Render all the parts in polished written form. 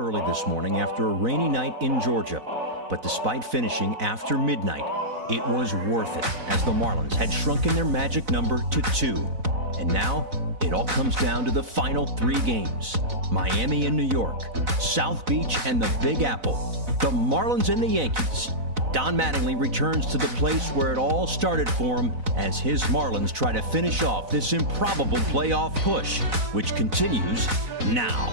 early this morning after a rainy night in Georgia. But despite finishing after midnight, it was worth it as the Marlins had shrunken their magic number to 2. And now it all comes down to the final 3 games. Miami and New York, South Beach and the Big Apple, the Marlins and the Yankees. Don Mattingly returns to the place where it all started for him as his Marlins try to finish off this improbable playoff push, which continues now.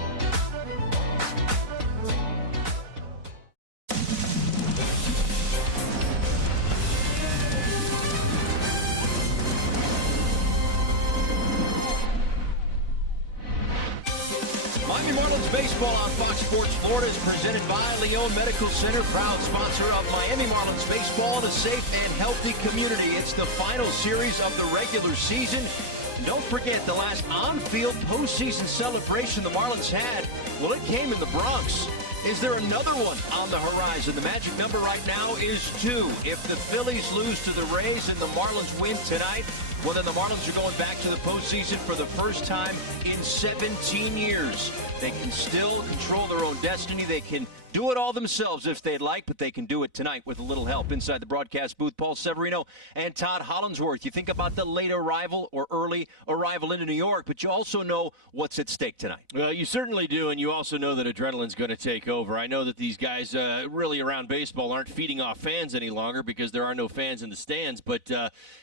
Miami Marlins baseball on Fox Sports Florida is presented by Leon Medical Center, proud sponsor of Miami Marlins baseball, a safe and healthy community. It's the final series of the regular season. Don't forget the last on-field postseason celebration the Marlins had. Well, it came in the Bronx. Is there another one on the horizon? The magic number right now is 2. If the Phillies lose to the Rays and the Marlins win tonight, well, then the Marlins are going back to the postseason for the first time in 17 years. They can still control their own destiny. They can do it all themselves if they'd like, but they can do it tonight with a little help. Inside the broadcast booth, Paul Severino and Todd Hollinsworth. You think about the late arrival or early arrival into New York, but you also know what's at stake tonight. Well, you certainly do, and you also know that adrenaline's going to take over. I know that these guys really around baseball aren't feeding off fans any longer because there are no fans in the stands, but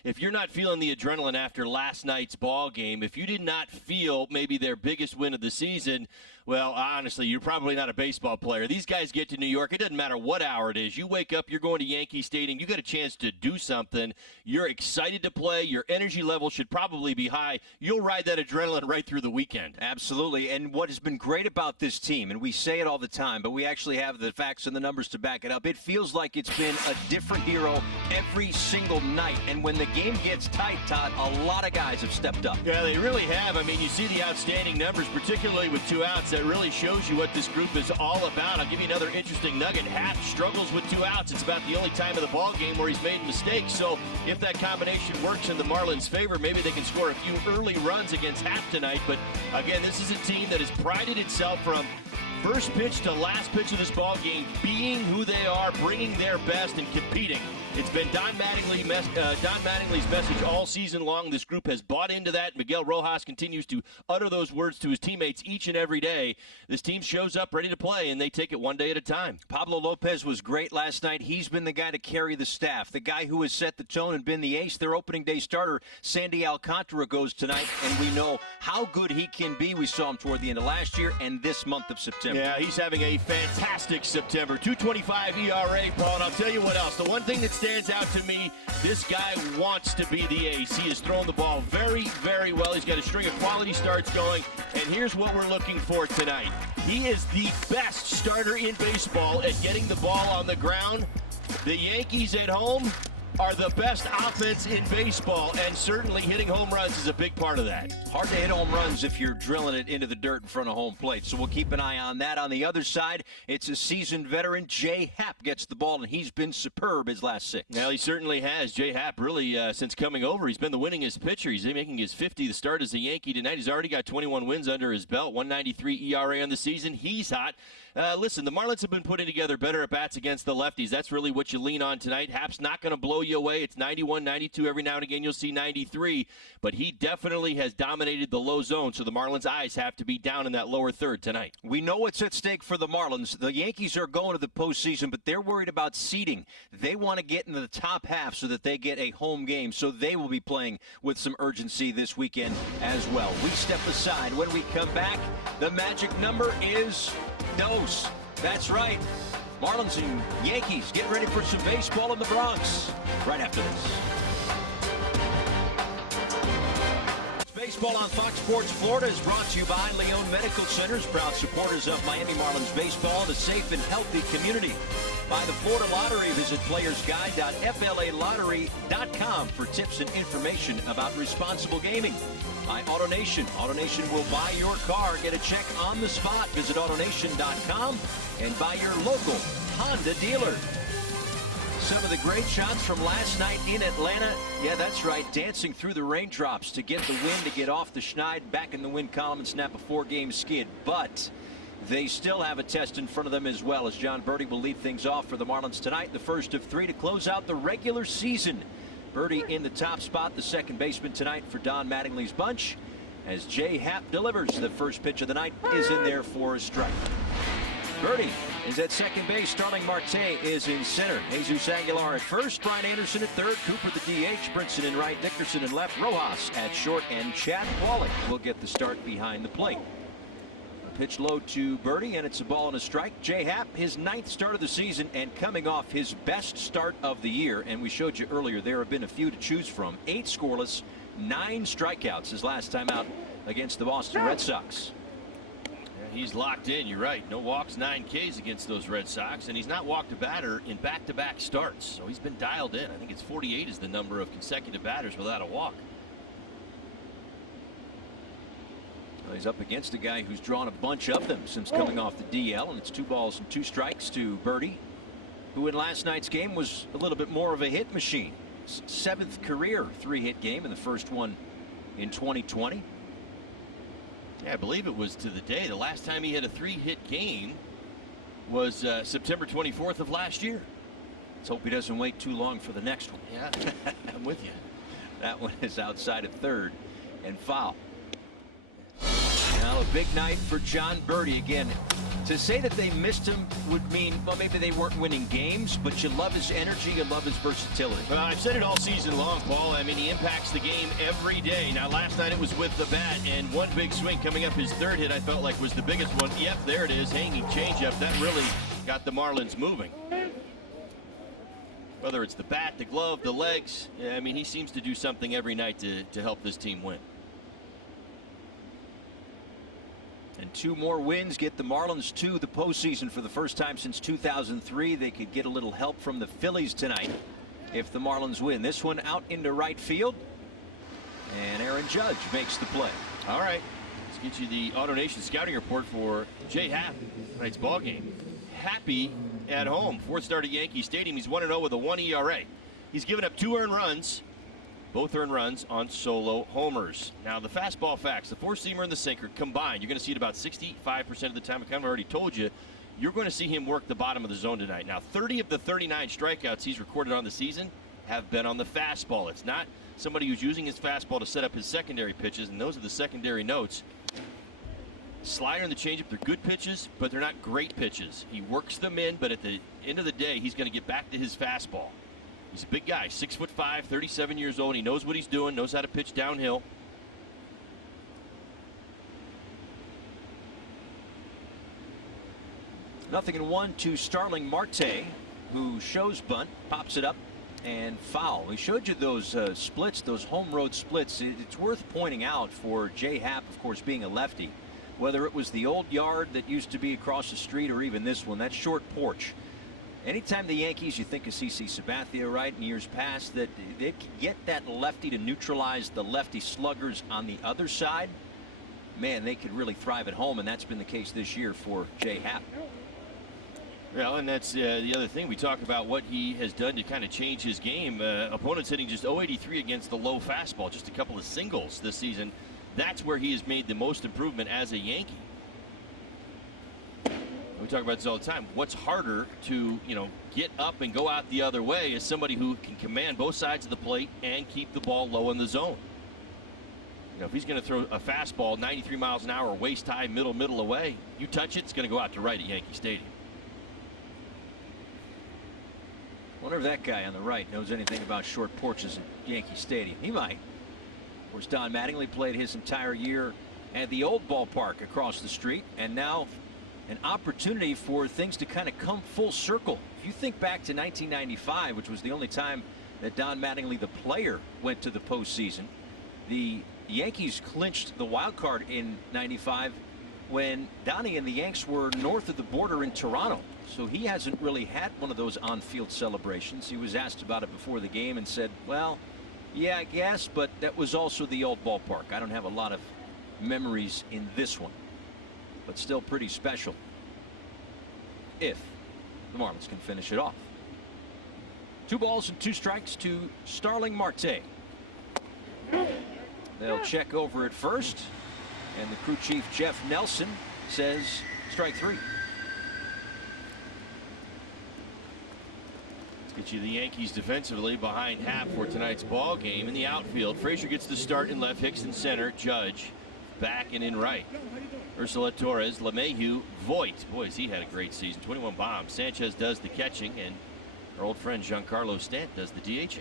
if you're not feeling the adrenaline after last night's ball game, if you did not feel maybe their biggest win of the season, well, honestly, you're probably not a baseball player. These guys get to New York. It doesn't matter what hour it is. You wake up, you're going to Yankee Stadium. You got a chance to do something. You're excited to play. Your energy level should probably be high. You'll ride that adrenaline right through the weekend. Absolutely. And what has been great about this team, and we say it all the time, but we actually have the facts and the numbers to back it up. It feels like it's been a different hero every single night. And when the game gets tight, Todd, a lot of guys have stepped up. Yeah, they really have. I mean, you see the outstanding numbers, particularly with 2 outs. That really shows you what this group is all about. I'll give you another interesting nugget. Happ struggles with 2 outs. It's about the only time of the ball game where he's made mistakes. So if that combination works in the Marlins' favor, maybe they can score a few early runs against Happ tonight. But again, this is a team that has prided itself from first pitch to last pitch of this ball game being who they are, bringing their best and competing. It's been Don Mattingly's message all season long. This group has bought into that. Miguel Rojas continues to utter those words to his teammates each and every day. This team shows up ready to play, and they take it one day at a time. Pablo Lopez was great last night. He's been the guy to carry the staff, the guy who has set the tone and been the ace. Their opening day starter, Sandy Alcantara, goes tonight, and we know how good he can be. We saw him toward the end of last year and this month of September. Yeah, he's having a fantastic September. 2.25 ERA, Paul, and I'll tell you what else. The one thing that stands out to me, this guy wants to be the ace. He has thrown the ball very, very well. He's got a string of quality starts going, and here's what we're looking for tonight. He is the best starter in baseball at getting the ball on the ground. The Yankees at home are the best offense in baseball, and certainly hitting home runs is a big part of that. Hard to hit home runs if you're drilling it into the dirt in front of home plate, so we'll keep an eye on that. On the other side, it's a seasoned veteran. Jay Happ gets the ball, and he's been superb his last 6. Well, he certainly has. Jay Happ, really, since coming over, he's been the winningest pitcher. He's making his 50th start as a Yankee tonight. He's already got 21 wins under his belt, 1.93 ERA on the season. He's hot. Listen, the Marlins have been putting together better at-bats against the lefties. That's really what you lean on tonight. Happ's not going to blow you away. It's 91, 92. Every now and again you'll see 93. But he definitely has dominated the low zone, so the Marlins' eyes have to be down in that lower third tonight. We know what's at stake for the Marlins. The Yankees are going to the postseason, but they're worried about seeding. They want to get into the top half so that they get a home game, so they will be playing with some urgency this weekend as well. We step aside. When we come back, the magic number is dose. That's right. Marlins and Yankees get ready for some baseball in the Bronx right after this. Baseball on Fox Sports Florida is brought to you by Leon Medical Centers, proud supporters of Miami Marlins baseball, the safe and healthy community. By the Florida Lottery, visit playersguide.flalottery.com for tips and information about responsible gaming. By AutoNation. AutoNation will buy your car. Get a check on the spot. Visit AutoNation.com and by your local Honda dealer. Some of the great shots from last night in Atlanta. Yeah, that's right. Dancing through the raindrops to get the win, to get off the schneid, back in the win column, and snap a 4-game skid. But they still have a test in front of them as well, as John Birdie will lead things off for the Marlins tonight. The first of 3 to close out the regular season. Birdie in the top spot, the second baseman tonight for Don Mattingly's bunch, as Jay Happ delivers. The first pitch of the night is in there for a strike. Birdie is at second base. Starling Marte is in center. Jesus Aguilar at first. Brian Anderson at third. Cooper the DH. Brinson in right. Dickerson in left. Rojas at short. And Chad Wallach will get the start behind the plate. A pitch low to Birdie, and it's a ball and a strike. Jay Happ, his 9th start of the season and coming off his best start of the year. And we showed you earlier there have been a few to choose from. 8 scoreless, 9 strikeouts his last time out against the Boston Red Sox. He's locked in. You're right. No walks, 9 Ks against those Red Sox, and he's not walked a batter in back-to-back starts. So he's been dialed in. I think it's 48 is the number of consecutive batters without a walk. Well, he's up against a guy who's drawn a bunch of them since coming off the DL, and it's 2 balls and 2 strikes to Birdie, who in last night's game was a little bit more of a hit machine. 7th career 3-hit game, and the first one in 2020. Yeah, I believe it was to the day. The last time he had a 3-hit game was September 24th of last year. Let's hope he doesn't wait too long for the next one. Yeah, I'm with you. That one is outside of third and foul. Now a big night for John Birdie again. To say that they missed him would mean, well, maybe they weren't winning games, but you love his energy, you love his versatility. Well, I've said it all season long, Paul. I mean, he impacts the game every day. Now, last night it was with the bat, and one big swing coming up his 3rd hit I felt like was the biggest one. Yep, there it is, hanging changeup. That really got the Marlins moving. Whether it's the bat, the glove, the legs, I mean, he seems to do something every night to help this team win. And 2 more wins get the Marlins to the postseason for the first time since 2003. They could get a little help from the Phillies tonight if the Marlins win. This one out into right field, and Aaron Judge makes the play. All right, let's get you the AutoNation scouting report for Jay Happ tonight's ball game. Happy at home, 4th start at Yankee Stadium. He's 1-0 with a 1 ERA. He's given up 2 earned runs. Both earned runs on solo homers. Now, the fastball facts, the 4-seamer and the sinker combined, you're going to see it about 65% of the time. I kind of already told you, you're going to see him work the bottom of the zone tonight. Now, 30 of the 39 strikeouts he's recorded on the season have been on the fastball. It's not somebody who's using his fastball to set up his secondary pitches, and those are the secondary notes. Slider and the changeup, they're good pitches, but they're not great pitches. He works them in, but at the end of the day, he's going to get back to his fastball. He's a big guy, 6'5", 37 years old. He knows what he's doing, knows how to pitch downhill. Nothing in 1 to Starling Marte, who shows bunt, pops it up, and foul. We showed you those splits, those home road splits. It's worth pointing out for Jay Happ, of course, being a lefty, whether it was the old yard that used to be across the street or even this one, that short porch. Anytime the Yankees, you think of CC Sabathia, right, in years past, that they could get that lefty to neutralize the lefty sluggers on the other side, man, they could really thrive at home, and that's been the case this year for Jay Happ. Well, and that's the other thing. We talk about what he has done to kind of change his game. Opponents hitting just 083 against the low fastball, just a couple of singles this season. That's where he has made the most improvement as a Yankee. We talk about this all the time. What's harder to, get up and go out the other way is somebody who can command both sides of the plate and keep the ball low in the zone. If he's going to throw a fastball 93 miles an hour, waist high, middle away, you touch it, it's going to go out to right at Yankee Stadium. Wonder if that guy on the right knows anything about short porches at Yankee Stadium. He might. Of course, Don Mattingly played his entire year at the old ballpark across the street, and now an opportunity for things to kind of come full circle. If you think back to 1995, which was the only time that Don Mattingly, the player, went to the postseason, the Yankees clinched the wild card in '95 when Donnie and the Yanks were north of the border in Toronto. So he hasn't really had one of those on-field celebrations. He was asked about it before the game and said, well, yeah, I guess, but that was also the old ballpark. I don't have a lot of memories in this one, but still pretty special if the Marlins can finish it off. 2 balls and 2 strikes to Starling Marte. They'll check over at first, and the crew chief Jeff Nelson says strike three. Get you the Yankees defensively behind Happ for tonight's ball game. In the outfield, Frazier gets the start in left, Hicks in center, Judge back and in right. Ursula Torres, LeMahieu, Voit. Boys, he had a great season. 21 bombs. Sanchez does the catching, and our old friend Giancarlo Stanton does the DHing.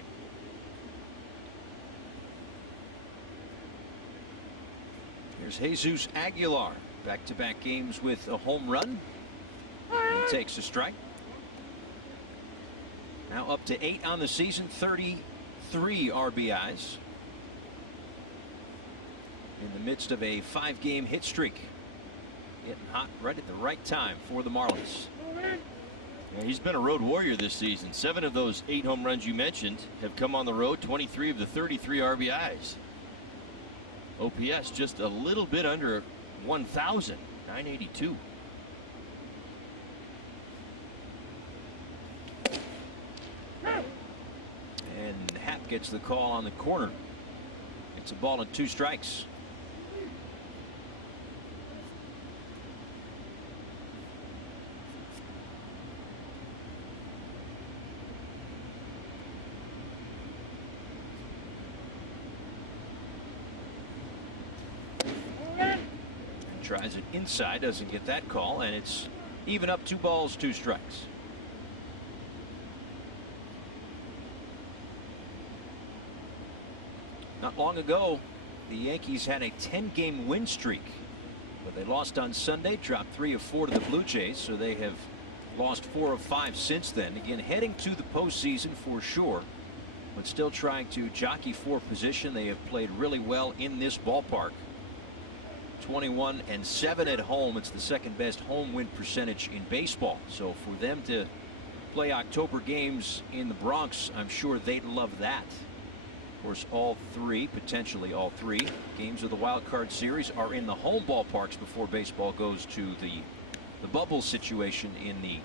Here's Jesus Aguilar. Back-to-back games with a home run. He takes a strike. Now up to 8 on the season, 33 RBIs. In the midst of a 5-game hit streak. Getting hot right at the right time for the Marlins. Yeah, he's been a road warrior this season. 7 of those 8 home runs you mentioned have come on the road. 23 of the 33 RBIs. OPS just a little bit under 1,000, 982. And Happ gets the call on the corner. It's a ball and 2 strikes. Tries it inside, doesn't get that call, and it's even up 2 balls, 2 strikes. Not long ago, the Yankees had a 10-game win streak, but they lost on Sunday, dropped 3 of 4 to the Blue Jays, so they have lost 4 of 5 since then. Again, heading to the postseason for sure, but still trying to jockey for position. They have played really well in this ballpark. 21-7 at home. It's the second best home win percentage in baseball. So for them to play October games in the Bronx, I'm sure they'd love that. Of course, potentially all three games of the wild card series are in the home ballparks before baseball goes to the bubble situation in the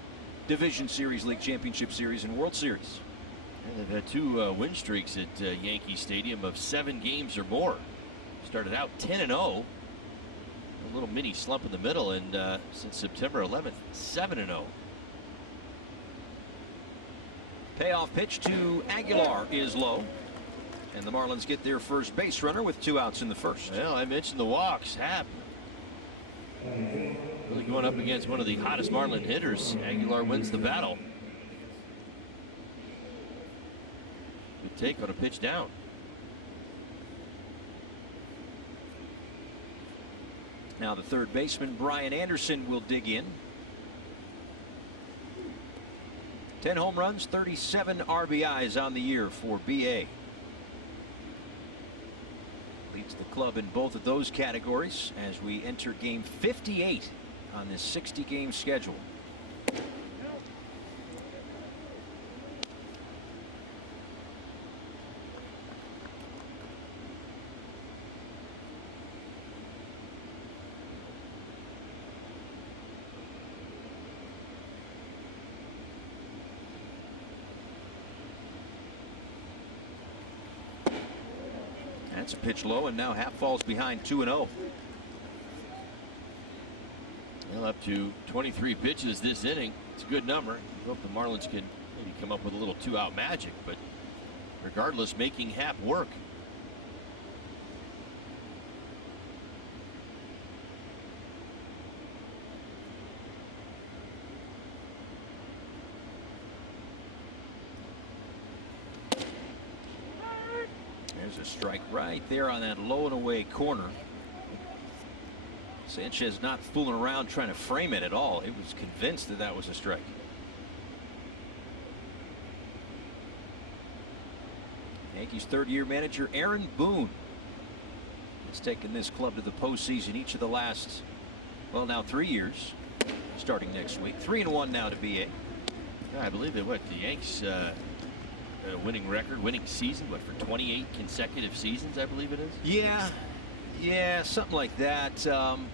Division Series, League Championship Series, and World Series. And they've had 2 win streaks at Yankee Stadium of 7 games or more. Started out 10-0. A little mini slump in the middle, and since September 11th, 7-0. Payoff pitch to Aguilar is low, and the Marlins get their first base runner with 2 outs in the first. Well, I mentioned the walks. Happ really going up against one of the hottest Marlin hitters. Aguilar wins the battle. Good take on a pitch down. Now the third baseman, Brian Anderson, will dig in. 10 home runs, 37 RBIs on the year for BA. Leads the club in both of those categories as we enter game 58 on this 60-game schedule. That's a pitch low, and now Happ falls behind 2-0. Well, up to 23 pitches this inning. It's a good number. I hope the Marlins can maybe come up with a little 2-out magic, but regardless, making Happ work. There's a strike right there on that low and away corner. Sanchez not fooling around trying to frame it at all. He was convinced that that was a strike. Yankees third-year manager Aaron Boone has taken this club to the postseason each of the last, well, now 3 years, starting next week. 3-1 now to BA. Yeah, I believe that the Yanks a winning record, winning season, for 28 consecutive seasons, I believe it is. Yeah, something like that.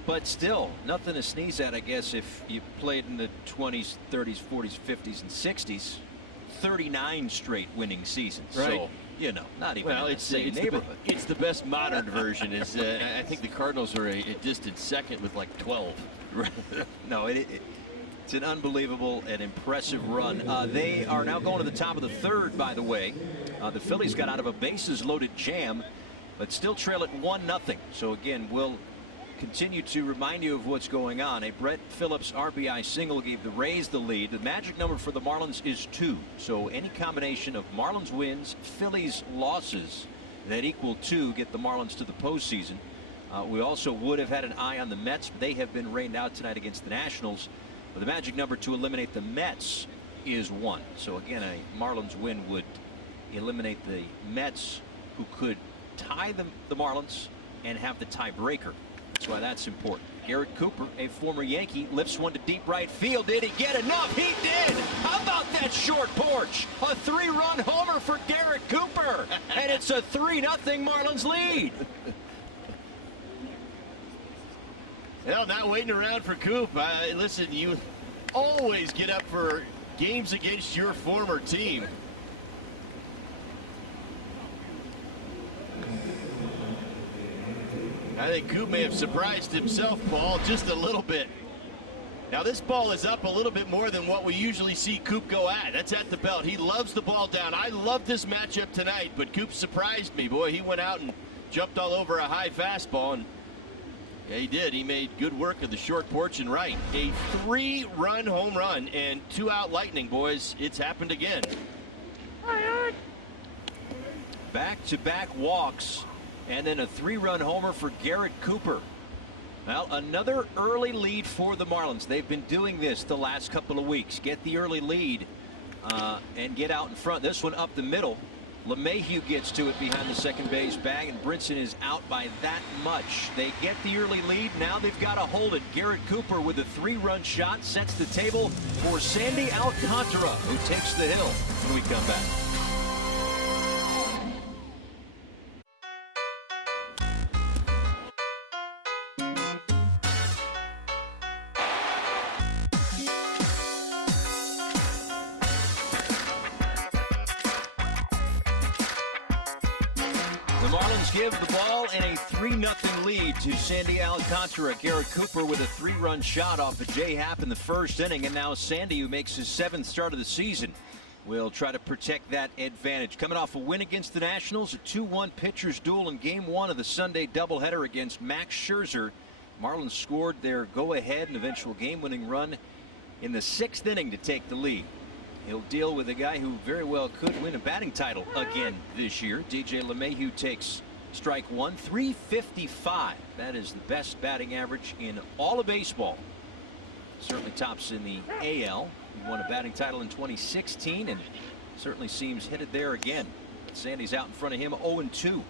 But still, nothing to sneeze at, I guess, if you played in the 20s, 30s, 40s, 50s, and 60s. 39 straight winning seasons. Right. So, you know, not even in the same neighborhood. It's the best modern version. I think the Cardinals are a distant second with like 12. No, it's an unbelievable and impressive run. They are now going to the top of the third, by the way. The Phillies got out of a bases-loaded jam, but still trail at 1-0. So again, we'll continue to remind you of what's going on. A Brett Phillips RBI single gave the Rays the lead. The magic number for the Marlins is 2. So any combination of Marlins wins, Phillies losses that equal 2 get the Marlins to the postseason. We also would have had an eye on the Mets. They have been rained out tonight against the Nationals. But the magic number to eliminate the Mets is 1. So again, a Marlins win would eliminate the Mets, who could tie the Marlins and have the tiebreaker. That's why that's important. Garrett Cooper, a former Yankee, lifts one to deep right field. Did he get enough? He did. How about that short porch? A 3-run homer for Garrett Cooper. And it's a 3-0 Marlins lead. Well, not waiting around for Coop. Listen, you always get up for games against your former team. I think Coop may have surprised himself, Paul, just a little bit. Now, this ball is up a little bit more than what we usually see Coop go at. That's at the belt. He loves the ball down. I love this matchup tonight, but Coop surprised me. Boy, he went out and jumped all over a high fastball, and yeah, he did. He made good work of the short porch and right. A 3-run home run and 2-out lightning, boys. It's happened again. Back-to-back walks and then a 3-run homer for Garrett Cooper. Well, another early lead for the Marlins. They've been doing this the last couple of weeks. Get the early lead and get out in front. This one up the middle. LeMahieu gets to it behind the second base bag, and Brinson is out by that much. They get the early lead. Now they've got to hold it. Garrett Cooper with a 3-run shot sets the table for Sandy Alcantara, who takes the hill when we come back. Give the ball and a 3-0 lead to Sandy Alcantara. Garrett Cooper with a 3-run shot off of J-Happ in the first inning, and now Sandy, who makes his 7th start of the season, will try to protect that advantage. Coming off a win against the Nationals, a 2-1 pitchers duel in Game 1 of the Sunday doubleheader against Max Scherzer. Marlins scored their go-ahead and eventual game-winning run in the 6th inning to take the lead. He'll deal with a guy who very well could win a batting title again this year. DJ LeMahieu takes strike 1, 355. That is the best batting average in all of baseball. Certainly tops in the AL. He won a batting title in 2016 and certainly seems headed there again. But Sandy's out in front of him, 0-2.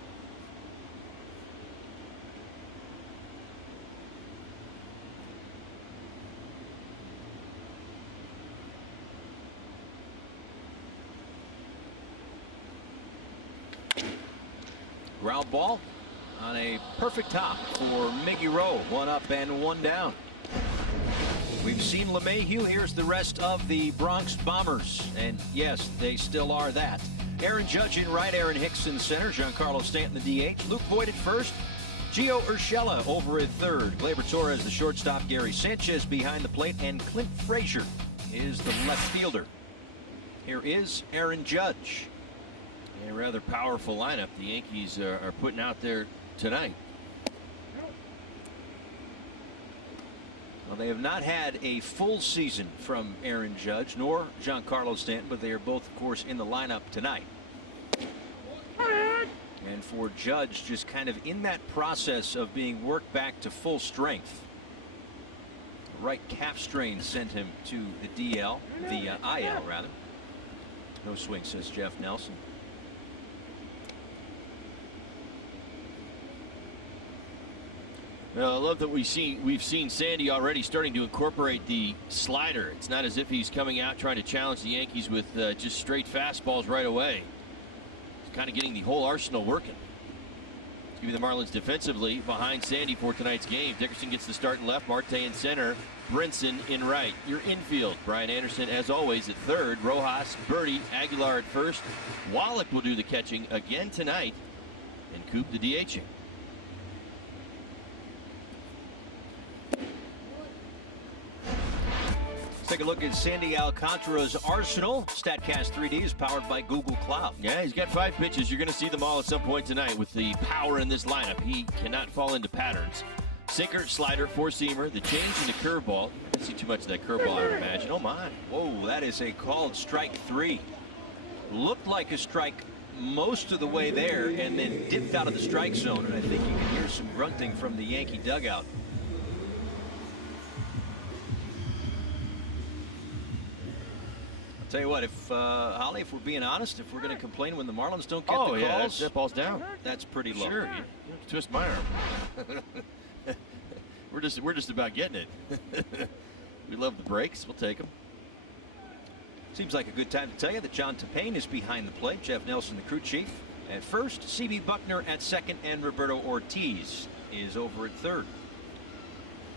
Ground ball on a perfect hop for Miggy Rowe. 1 up and 1 down. We've seen LeMahieu. Here's the rest of the Bronx Bombers. And yes, they still are that. Aaron Judge in right, Aaron Hicks in center, Giancarlo Stanton the DH, Luke Voit at first, Gio Urshela over at third, Gleyber Torres the shortstop, Gary Sanchez behind the plate, and Clint Frazier is the left fielder. Here is Aaron Judge. A rather powerful lineup the Yankees are putting out there tonight. Well, they have not had a full season from Aaron Judge nor Giancarlo Stanton, but they are both, of course, in the lineup tonight. And for Judge, just kind of in that process of being worked back to full strength. The right calf strain sent him to the IL rather. No swing, says Jeff Nelson. Well, I love that we've seen Sandy already starting to incorporate the slider. It's not as if he's coming out trying to challenge the Yankees with just straight fastballs right away. He's kind of getting the whole arsenal working. Let's give you the Marlins defensively behind Sandy for tonight's game. Dickerson gets the start in left, Marte in center, Brinson in right. Your infield, Brian Anderson as always at third, Rojas, Birdie, Aguilar at first. Wallach will do the catching again tonight, and Coop the DHing. take a look at Sandy Alcantara's arsenal. StatCast 3D is powered by Google Cloud. Yeah, he's got 5 pitches. You're going to see them all at some point tonight with the power in this lineup. He cannot fall into patterns. Sinker, slider, four-seamer, the change, and the curveball. I don't see too much of that curveball, I would imagine. Oh, my. Whoa, that is a called strike 3. Looked like a strike most of the way there and then dipped out of the strike zone. And I think you can hear some grunting from the Yankee dugout. I'll tell you what, if Holly, if we're being honest, if we're going to complain when the Marlins don't get the calls, that ball's down. That's pretty low. Sure, you have to twist my arm. We're just about getting it. We love the breaks. We'll take them. Seems like a good time to tell you that John Tepane is behind the plate. Jeff Nelson, the crew chief, at first. C.B. Buckner at second, and Roberto Ortiz is over at third.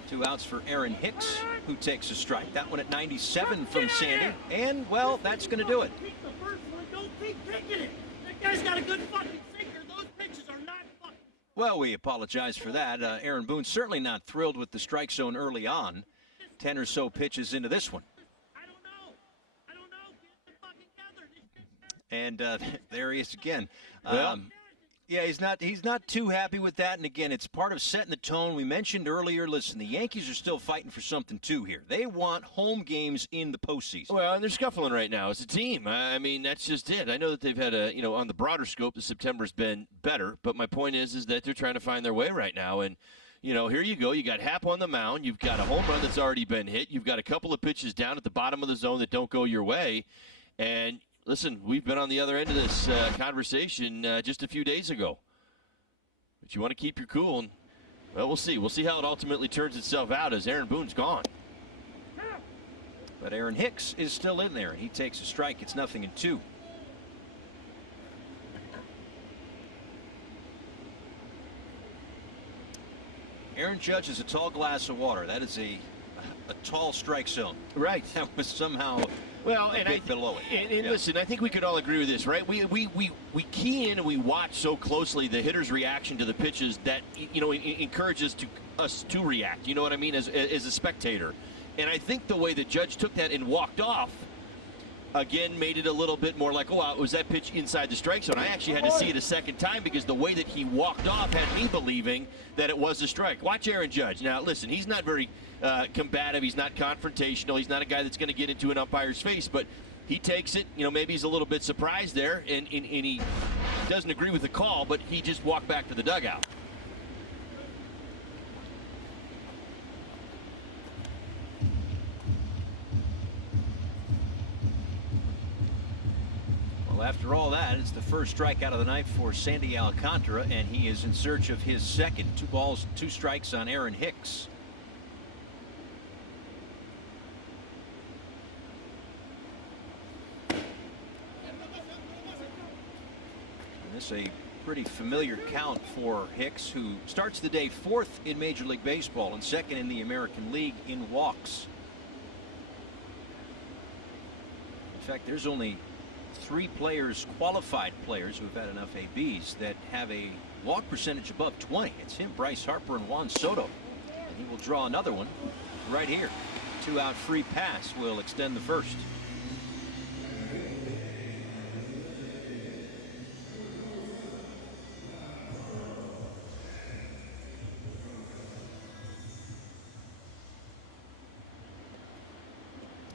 2 outs for Aaron Hicks, who takes a strike. That one at 97 from Sandy. And, well, that's going to do it. The first one, don't keep picking it. That guy's got a good fucking sinker. Those pitches are not fucking. Well, we apologize for that. Aaron Boone certainly not thrilled with the strike zone early on. 10 or so pitches into this one. I don't know. Get the fucking together. And there he is again. Well, yeah, he's not too happy with that. And again, it's part of setting the tone. We mentioned earlier, listen, the Yankees are still fighting for something too here. They want home games in the postseason. well, and they're scuffling right now as a team. I mean, that's just it. I know that they've had on the broader scope, the September's been better. But my point is that they're trying to find their way right now. And, here you go. You got Happ on the mound. You've got a home run that's already been hit. You've got a couple of pitches down at the bottom of the zone that don't go your way. And listen, we've been on the other end of this conversation just a few days ago. But you want to keep your cool, and, well, we'll see. We'll see how it ultimately turns itself out as Aaron Boone's gone. But Aaron Hicks is still in there. He takes a strike. It's 0-2. Aaron Judge is a tall glass of water. That is a tall strike zone. Right. That was somehow Well, a bit below it. And Yeah. listen, I think we could all agree with this, right? We key in and we watch so closely the hitter's reaction to the pitches that encourages us to react. You know what I mean? As a spectator, and I think the way that Judge took that and walked off again made it a little bit more like, oh, wow, was that pitch inside the strike zone? I actually had to see it a second time because the way that he walked off had me believing that it was a strike. Watch Aaron Judge. Now, listen, he's not very combative. He's not confrontational. He's not a guy that's going to get into an umpire's face, but he takes it. Maybe he's a little bit surprised there, and he doesn't agree with the call, but he just walked back to the dugout. Well, after all that, it's the first strikeout of the night for Sandy Alcantara, and he is in search of his second. 2 balls, 2 strikes on Aaron Hicks. And this is a pretty familiar count for Hicks, who starts the day 4th in Major League Baseball and 2nd in the American League in walks. In fact, there's only 3 qualified players who have had enough ABs that have a walk percentage above 20. It's him, Bryce Harper, and Juan Soto. And he will draw another one right here. 2-out free pass will extend the first.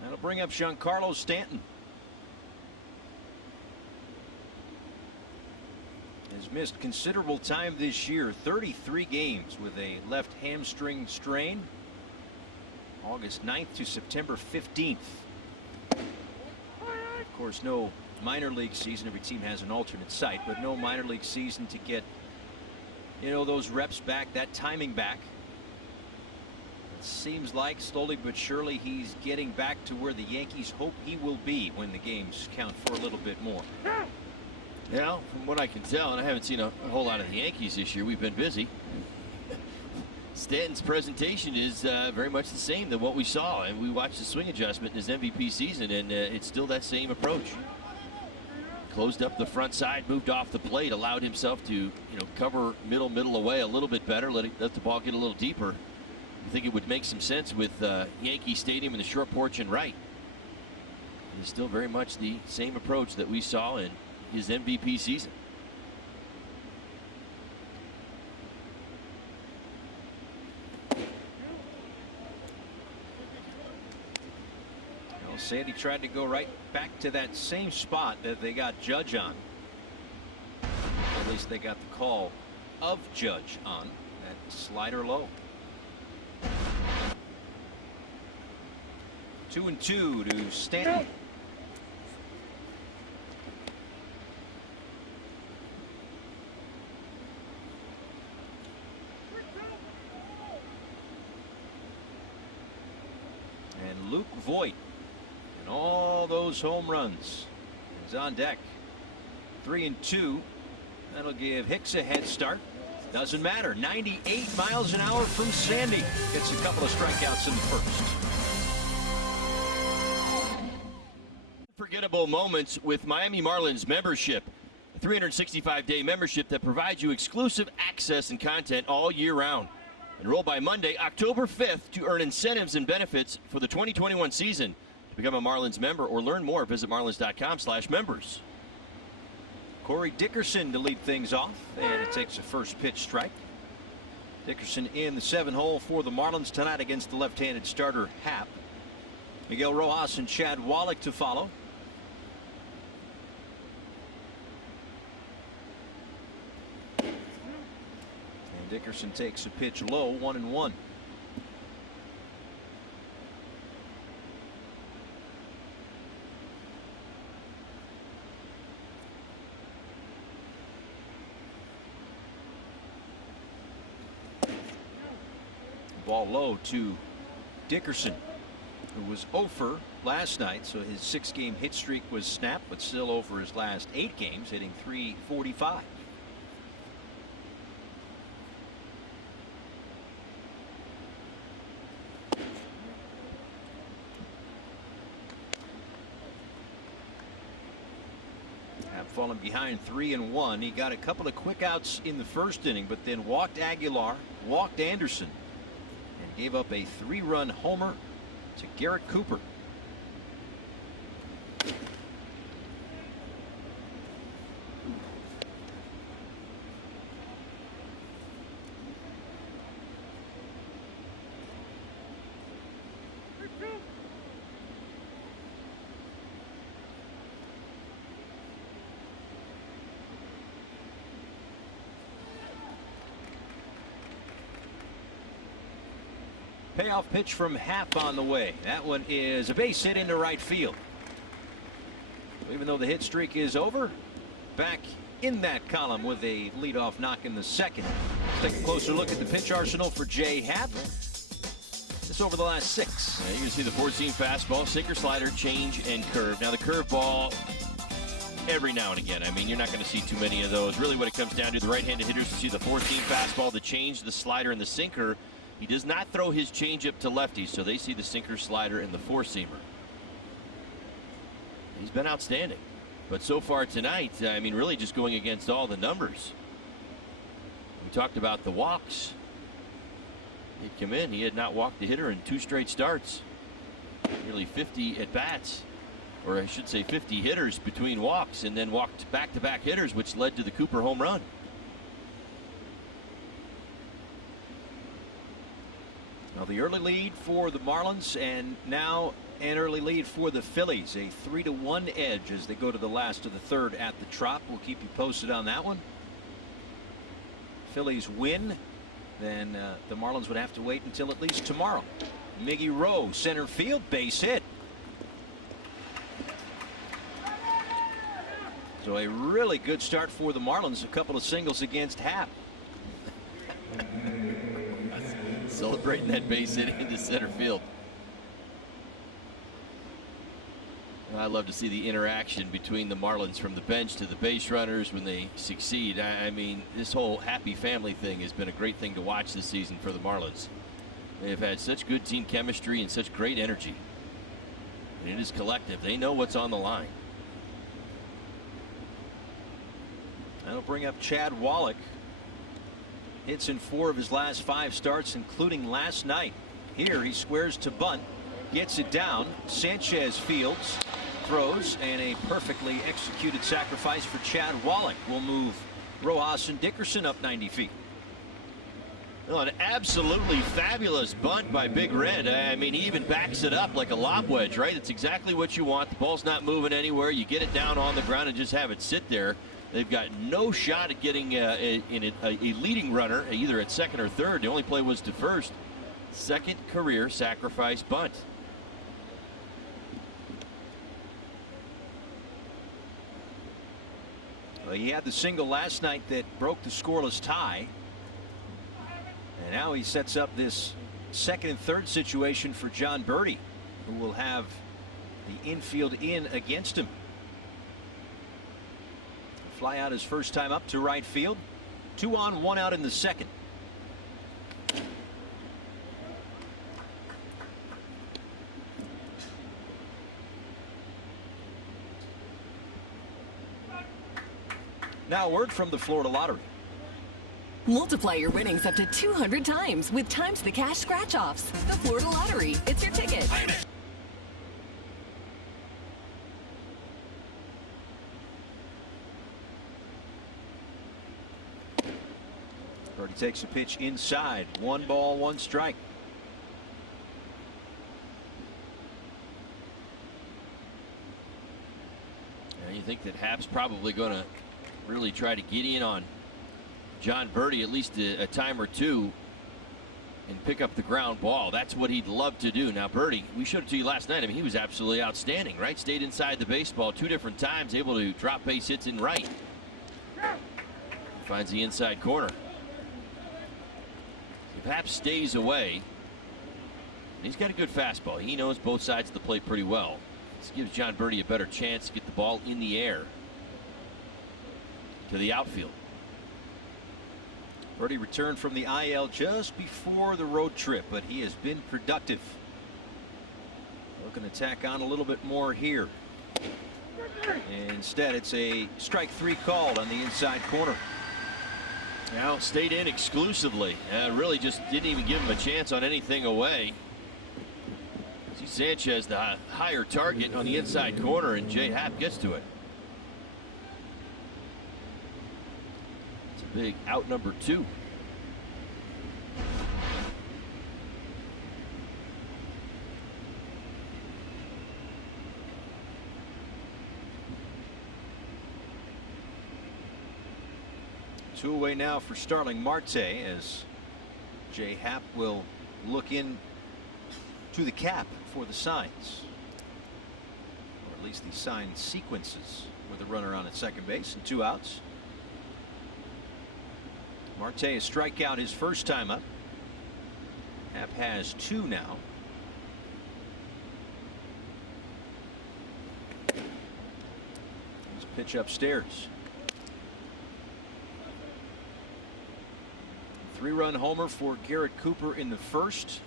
That'll bring up Giancarlo Stanton. Has missed considerable time this year, 33 games with a left hamstring strain, August 9th to September 15th. Of course, no minor league season. Every team has an alternate site, but no minor league season to get those reps back, that timing back. It seems like slowly but surely he's getting back to where the Yankees hope he will be when the games count for a little bit more. Yeah, from what I can tell, and I haven't seen a whole lot of the Yankees this year, we've been busy. Stanton's presentation is very much the same than what we saw, and we watched the swing adjustment in his MVP season, and it's still that same approach. Closed up the front side, moved off the plate, allowed himself to cover middle away a little bit better, let the ball get a little deeper. I think it would make some sense with Yankee Stadium and the short porch and right. It's still very much the same approach that we saw in his MVP season. Well, Sandy tried to go right back to that same spot that they got Judge on. At least they got the call of Judge on that slider low. 2-2 to Stanton. And Luke Voit and all those home runs is on deck. 3-2. That'll give Hicks a head start. Doesn't matter. 98 miles an hour from Sandy. Gets a couple of strikeouts in the first. Unforgettable moments with Miami Marlins membership. A 365-day membership that provides you exclusive access and content all year round. Enroll by Monday, October 5th to earn incentives and benefits for the 2021 season. To become a Marlins member or learn more, visit marlins.com/members. Corey Dickerson to lead things off, and it takes a first pitch strike. Dickerson in the 7-hole for the Marlins tonight against the left-handed starter Happ. Miguel Rojas and Chad Wallach to follow. And Dickerson takes a pitch low, 1-1. Ball low to Dickerson, who was 0 last night, so his 6-game hit streak was snapped, but still over his last 8 games, hitting .345. Have fallen behind 3-1. He got a couple of quick outs in the first inning, but then walked Aguilar, walked Anderson, and gave up a 3-run homer to Garrett Cooper. Payoff pitch from Happ on the way. That one is a base hit into right field. Even though the hit streak is over, back in that column with a leadoff knock in the second. Let's take a closer look at the pitch arsenal for Jay Happ. It's over the last 6. You can see the 4-seam fastball, sinker, slider, change, and curve. Now the curveball, every now and again. I mean, you're not going to see too many of those. Really what it comes down to, the right-handed hitters to see the 4-seam fastball, the change, the slider, and the sinker. He does not throw his changeup to lefties, so they see the sinker, slider, and the 4-seamer. He's been outstanding. But so far tonight, I mean, really just going against all the numbers. We talked about the walks. He'd come in. He had not walked the hitter in 2 straight starts. Nearly 50 at-bats, or I should say 50 hitters between walks, and then walked back-to-back hitters, which led to the Cooper home run. Now the early lead for the Marlins, and now an early lead for the Phillies. A 3-1 edge as they go to the last of the third at the Trop. We'll keep you posted on that one. Phillies win, then the Marlins would have to wait until at least tomorrow. Miggy Rowe, center field, base hit. So a really good start for the Marlins. A couple of singles against Happ. Celebrating that base hit into center field. I love to see the interaction between the Marlins from the bench to the base runners when they succeed. I mean, this whole happy family thing has been a great thing to watch this season for the Marlins. They've had such good team chemistry and such great energy. And it is collective. They know what's on the line. That'll bring up Chad Wallach. Hits in 4 of his last 5 starts, including last night. Here he squares to bunt, gets it down. Sanchez fields, throws, and a perfectly executed sacrifice for Chad Wallach will move Rojas and Dickerson up 90 feet. Well, an absolutely fabulous bunt by Big Red. I mean, he even backs it up like a lob wedge, right? It's exactly what you want. The ball's not moving anywhere. You get it down on the ground and just have it sit there. They've got no shot at getting a leading runner, either at second or third. The only play was to first. Second career sacrifice bunt. Well, he had the single last night that broke the scoreless tie. And now he sets up this second and third situation for John Birdie, who will have the infield in against him. Fly out his first time up to right field. 2 on, 1 out in the second. Now, a word from the Florida Lottery. Multiply your winnings up to 200 times with Times the Cash scratch-offs. The Florida Lottery. It's your ticket. Birdie takes a pitch inside. 1 ball, 1 strike. You think that Hap's probably going to really try to get in on John Birdie at least a time or two and pick up the ground ball. That's what he'd love to do. Now Birdie, we showed it to you last night. I mean, he was absolutely outstanding, right? Stayed inside the baseball 2 different times, able to drop base hits in right. Finds the inside corner. If Hap stays away, he's got a good fastball. He knows both sides of the plate pretty well. This gives John Birdie a better chance to get the ball in the air to the outfield. Birdie returned from the IL just before the road trip, but he has been productive. Looking to tack on a little bit more here. Instead, it's a strike 3 called on the inside corner. Now stayed in exclusively. Really just didn't even give him a chance on anything away. See Sanchez, the higher target on the inside corner, and Jay Happ gets to it. It's a big out number 2. Two away now for Starling Marte as Jay Happ will look in to the cap for the signs, or at least the sign sequences with a runner on at second base and 2 outs. Marte a strikeout his first time up. Happ has 2 now. Let's pitch upstairs. 3-run homer for Garrett Cooper in the first.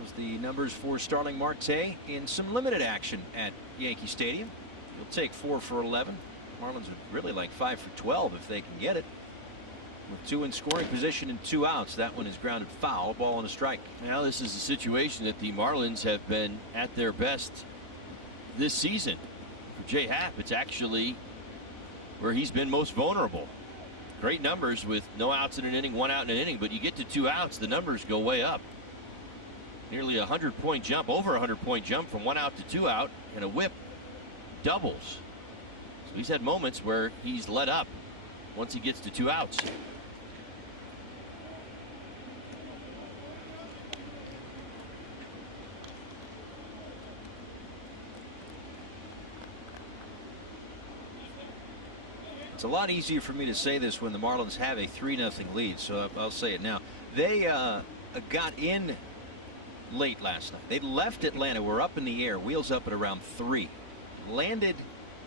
Those the numbers for Starling Marte in some limited action at Yankee Stadium. He'll take 4 for 11. Marlins would really like 5 for 12 if they can get it. With 2 in scoring position and 2 outs, that one is grounded foul, ball and a strike. Now this is a situation that the Marlins have been at their best this season. For Jay Happ, it's actually where he's been most vulnerable. Great numbers with no outs in an inning, 1 out in an inning, but you get to 2 outs, the numbers go way up. Nearly a 100-point jump, over a 100-point jump from 1 out to 2 out, and a whip doubles. So he's had moments where he's let up once he gets to 2 outs. It's a lot easier for me to say this when the Marlins have a 3-0 lead, so I'll say it now. They got in late last night. They left Atlanta. We're up in the air, wheels up at around 3. Landed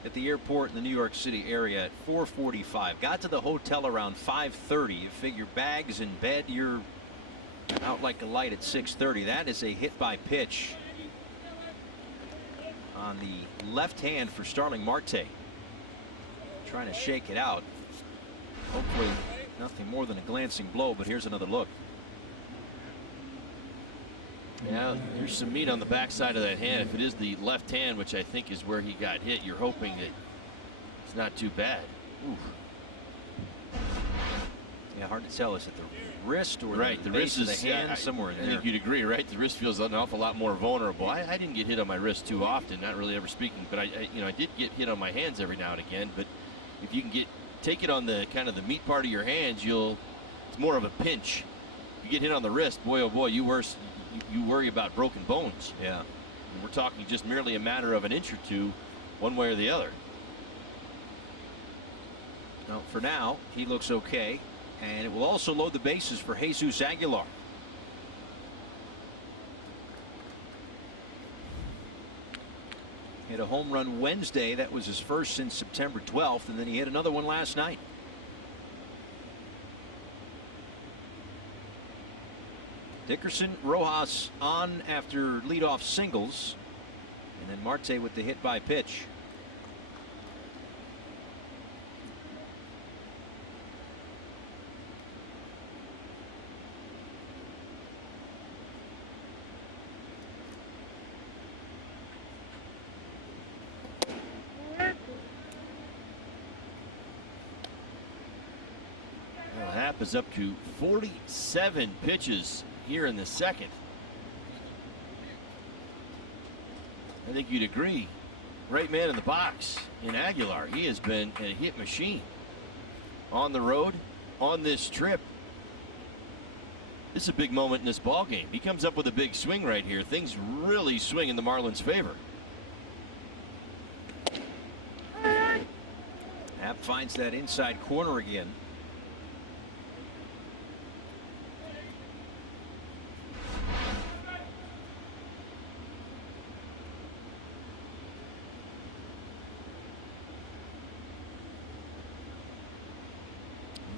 at the airport in the New York City area at 4:45. Got to the hotel around 5:30. You figure bags in bed, you're out like a light at 6:30. That is a hit by pitch on the left hand for Starling Marte. Trying to shake it out. Hopefully Nothing more than a glancing blow, but here's another look. Yeah, there's some meat on the backside of that hand. If it is the left hand, which I think is where he got hit, you're hoping that it's not too bad. Oof. Yeah, hard to tell. Is it the wrist or right, the wrist is is the hand somewhere in I there? think you'd agree, right? The wrist feels an awful lot more vulnerable. I didn't get hit on my wrist too often, not really ever speaking, but I did get hit on my hands every now and again. But if you can take it on the kind of the meat part of your hands, it's more of a pinch. If you get hit on the wrist, boy oh boy, you worry about broken bones. Yeah, and we're talking just merely a matter of an inch or two, one way or the other. Well, for now, he looks okay. And it will also load the bases for Jesus Aguilar. Hit a home run Wednesday. That was his first since September 12th. And then he hit another one last night. Dickerson, Rojas on after leadoff singles. And then Marte with the hit by pitch. Happ is up to 47 pitches here in the second. I think you'd agree. Great man in the box in Aguilar. He has been a hit machine on the road, on this trip. This is a big moment in this ball game. He comes up with a big swing right here. Things really swing in the Marlins' favor. Happ finds that inside corner again.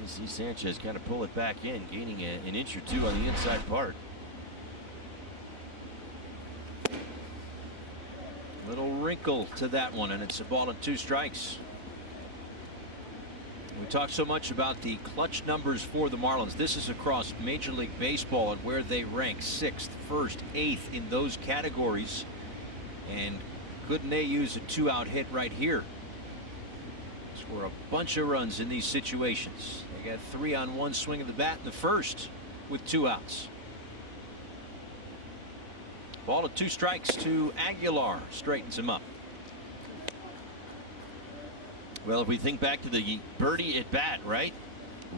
See Sanchez kind of pull it back in, gaining an inch or two on the inside part. Little wrinkle to that one, and it's a ball and 2 strikes. We talked so much about the clutch numbers for the Marlins. This is across Major League Baseball and where they rank 6th, 1st, 8th in those categories. And couldn't they use a 2-out hit right here? Score a bunch of runs in these situations. They got 3 on 1 swing of the bat in the first with 2 outs. Ball and 2 strikes to Aguilar. Straightens him up. Well, if we think back to the birdie at bat, right?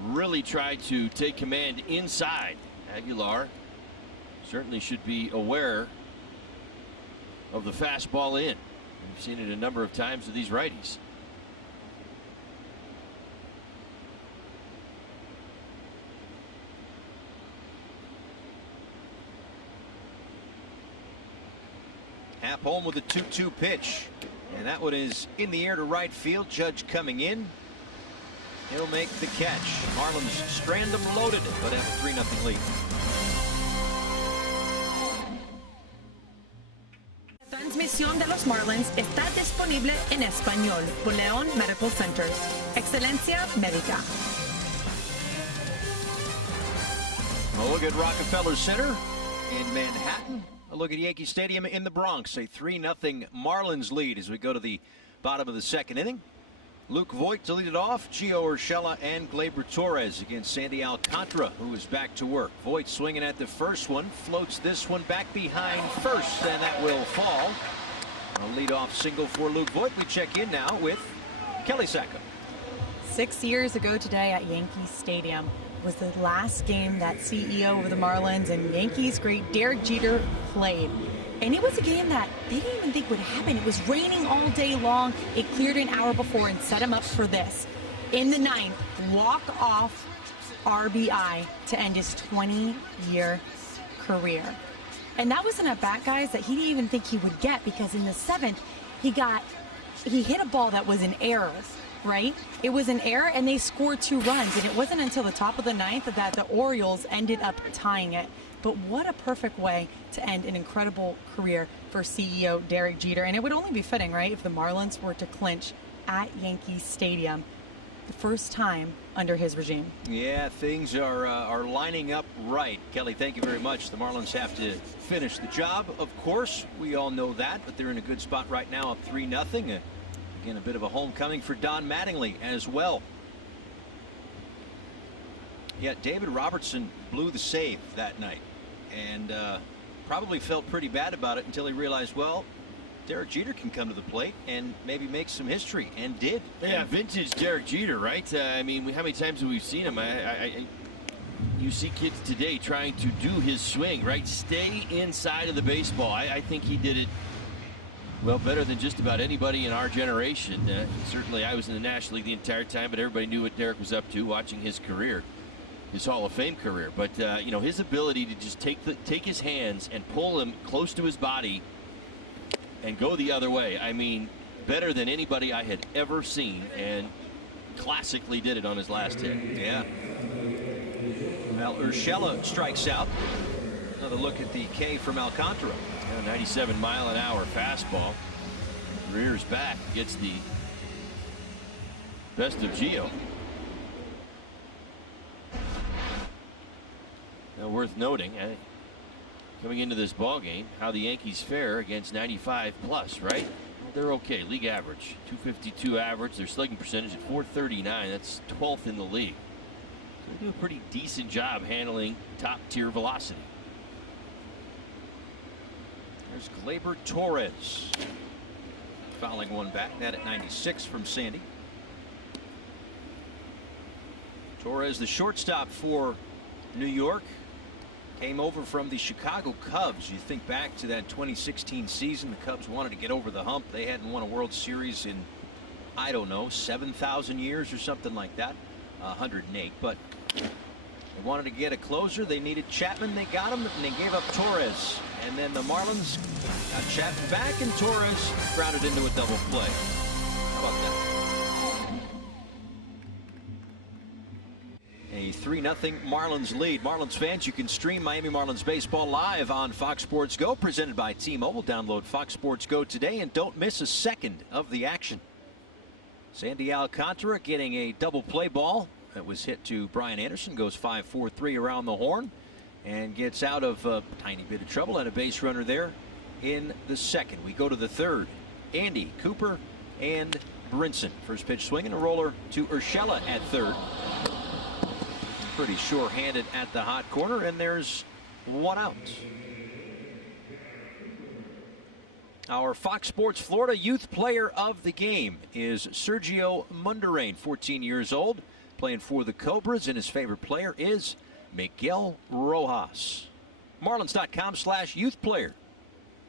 Really tried to take command inside. Aguilar certainly should be aware of the fastball in. We've seen it a number of times with these righties. Happ home with a 2-2 pitch. And that one is in the air to right field. Judge coming in. He'll make the catch. Marlins strand them loaded, but have a 3-0 lead. La transmisión de los Marlins está disponible en español por León Medical Centers. Excelencia médica. A look at Rockefeller Center in Manhattan. A look at Yankee Stadium in the Bronx. A 3-0 Marlins lead as we go to the bottom of the second inning. Luke Voigt to lead it off. Gio Urshela and Gleyber Torres against Sandy Alcantara, who is back to work. Voigt swinging at the first one. Floats this one back behind first, and that will fall. A leadoff single for Luke Voigt. We check in now with Kelly Sacco. 6 years ago today at Yankee Stadium was the last game that CEO of the Marlins and Yankees great Derek Jeter played. And it was a game that they didn't even think would happen. It was raining all day long. It cleared an hour before and set him up for this. In the 9th, walk-off RBI to end his 20-year career. And that wasn't a bat, guys, that he didn't even think he would get, because in the 7th, he hit a ball that was an error. Right? It was an error, and they scored 2 runs, and it wasn't until the top of the 9th that the Orioles ended up tying it. But what a perfect way to end an incredible career for CEO Derek Jeter. And it would only be fitting, right, if the Marlins were to clinch at Yankee Stadium the first time under his regime. Yeah, things are lining up right. Kelly, thank you very much. The Marlins have to finish the job, of course. We all know that, but they're in a good spot right now, up 3-0. Again, a bit of a homecoming for Don Mattingly as well. Yeah, David Robertson blew the save that night, and probably felt pretty bad about it until he realized, well, Derek Jeter can come to the plate and maybe make some history, and did. Yeah, vintage Derek Jeter, right? I mean, how many times have we seen him? You see kids today trying to do his swing, right? Stay inside of the baseball. I think he did it, well, better than just about anybody in our generation. Certainly, I was in the National League the entire time, but everybody knew what Derek was up to watching his career, his Hall of Fame career. But, you know, his ability to just take his hands and pull him close to his body and go the other way. I mean, better than anybody I had ever seen, and classically did it on his last hit. Yeah. Well, Urshela strikes out. Another look at the K from Alcantara. 97-mile-an-hour fastball. Rears back, gets the best of Gio. Now, worth noting, coming into this ball game, how the Yankees fare against 95 plus, right? They're okay. League average, 252 average. Their slugging percentage at 439. That's 12th in the league. So they do a pretty decent job handling top tier velocity. There's Gleyber Torres fouling one back. That at 96 from Sandy. Torres, the shortstop for New York, came over from the Chicago Cubs. You think back to that 2016 season, the Cubs wanted to get over the hump. They hadn't won a World Series in, I don't know, 7,000 years or something like that. 108, but they wanted to get a closer. They needed Chapman. They got him, and they gave up Torres. And then the Marlins got Chapman back, and Torres grounded into a double play. How about that? A 3-0 Marlins lead. Marlins fans, you can stream Miami Marlins baseball live on Fox Sports Go, presented by T-Mobile. Download Fox Sports Go today and don't miss a second of the action. Sandy Alcantara getting a double play ball that was hit to Brian Anderson. Goes 5-4-3 around the horn and gets out of a tiny bit of trouble. And a base runner there in the second. We go to the third. Andy, Cooper, and Brinson. First pitch swinging, a roller to Urshela at third. Pretty sure-handed at the hot corner, and there's one out. Our Fox Sports Florida Youth Player of the Game is Sergio Mundarain, 14 years old, playing for the Cobras, and his favorite player is Miguel Rojas. Marlins.com/youth player.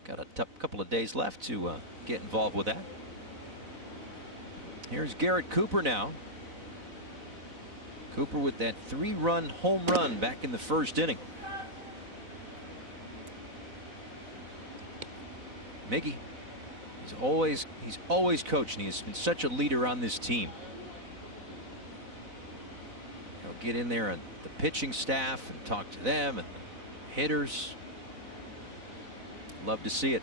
Got a couple of days left to get involved with that. Here's Garrett Cooper now. Cooper with that 3-run home run back in the first inning. Miggy, he's always coaching. He's been such a leader on this team. He'll get in there and the pitching staff and talk to them and hitters. Love to see it.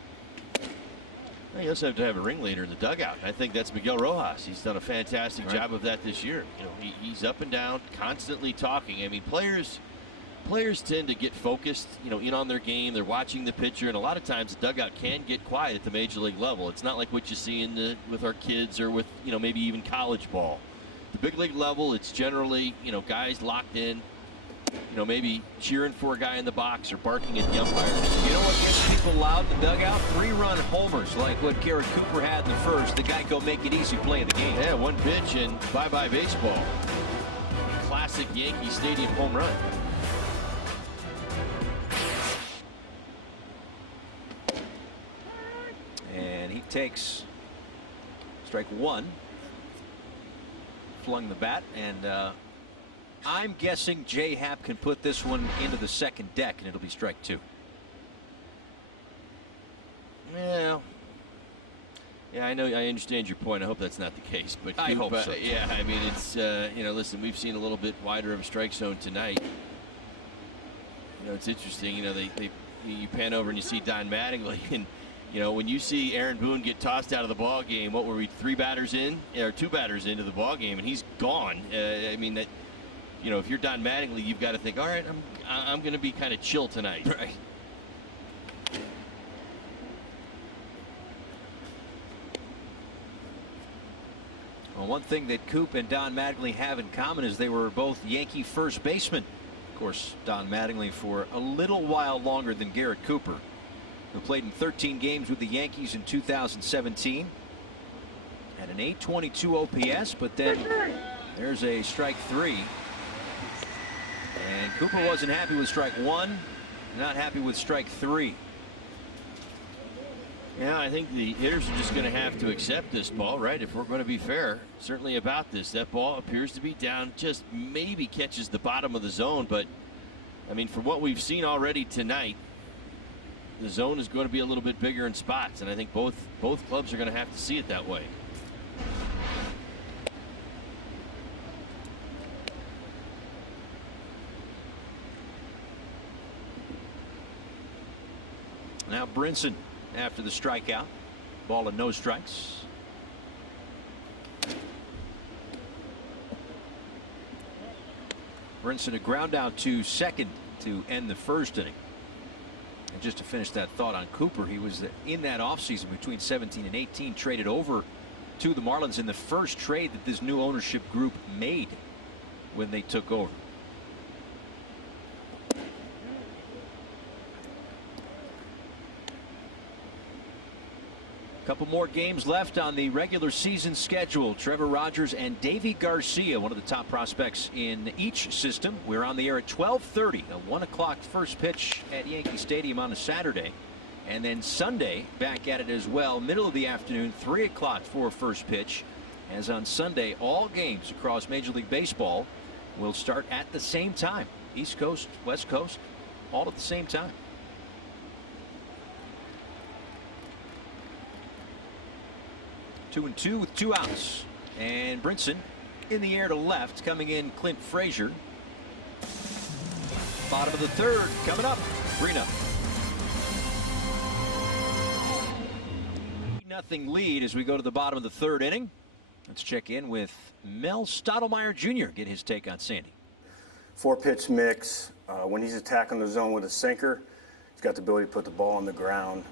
You also have to have a ringleader in the dugout. I think that's Miguel Rojas. He's done a fantastic job of that this year. You know, he's up and down, constantly talking. I mean, players tend to get focused, you know, in on their game. They're watching the pitcher, and a lot of times the dugout can get quiet at the major league level. It's not like what you see with our kids or with, you know, maybe even college ball. The big league level, it's generally, you know, guys locked in, you know, maybe cheering for a guy in the box or barking at the umpires. You know what gets people loud in the dugout? 3-run homers like what Garrett Cooper had in the first. The guy go make it easy play of the game. Yeah, one pitch and bye-bye baseball. Classic Yankee Stadium home run. And he takes strike one. Flung the bat, and I'm guessing J Happ can put this one into the second deck, and it'll be strike two. Yeah, I know. I understand your point. I hope that's not the case, but I hope so. Yeah, I mean, it's you know, listen, we've seen a little bit wider of a strike zone tonight. You know, it's interesting. You know, you pan over and you see Don Mattingly, and You know, when you see Aaron Boone get tossed out of the ball game, what were we, 3 batters in, or 2 batters into the ball game, and he's gone. I mean, that, you know, if you're Don Mattingly, you've got to think, all right, I'm going to be kind of chill tonight. Right. Well, one thing that Coop and Don Mattingly have in common is they were both Yankee first basemen. Of course, Don Mattingly for a little while longer than Garrett Cooper, who played in 13 games with the Yankees in 2017. Had an 822 OPS, but then there's a strike 3. And Cooper wasn't happy with strike 1, not happy with strike 3. Yeah, I think the hitters are just going to have to accept this ball, right? If we're going to be fair, certainly about this. That ball appears to be down, just maybe catches the bottom of the zone. But, I mean, from what we've seen already tonight, the zone is going to be a little bit bigger in spots. And I think both clubs are going to have to see it that way. Now Brinson after the strikeout. Ball and no strikes. Brinson a ground out to second to end the first inning. And just to finish that thought on Cooper, he was in that offseason between 17 and 18 traded over to the Marlins in the first trade that this new ownership group made when they took over. Couple more games left on the regular season schedule. Trevor Rogers and Davy Garcia, one of the top prospects in each system. We're on the air at 12:30, a 1 o'clock first pitch at Yankee Stadium on a Saturday. And then Sunday back at it as well, middle of the afternoon, 3 o'clock for first pitch. As on Sunday, all games across Major League Baseball will start at the same time. East Coast, West Coast, all at the same time. 2-2 with 2 outs. And Brinson in the air to left. Coming in Clint Frazier. Bottom of the third coming up. 3-0. 3-0 lead as we go to the bottom of the third inning. Let's check in with Mel Stottlemyre Jr. Get his take on Sandy. 4-pitch mix. When he's attacking the zone with a sinker, he's got the ability to put the ball on the ground.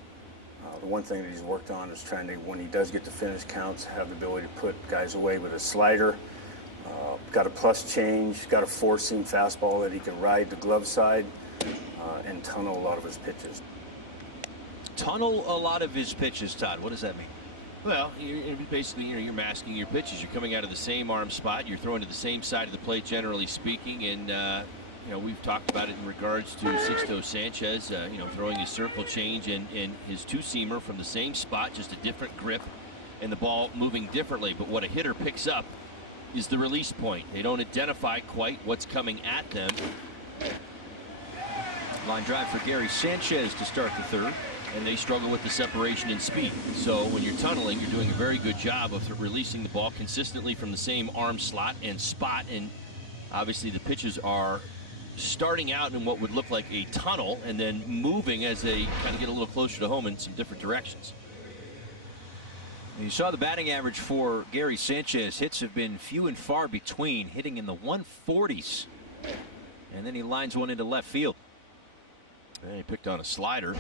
The one thing that he's worked on is trying to, when he does get to finish counts, have the ability to put guys away with a slider. Got a plus change, got a four-seam fastball that he can ride the glove side and tunnel a lot of his pitches. Tunnel a lot of his pitches, Todd. What does that mean? Well, basically, you're masking your pitches. You're coming out of the same arm spot. You're throwing to the same side of the plate, generally speaking. And we've talked about it in regards to Sixto Sanchez, throwing his circle change and his two-seamer from the same spot, just a different grip, and the ball moving differently. But what a hitter picks up is the release point. They don't identify quite what's coming at them. Line drive for Gary Sanchez to start the third. And they struggle with the separation and speed. So when you're tunneling, you're doing a very good job of releasing the ball consistently from the same arm slot and spot. And obviously the pitches are starting out in what would look like a tunnel and then moving as they kind of get a little closer to home in some different directions. You saw the batting average for Gary Sanchez. Hits have been few and far between, hitting in the 140s. And then he lines one into left field. And he picked on a slider.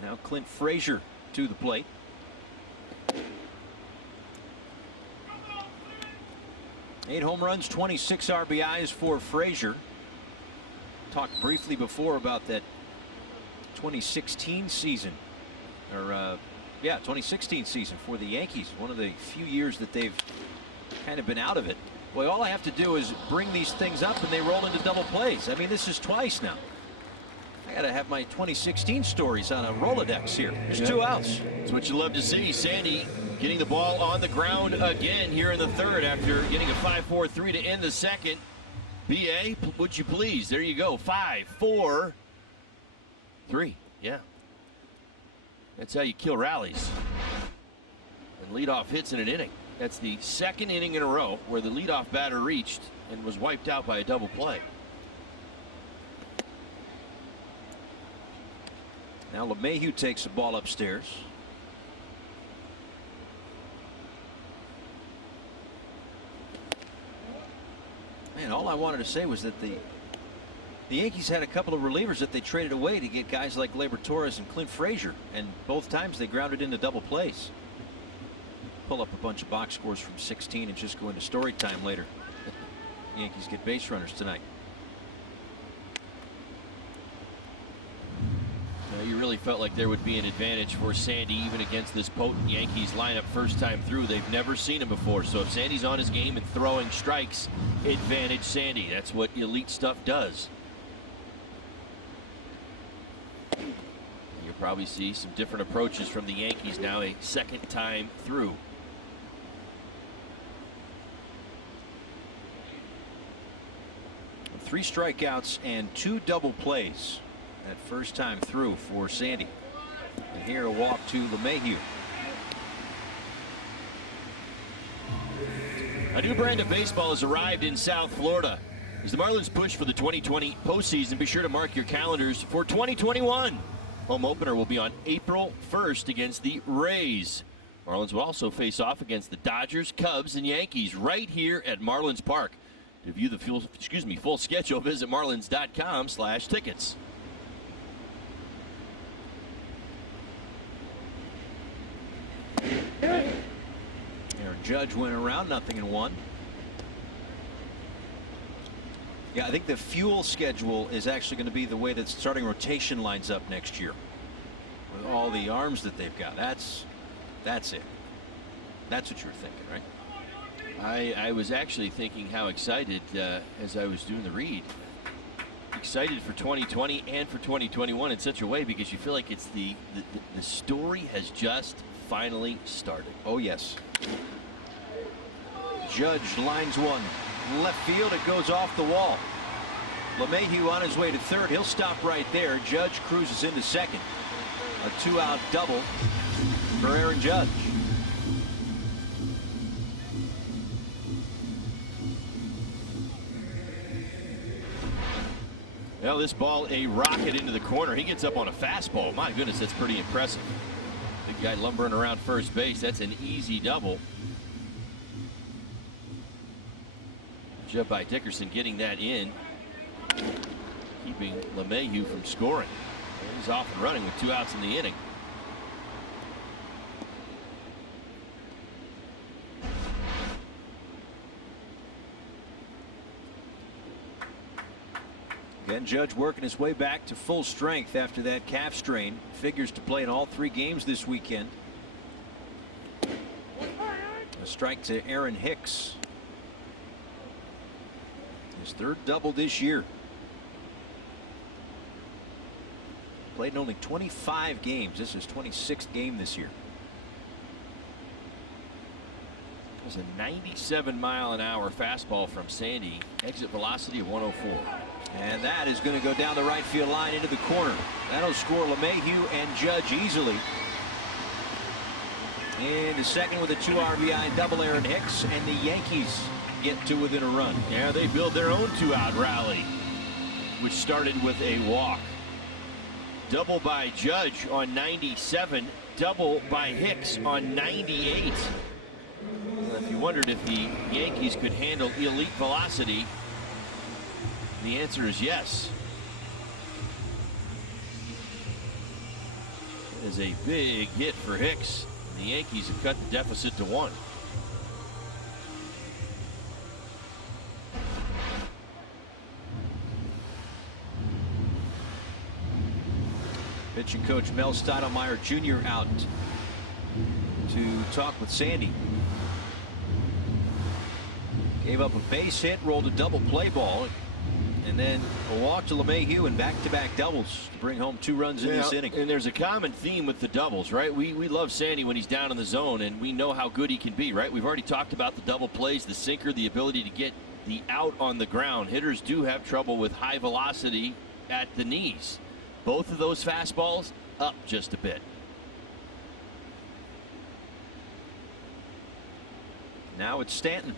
Now Clint Frazier to the plate. Eight home runs, 26 RBIs for Frazier. Talked briefly before about that 2016 season, 2016 season for the Yankees. One of the few years that they've kind of been out of it. Boy, all I have to do is bring these things up and they roll into double plays. I mean, this is twice now. I got to have my 2016 stories on a Rolodex here. There's 2 outs. That's what you love to see. Sandy getting the ball on the ground again here in the third after getting a 5-4-3 to end the second. BA, would you please? There you go. 5-4-3. Yeah. That's how you kill rallies. And leadoff hits in an inning. That's the second inning in a row where the leadoff batter reached and was wiped out by a double play. Now LeMahieu takes the ball upstairs. Man, all I wanted to say was that the Yankees had a couple of relievers that they traded away to get guys like Gleyber Torres and Clint Frazier, and both times they grounded into double plays. Pull up a bunch of box scores from 16 and just go into story time later. The Yankees get base runners tonight. You really felt like there would be an advantage for Sandy even against this potent Yankees lineup first time through. They've never seen him before, so if Sandy's on his game and throwing strikes, advantage Sandy. That's what elite stuff does. You'll probably see some different approaches from the Yankees now a second time through. Three strikeouts and 2 double plays that first time through for Sandy. And here a walk to LeMahieu. A new brand of baseball has arrived in South Florida. As the Marlins push for the 2020 postseason, be sure to mark your calendars for 2021. Home opener will be on April 1st against the Rays. Marlins will also face off against the Dodgers, Cubs, and Yankees right here at Marlins Park. To view the full schedule, visit marlins.com/tickets. Aaron Judge went around, 0-1. Yeah, I think the fuel schedule is actually going to be the way that starting rotation lines up next year. With all the arms that they've got. That's it. That's what you're thinking, right? I was actually thinking how excited as I was doing the read. Excited for 2020 and for 2021 in such a way because you feel like it's the story has just finally started. Oh yes. Judge lines one left field. It goes off the wall. LeMahieu on his way to third. He'll stop right there. Judge cruises into second. A 2-out double for Aaron Judge. Well, this ball a rocket into the corner. He gets up on a fastball. My goodness, that's pretty impressive. Big guy lumbering around first base. That's an easy double. Jump by Dickerson getting that in, keeping LeMahieu from scoring. And he's off and running with 2 outs in the inning. Again, Judge working his way back to full strength after that calf strain. Figures to play in all 3 games this weekend. A strike to Aaron Hicks. His 3rd double this year. Played in only 25 games. This is his 26th game this year. There's a 97-mile-an-hour fastball from Sandy. Exit velocity of 104. And that is going to go down the right field line into the corner. That'll score LeMahieu and Judge easily. Into second with a 2 RBI double, Aaron Hicks, and the Yankees get to within a run. Yeah, they build their own 2-out rally, which started with a walk. Double by Judge on 97, double by Hicks on 98. Well, if you wondered if the Yankees could handle elite velocity, the answer is yes. That is a big hit for Hicks. The Yankees have cut the deficit to 1. Pitching coach Mel Stottlemyre Jr. out to talk with Sandy. Gave up a base hit, rolled a double play ball, and then a walk to LeMahieu and back-to-back doubles to bring home 2 runs in this inning. And there's a common theme with the doubles, right? We love Sandy when he's down in the zone, and we know how good he can be, right? We've already talked about the double plays, the sinker, the ability to get the out on the ground. Hitters do have trouble with high velocity at the knees. Both of those fastballs up just a bit. Now it's Stanton.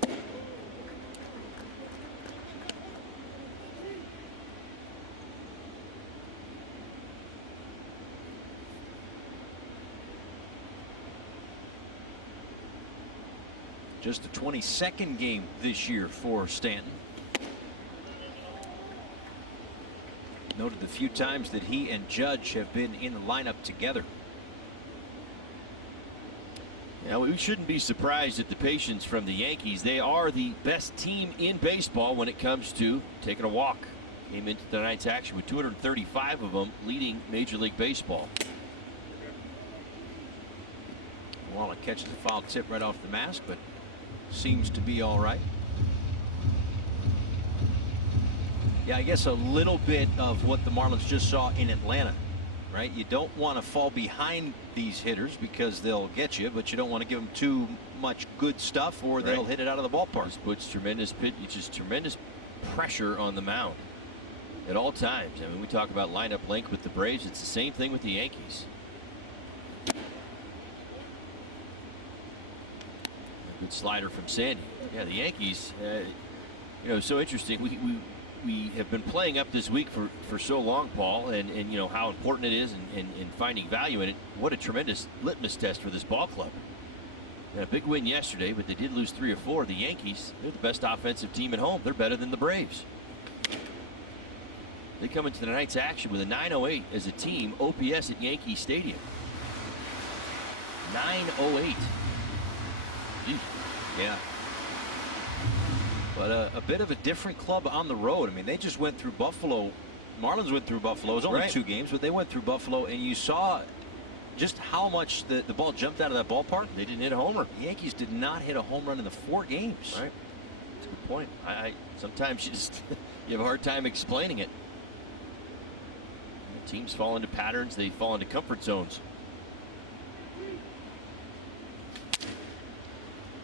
Just the 22nd game this year for Stanton. Noted the few times that he and Judge have been in the lineup together. Yeah, we shouldn't be surprised at the patience from the Yankees. They are the best team in baseball when it comes to taking a walk. Came into tonight's action with 235 of them, leading Major League Baseball. Walla catches a foul tip right off the mask, but seems to be all right. Yeah, I guess a little bit of what the Marlins just saw in Atlanta, right? You don't want to fall behind these hitters because they'll get you, but you don't want to give them too much good stuff or they'll hit it out of the ballpark. This puts tremendous pressure on the mound at all times. I mean, we talk about lineup length with the Braves. It's the same thing with the Yankees. A good slider from Sandy. Yeah, the Yankees, you know, so interesting. We have been playing up this week for so long, Paul, and you know how important it is in finding value in it. What a tremendous litmus test for this ball club. They had a big win yesterday, but they did lose 3 or 4. The Yankees, they're the best offensive team at home. They're better than the Braves. They come into tonight's action with a 908 as a team OPS at Yankee Stadium. 908. Jeez. Yeah. But a bit of a different club on the road. I mean, they just went through Buffalo. Marlins went through Buffalo. It was only 2 games, but they went through Buffalo, and you saw just how much the ball jumped out of that ballpark. They didn't hit a homer. The Yankees did not hit a home run in the 4 games. Right. That's a good point. I sometimes you just you have a hard time explaining it. Teams fall into patterns. They fall into comfort zones.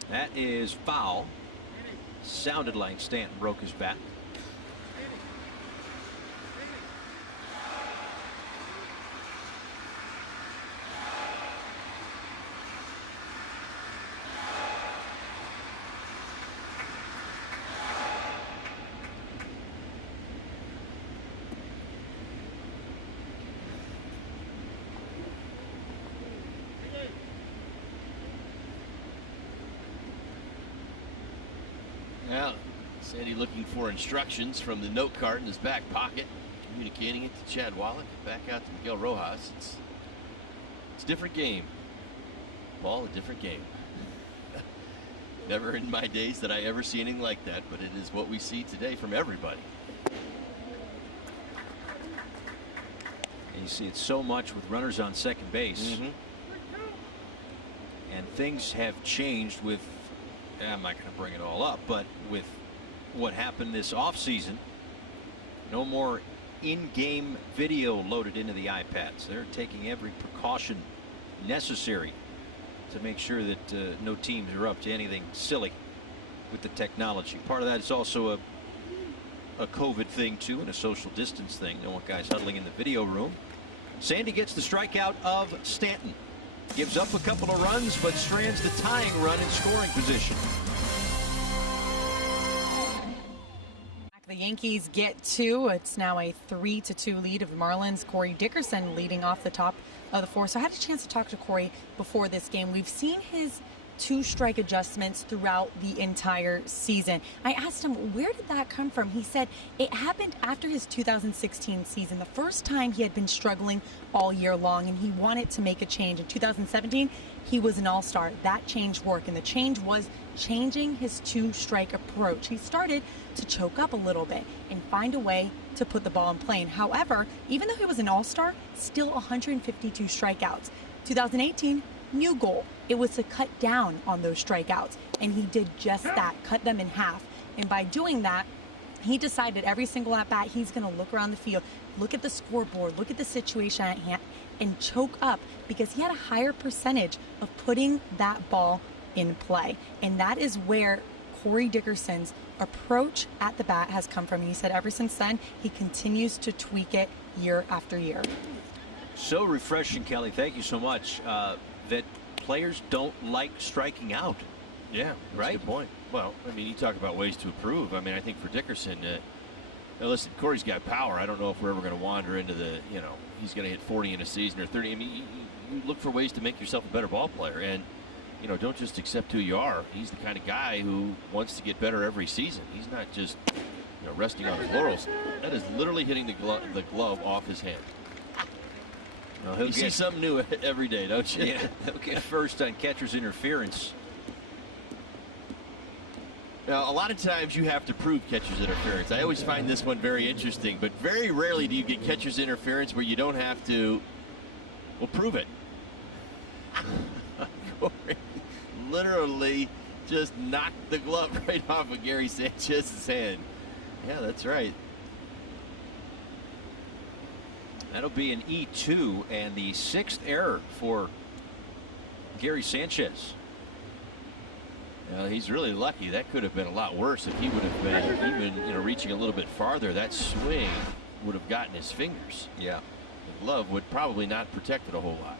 That is foul. Sounded like Stanton broke his bat. Well, Sandy looking for instructions from the note card in his back pocket, communicating it to Chad Wallach, back out to Miguel Rojas. It's a different game. Ball, a different game. Never in my days did I ever see anything like that, but it is what we see today from everybody. And you see it so much with runners on second base. And things have changed with, I'm not going to bring it all up, but with what happened this offseason, no more in-game video loaded into the iPads. They're taking every precaution necessary to make sure that no teams are up to anything silly with the technology. Part of that is also a COVID thing too, and a social distance thing. No one guys huddling in the video room. Sandy gets the strikeout of Stanton. Gives up a couple of runs, but strands the tying run in scoring position. The Yankees get 2. It's now a 3-2 lead of the Marlins. Corey Dickerson leading off the top of the 4th. So I had a chance to talk to Corey before this game. We've seen his 2-strike adjustments throughout the entire season. I asked him, where did that come from? He said it happened after his 2016 season, the first time he had been struggling all year long, and he wanted to make a change. In 2017, he was an all-star. That changed work, and the change was changing his 2-strike approach. He started to choke up a little bit and find a way to put the ball in play. However, even though he was an all-star, still 152 strikeouts. 2018, new goal. It was to cut down on those strikeouts, and he did just that, cut them in half. And by doing that, he decided every single at bat he's going to look around the field, look at the scoreboard, look at the situation at hand, and choke up, because he had a higher percentage of putting that ball in play. And that is where Corey Dickerson's approach at the bat has come from. He said ever since then, he continues to tweak it year after year. So refreshing, Kelly. Thank you so much. That players don't like striking out. Yeah, that's a good point. Well, I mean, you talk about ways to improve. I mean, I think for Dickerson, now listen, Corey's got power. I don't know if we're ever going to wander into the, you know, he's going to hit 40 in a season or 30. I mean, you look for ways to make yourself a better ball player. And you know, don't just accept who you are. He's the kind of guy who wants to get better every season. He's not just, you know, resting on his laurels. That is literally hitting the glove off his hand. Well, you see something new every day, don't you? Yeah, he'll get first on catcher's interference. Now, a lot of times you have to prove catcher's interference. I always find this one very interesting, but very rarely do you get catcher's interference where you don't have to, well, prove it. Literally just knocked the glove right off of Gary Sanchez's hand. Yeah, that's right. That'll be an E2 and the 6th error for Gary Sanchez. He's really lucky. That could have been a lot worse if he would have been even, you know, reaching a little bit farther. That swing would have gotten his fingers. Yeah. The glove would probably not protect it a whole lot.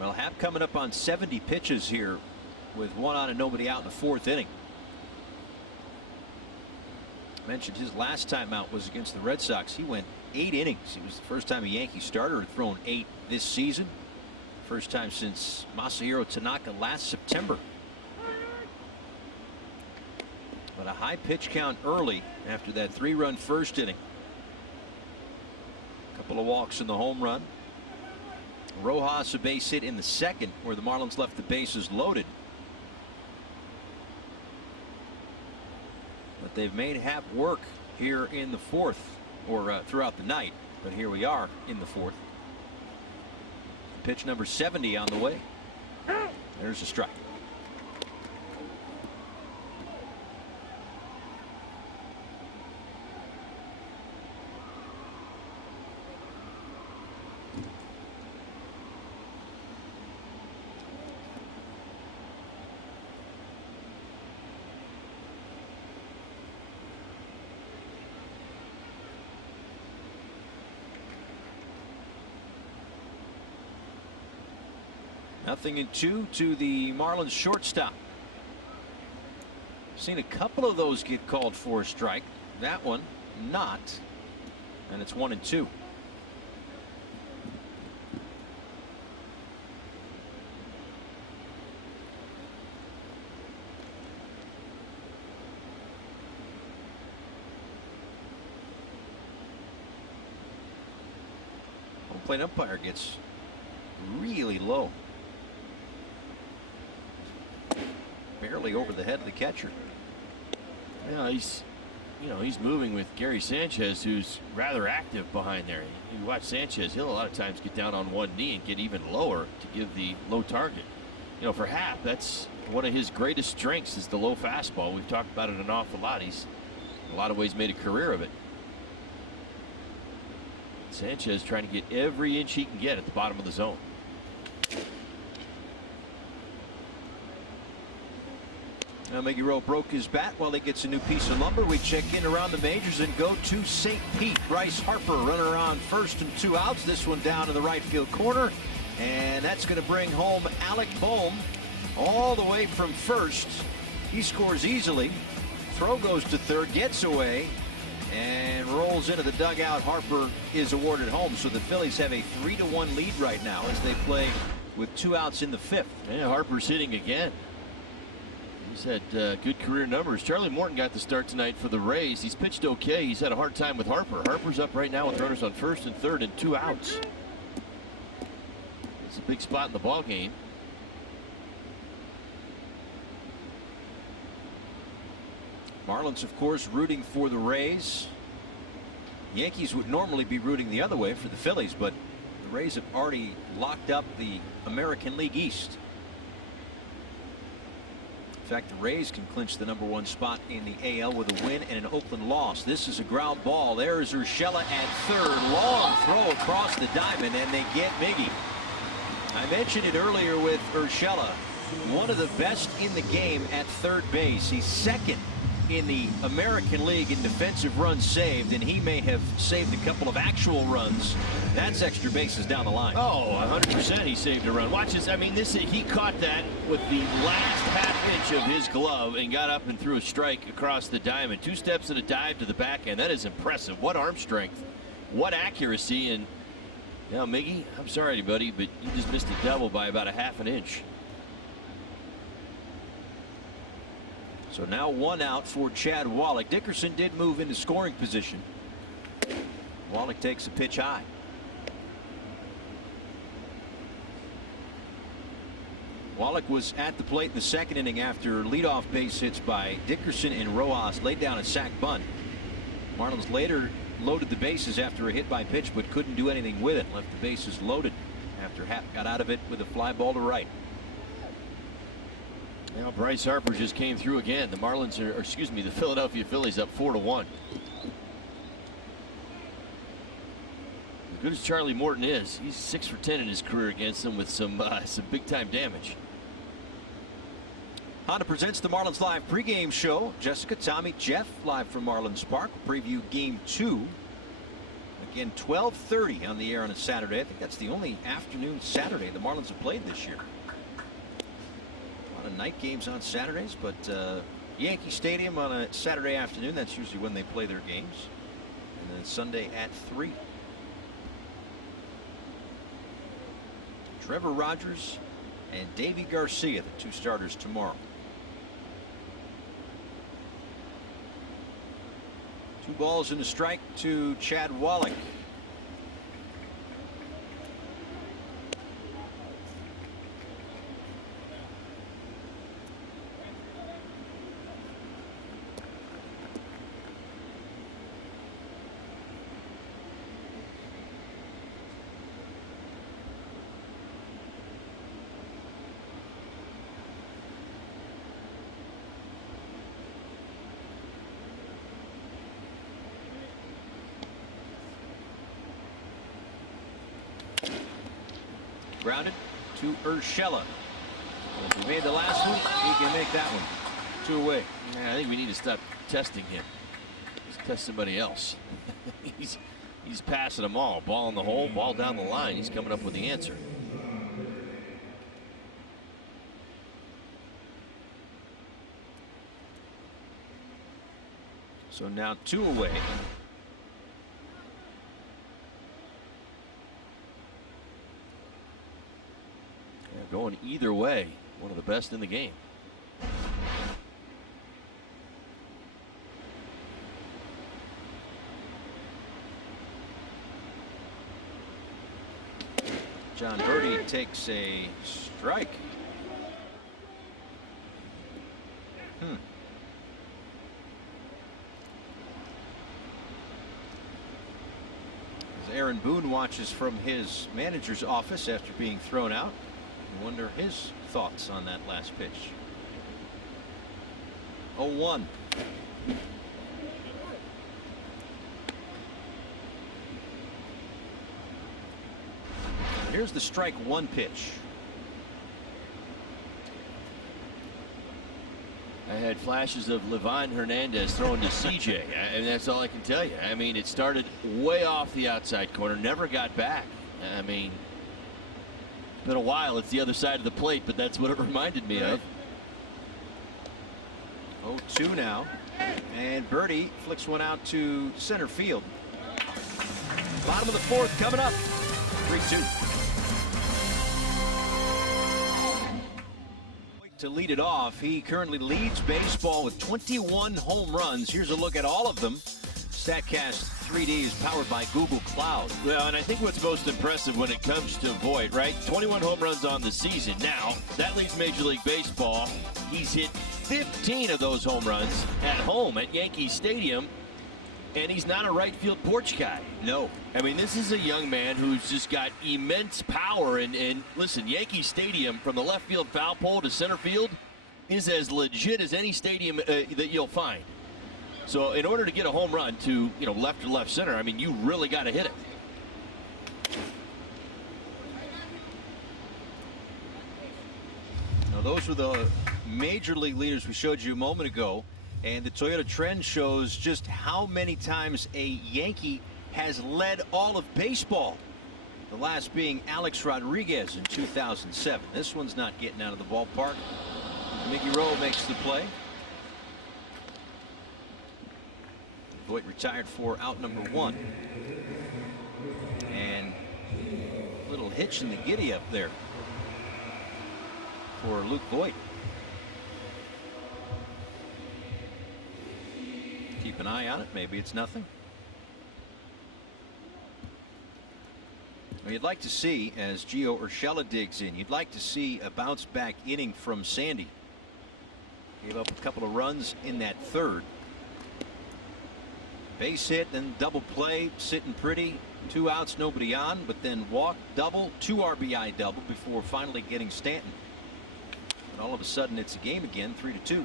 Well, Happ coming up on 70 pitches here with 1 on and nobody out in the 4th inning. Mentioned his last time out was against the Red Sox. He went 8 innings. It was the first time a Yankee starter had thrown 8 this season. First time since Masahiro Tanaka last September. But a high pitch count early after that 3-run first inning. A couple of walks in the home run. Rojas a base hit in the 2nd where the Marlins left the bases loaded. But they've made Happ work here in the 4th, or throughout the night. But here we are in the 4th. Pitch number 70 on the way. There's a strike. Nothing in 2 to the Marlins shortstop. Seen a couple of those get called for a strike. That one not. And it's 1-2. Home plate umpire gets really low. Barely over the head of the catcher. Yeah, he's moving with Gary Sanchez, who's rather active behind there. You watch Sanchez, he'll a lot of times get down on one knee and get even lower to give the low target. You know, for Happ, that's one of his greatest strengths is the low fastball. We've talked about it an awful lot. He's in a lot of ways made a career of it. Sanchez trying to get every inch he can get at the bottom of the zone. Now Miggy Rowe broke his bat while he gets a new piece of lumber. We check in around the majors and go to St. Pete. Bryce Harper runner on first and 2 outs. This one down in the right field corner. And that's going to bring home Alec Bohm all the way from first. He scores easily. Throw goes to third, gets away, and rolls into the dugout. Harper is awarded home. So the Phillies have a 3-1 lead right now as they play with 2 outs in the 5th. Yeah, Harper's hitting again. He's had good career numbers. Charlie Morton got the start tonight for the Rays. He's pitched okay. He's had a hard time with Harper. Harper's up right now with runners on first and third and 2 outs. It's a big spot in the ball game. Marlins, of course, rooting for the Rays. Yankees would normally be rooting the other way for the Phillies, but the Rays have already locked up the American League East. In fact, the Rays can clinch the #1 spot in the AL with a win and an Oakland loss. This is a ground ball. There's Urshela at third. Long throw across the diamond, and they get Miggy. I mentioned it earlier with Urshela. One of the best in the game at third base. He's second in the American League in defensive runs saved, and he may have saved a couple of actual runs. That's extra bases down the line. Oh, 100% he saved a run. Watch this. I mean, he caught that with the last half inch of his glove and got up and threw a strike across the diamond. 2 steps and a dive to the backhand. That is impressive. What arm strength. What accuracy. And now, Miggy, I'm sorry, buddy, but you just missed a double by about a half an inch. So now 1 out for Chad Wallach. Dickerson did move into scoring position. Wallach takes a pitch high. Wallach was at the plate in the second inning after leadoff base hits by Dickerson and Rojas laid down a sac bunt. Marlins later loaded the bases after a hit by pitch, but couldn't do anything with it. Left the bases loaded after Happ got out of it with a fly ball to right. Now Bryce Harper just came through again. The Marlins are, or excuse me, the Philadelphia Phillies up 4-1. As good as Charlie Morton is, he's 6 for 10 in his career against them with some big time damage. Honda presents the Marlins Live pregame show. Jessica, Tommy, Jeff live from Marlins Park. Preview Game 2. Again, 12:30 on the air on a Saturday. I think that's the only afternoon Saturday the Marlins have played this year. Night games on Saturdays, but Yankee Stadium on a Saturday afternoon, that's usually when they play their games. And then Sunday at 3. Trevor Rogers and Davy Garcia, the 2 starters tomorrow. 2 balls and a strike to Chad Wallach. Grounded to Urshela. If he made the last one, he can make that one. 2 away. Yeah, I think we need to stop testing him. Let's test somebody else. he's passing them all. Ball in the hole, ball down the line. He's coming up with the answer. So now 2 away. Going either way, one of the best in the game. John Birdie takes a strike. As Aaron Boone watches from his manager's office after being thrown out. I wonder his thoughts on that last pitch. 0-1. Here's the strike 1 pitch. I had flashes of Livan Hernandez throwing to CJ, and that's all I can tell you. I mean, it started way off the outside corner, never got back. I mean, it's been a while. It's the other side of the plate, but that's what it reminded me of. 0-2 now, and Birdie flicks one out to center field. Bottom of the 4th coming up. 3-2. To lead it off, he currently leads baseball with 21 home runs. Here's a look at all of them. StatCast 3D is powered by Google Cloud. Well, and I think what's most impressive when it comes to Voit, right? 21 home runs on the season. Now, that leads Major League Baseball. He's hit 15 of those home runs at home at Yankee Stadium. And he's not a right field porch guy. No. I mean, this is a young man who's just got immense power. And listen, Yankee Stadium from the left field foul pole to center field is as legit as any stadium that you'll find. So in order to get a home run to, left to left center, I mean, you really got to hit it. Now, those were the major league leaders we showed you a moment ago. And the Toyota trend shows just how many times a Yankee has led all of baseball. The last being Alex Rodriguez in 2007. This one's not getting out of the ballpark. Mickey Rowe makes the play. Voit retired for out number 1. And a little hitch in the giddy up there for Luke Voit. Keep an eye on it. Maybe it's nothing. Well, you'd like to see, as Gio Urshela digs in, you'd like to see a bounce back inning from Sandy. Gave up a couple of runs in that third. Base hit, then double play, sitting pretty. 2 outs, nobody on, but then walk, double, 2 RBI double before finally getting Stanton. And all of a sudden it's a game again, 3-2.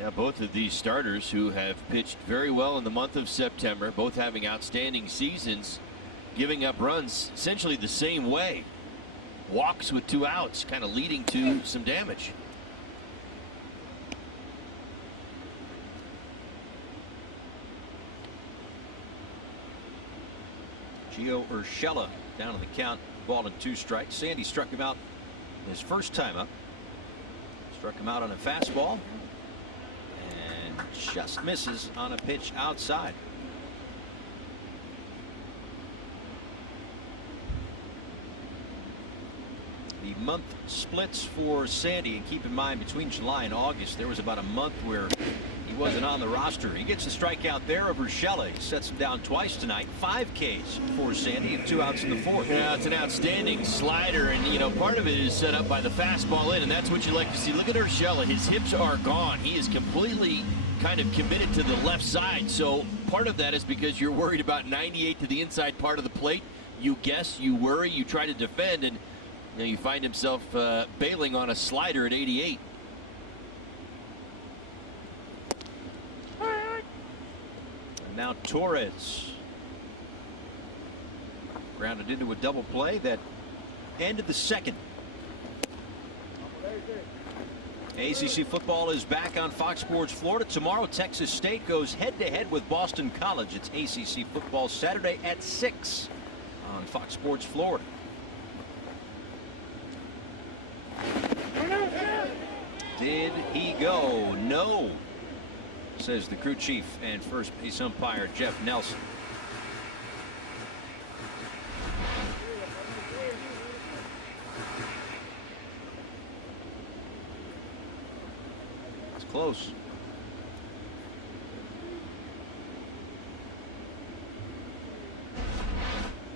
Yeah, both of these starters who have pitched very well in the month of September, both having outstanding seasons, giving up runs essentially the same way. Walks with 2 outs, kind of leading to some damage. Gio Urshela down on the count, ball and 2 strikes. Sandy struck him out his first time up. Struck him out on a fastball and just misses on a pitch outside. The month splits for Sandy, and keep in mind between July and August there was about a month where he wasn't on the roster. He gets a strikeout there of Urshela. He sets him down twice tonight. 5 Ks for Sandy and 2 outs in the 4th. Yeah, it's an outstanding slider, and you know, part of it is set up by the fastball in, and that's what you like to see. Look at Urshela. His hips are gone. He is completely kind of committed to the left side. So part of that is because you're worried about 98 to the inside part of the plate. You guess, you worry, you try to defend, and you know, you find himself bailing on a slider at 88. And now Torres grounded into a double play that ended the second. ACC football is back on Fox Sports Florida. Tomorrow Texas State goes head-to-head with Boston College. It's ACC football Saturday at 6 on Fox Sports Florida. Did he go? No, says the crew chief and first base umpire Jeff Nelson. It's close.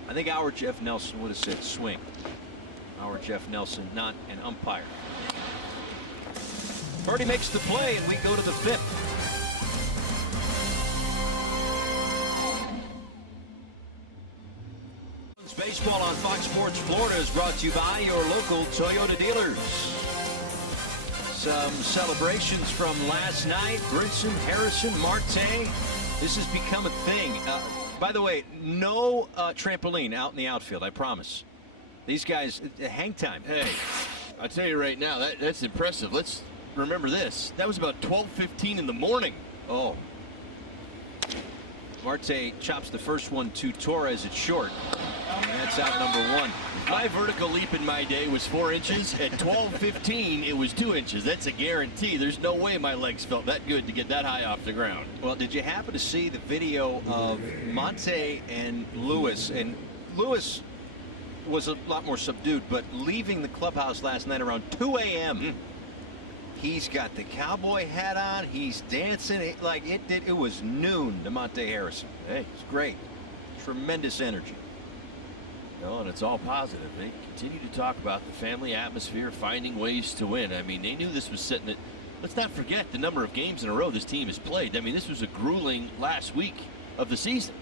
I think our Jeff Nelson would have said swing. Our Jeff Nelson, not an umpire. Birdie makes the play, and we go to the 5th. Baseball on Fox Sports Florida is brought to you by your local Toyota dealers. Some celebrations from last night. Brinson, Harrison, Marte. This has become a thing. By the way, no trampoline out in the outfield, I promise. These guys, hang time. Hey, I'll tell you right now, that's impressive. Let's remember this. That was about 12:15 in the morning. Oh. Marte chops the first one to Torres at short. And that's out number 1. My vertical leap in my day was 4 inches. At 12:15, it was 2 inches. That's a guarantee. There's no way my legs felt that good to get that high off the ground. Well, did you happen to see the video of Monte and Lewis? And Lewis was a lot more subdued, but leaving the clubhouse last night around 2 a.m. He's got the cowboy hat on. He's dancing like it was noon to Monte Harrison. Hey, it's great. Tremendous energy. No, and it's all positive. They continue to talk about the family atmosphere, finding ways to win. I mean, they knew this was setting it. Let's not forget the number of games in a row this team has played. I mean, this was a grueling last week of the season.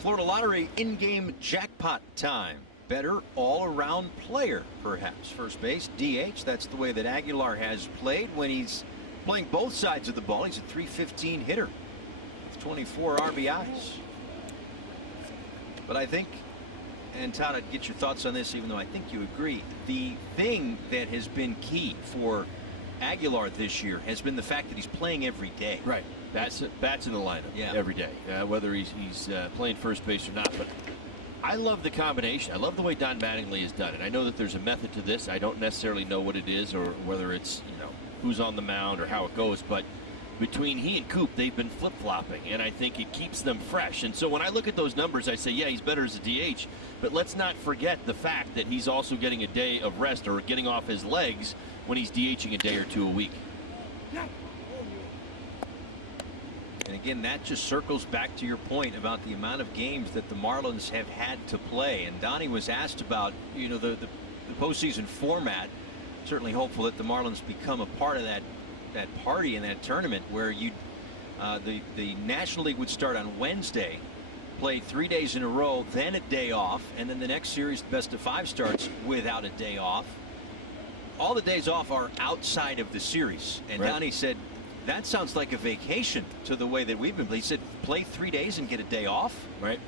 Florida Lottery in-game jackpot time. Better all-around player, perhaps. First base, DH. That's the way that Aguilar has played when he's playing both sides of the ball. He's a .315 hitter with 24 RBIs. But I think and Todd, I'd get your thoughts on this, even though I think you agree. The thing that has been key for Aguilar this year has been the fact that he's playing every day. Right. Bats in the lineup every day, whether he's playing first base or not. But I love the combination. I love the way Don Mattingly has done it. I know that there's a method to this. I don't necessarily know what it is or whether it's, who's on the mound or how it goes. But between he and Coop, they've been flip-flopping, and I think it keeps them fresh. And so when I look at those numbers, I say, yeah, he's better as a DH. But let's not forget the fact that he's also getting a day of rest or getting off his legs when he's DHing a day or two a week. And again, that just circles back to your point about the amount of games that the Marlins have had to play. And Donnie was asked about, the postseason format. Certainly hopeful that the Marlins become a part of that party in that tournament where the National League would start on Wednesday, play 3 days in a row, then a day off, and then the next series, the best of 5, starts without a day off. All the days off are outside of the series. And right. Donnie said, that sounds like a vacation to the way that we've been. He said, play 3 days and get a day off. Right.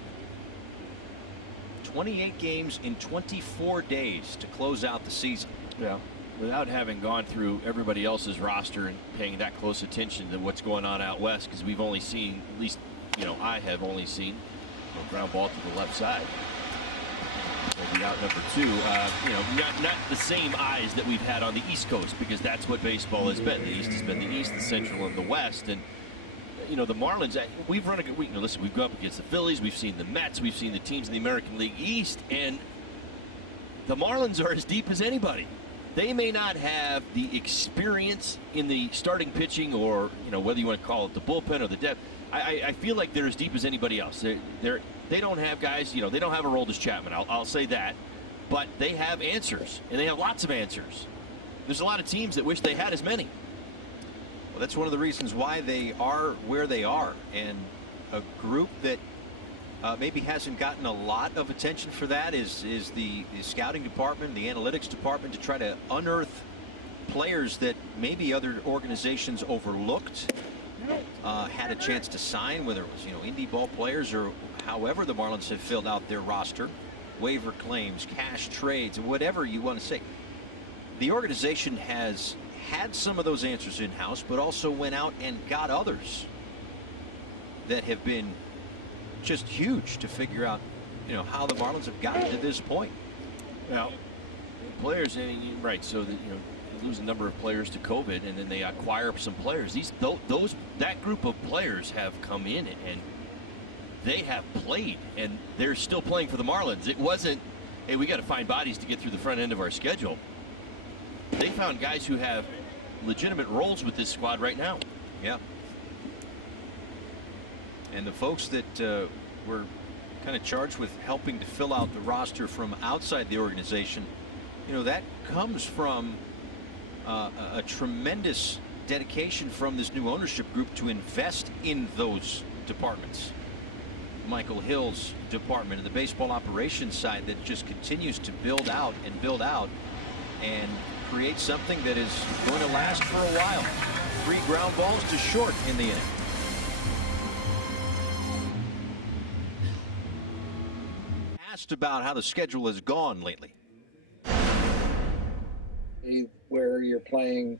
28 games in 24 days to close out the season. Yeah. Without having gone through everybody else's roster and paying that close attention to what's going on out west, because we've only seen, at least, I have only seen a ground ball to the left side. Maybe out number 2. Not the same eyes that we've had on the East Coast, because that's what baseball has been. The East has been the East, the Central, and the West. And the Marlins, we've run a listen, we've gone up against the Phillies, we've seen the Mets, we've seen the teams in the American League East, and the Marlins are as deep as anybody. They may not have the experience in the starting pitching, or whether you want to call it the bullpen or the depth. I feel like they're as deep as anybody else. They don't have guys. They don't have a Aroldis Chapman. I'll say that, but they have answers, and they have lots of answers. There's a lot of teams that wish they had as many. Well, that's one of the reasons why they are where they are, and a group that maybe hasn't gotten a lot of attention for that is the scouting department, the analytics department, to try to unearth players that maybe other organizations overlooked, had a chance to sign, whether it was indie ball players or however the Marlins have filled out their roster, waiver claims, cash trades, whatever you want to say. The organization has had some of those answers in-house, but also went out and got others that have been just huge to figure out, how the Marlins have gotten to this point. Now, players, right? So that you lose a number of players to COVID, and then they acquire some players. That group of players have come in and they have played, and they're still playing for the Marlins. It wasn't, hey, we got to find bodies to get through the front end of our schedule. They found guys who have legitimate roles with this squad right now. Yeah. And the folks that were kind of charged with helping to fill out the roster from outside the organization, that comes from a tremendous dedication from this new ownership group to invest in those departments. Michael Hill's department and the baseball operations side that just continues to build out and create something that is going to last for a while. 3 ground balls to short in the inning. Asked about how the schedule has gone lately. Where you're playing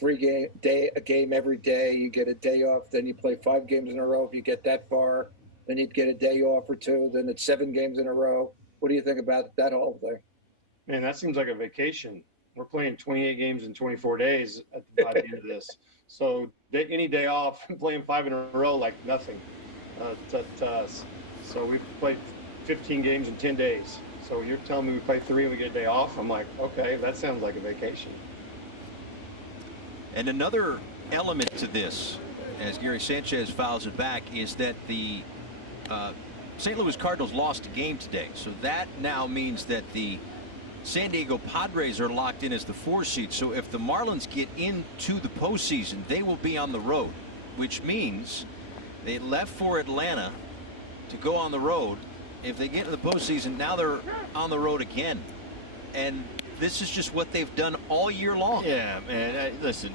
a game every day, you get a day off, then you play 5 games in a row. If you get that far, then you'd get a day off or 2, then it's 7 games in a row. What do you think about that whole thing? Man, that seems like a vacation. We're playing 28 games in 24 days by the end of this. So any day off, playing 5 in a row like nothing to us. So we played 15 games in 10 days. So you're telling me we play 3 and we get a day off? I'm like, okay, that sounds like a vacation. And another element to this, as Gary Sanchez fouls it back, is that the St. Louis Cardinals lost a game today. So that now means that the San Diego Padres are locked in as the 4 seed. So if the Marlins get into the postseason, they will be on the road, which means they left for Atlanta to go on the road. If they get to the postseason, now they're on the road again. And this is just what they've done all year long. Yeah, man. Listen,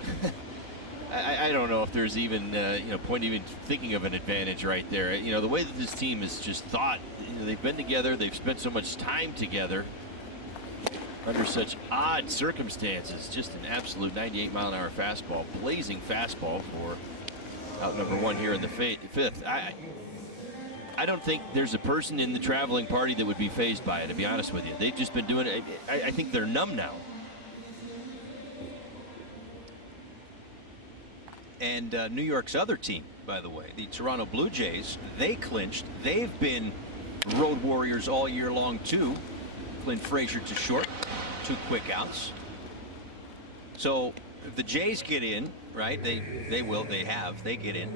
I don't know if there's even point even thinking of an advantage right there. The way that this team has just thought, they've been together, they've spent so much time together under such odd circumstances. Just an absolute 98-mile-an-hour fastball, blazing fastball for out number one here in the fifth. I don't think there's a person in the traveling party that would be fazed by it, to be honest with you. They've just been doing it. I think they're numb now. And New York's other team, by the way, the Toronto Blue Jays, they clinched. They've been road warriors all year long, too. Clint Frazier to short, 2 quick outs. So if the Jays get in, right, they get in.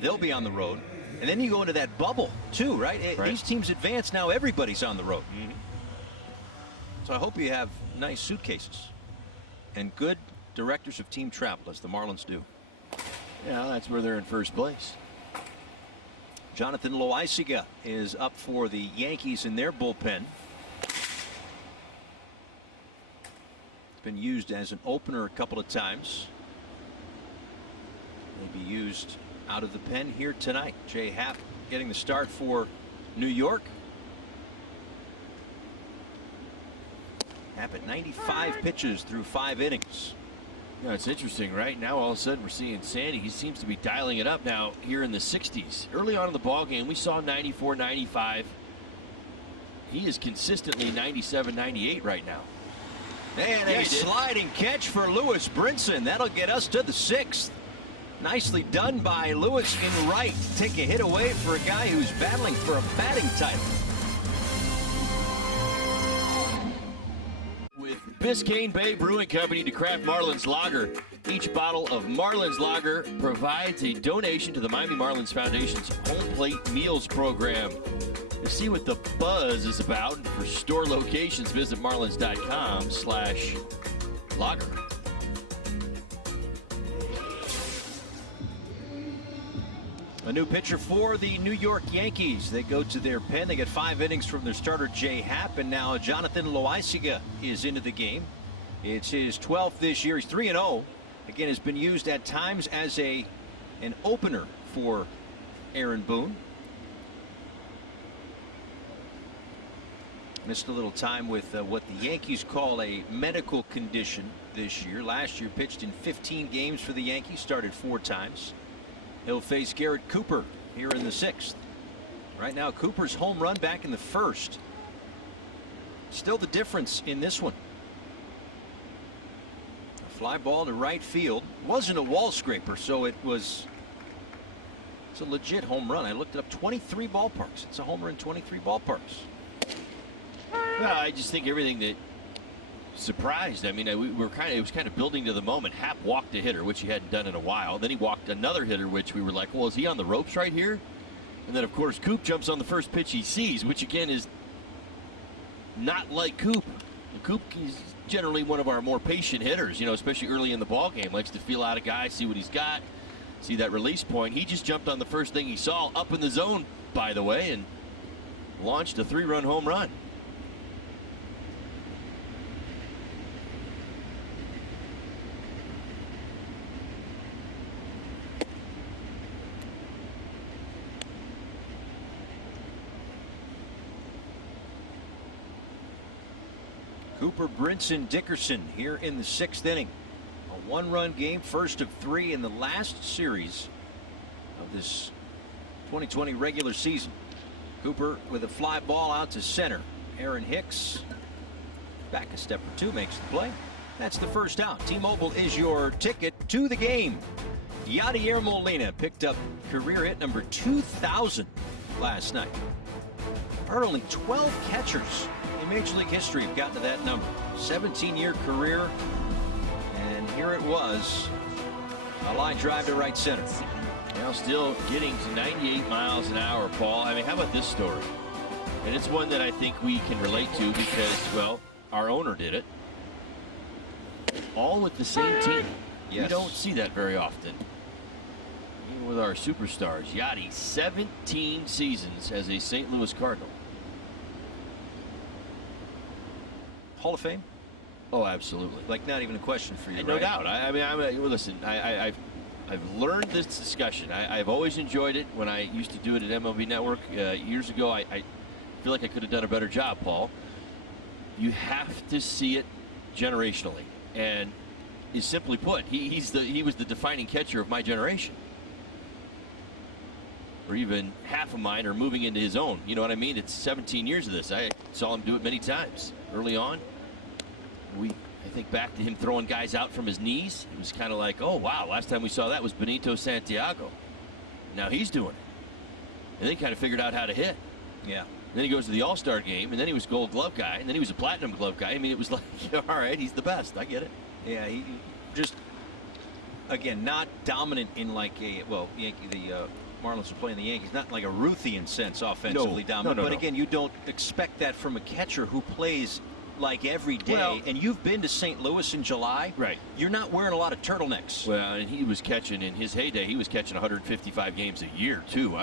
They'll be on the road. And then you go into that bubble, too, right? These teams advance, now everybody's on the road. So I hope you have nice suitcases and good directors of team travel, as the Marlins do. Yeah, that's where they're in first place. Jonathan Loaisiga is up for the Yankees in their bullpen. It's been used as an opener a couple of times. Will be used out of the pen here tonight. Jay Happ getting the start for New York. Happ at 95 pitches through 5 innings. Yeah, it's interesting, right? Now all of a sudden we're seeing Sandy. He seems to be dialing it up now here in the 60s. Early on in the ball game, we saw 94, 95. He is consistently 97, 98 right now. And a sliding catch for Lewis Brinson. That'll get us to the 6th. Nicely done by Lewis in right. Take a hit away for a guy who's battling for a batting title. Biscayne Bay Brewing Company to craft Marlins Lager. Each bottle of Marlins Lager provides a donation to the Miami Marlins Foundation's Home Plate Meals program. To see what the buzz is about, for store locations, visit marlins.com/lager. A new pitcher for the New York Yankees. They go to their pen. They get 5 innings from their starter, Jay Happ, and now Jonathan Loaisiga is into the game. It's his 12th this year. He's 3-0. Again, has been used at times as an opener for Aaron Boone. Missed a little time with what the Yankees call a medical condition this year. Last year pitched in 15 games for the Yankees, started 4 times. He'll face Garrett Cooper here in the 6th. Right now, Cooper's home run back in the 1st. Still the difference in this one. A fly ball to right field. Wasn't a wall scraper, so it's a legit home run. I looked it up. 23 ballparks. It's a homer in 23 ballparks. Well, I just think everything that surprised. I mean, it was kind of building to the moment. Happ walked a hitter, which he hadn't done in a while. Then he walked another hitter, which we were like, well, is he on the ropes right here? And then, of course, Coop jumps on the first pitch he sees, which again is not like Coop. Coop is generally one of our more patient hitters, especially early in the ball game. Likes to feel out a guy, see what he's got, see that release point. He just jumped on the first thing he saw, up in the zone, by the way, and launched a 3-run home run. Cooper, Brinson, Dickerson here in the 6th inning. A 1-run game, first of 3 in the last series of this 2020 regular season. Cooper with a fly ball out to center. Aaron Hicks back a step or 2, makes the play. That's the first out. T-Mobile is your ticket to the game. Yadier Molina picked up career hit number 2,000 last night. Heard only 12 catchers in Major League history have gotten to that number. 17-year career, and here it was. A line drive to right center. Now still getting to 98 miles an hour, Paul. I mean, how about this story? And it's one that I think we can relate to because, well, our owner did it. All with the same team. Yes. We don't see that very often. Even with our superstars. Yachty, 17 seasons as a St. Louis Cardinal. Hall of Fame? Oh, absolutely. Like, not even a question for you, No right? doubt. Listen, I've learned this discussion. I've always enjoyed it when I used to do it at MLB Network years ago. I feel like I could have done a better job, Paul. You have to see it generationally, and is simply put, he was the defining catcher of my generation, or even half of mine are moving into his own. You know what I mean? It's 17 years of this. I saw him do it many times early on. I think back to him throwing guys out from his knees. It was kind of like, oh wow, last time we saw that was Benito Santiago. Now he's doing it, and then he kind of figured out how to hit. Yeah. Then he goes to the All-Star game, and then he was Gold Glove guy, and then he was a Platinum Glove guy. I mean, it was like, all right, he's the best. I get it. Yeah, he just, again, not dominant in like the Marlins are playing the Yankees, not like a Ruthian sense offensively dominant. No. But again, you don't expect that from a catcher who plays like every day. Well, and you've been to St. Louis in July. Right. You're not wearing a lot of turtlenecks. Well, and he was catching, in his heyday, he was catching 155 games a year, too.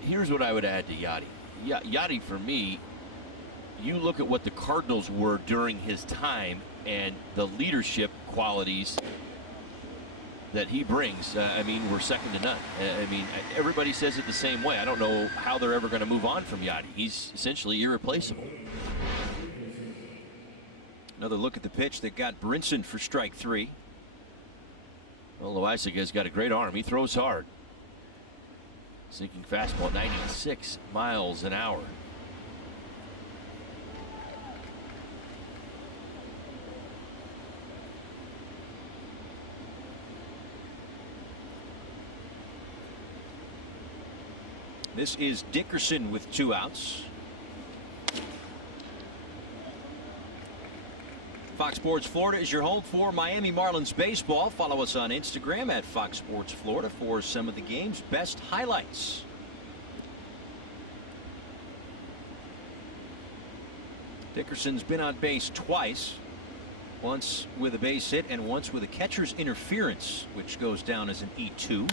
Here's what I would add to Yachty. Yachty, for me, you look at what the Cardinals were during his time and the leadership qualities that he brings. I mean, we're second to none. I mean, everybody says it the same way. I don't know how they're ever going to move on from Yachty. He's essentially irreplaceable. Another look at the pitch that got Brinson for strike 3. Well, Loaiza's got a great arm. He throws hard. Sinking fastball, 96 miles an hour. This is Dickerson with 2 outs. Fox Sports Florida is your home for Miami Marlins baseball. Follow us on Instagram at Fox Sports Florida for some of the game's best highlights. Dickerson's been on base twice, once with a base hit and once with a catcher's interference, which goes down as an E2.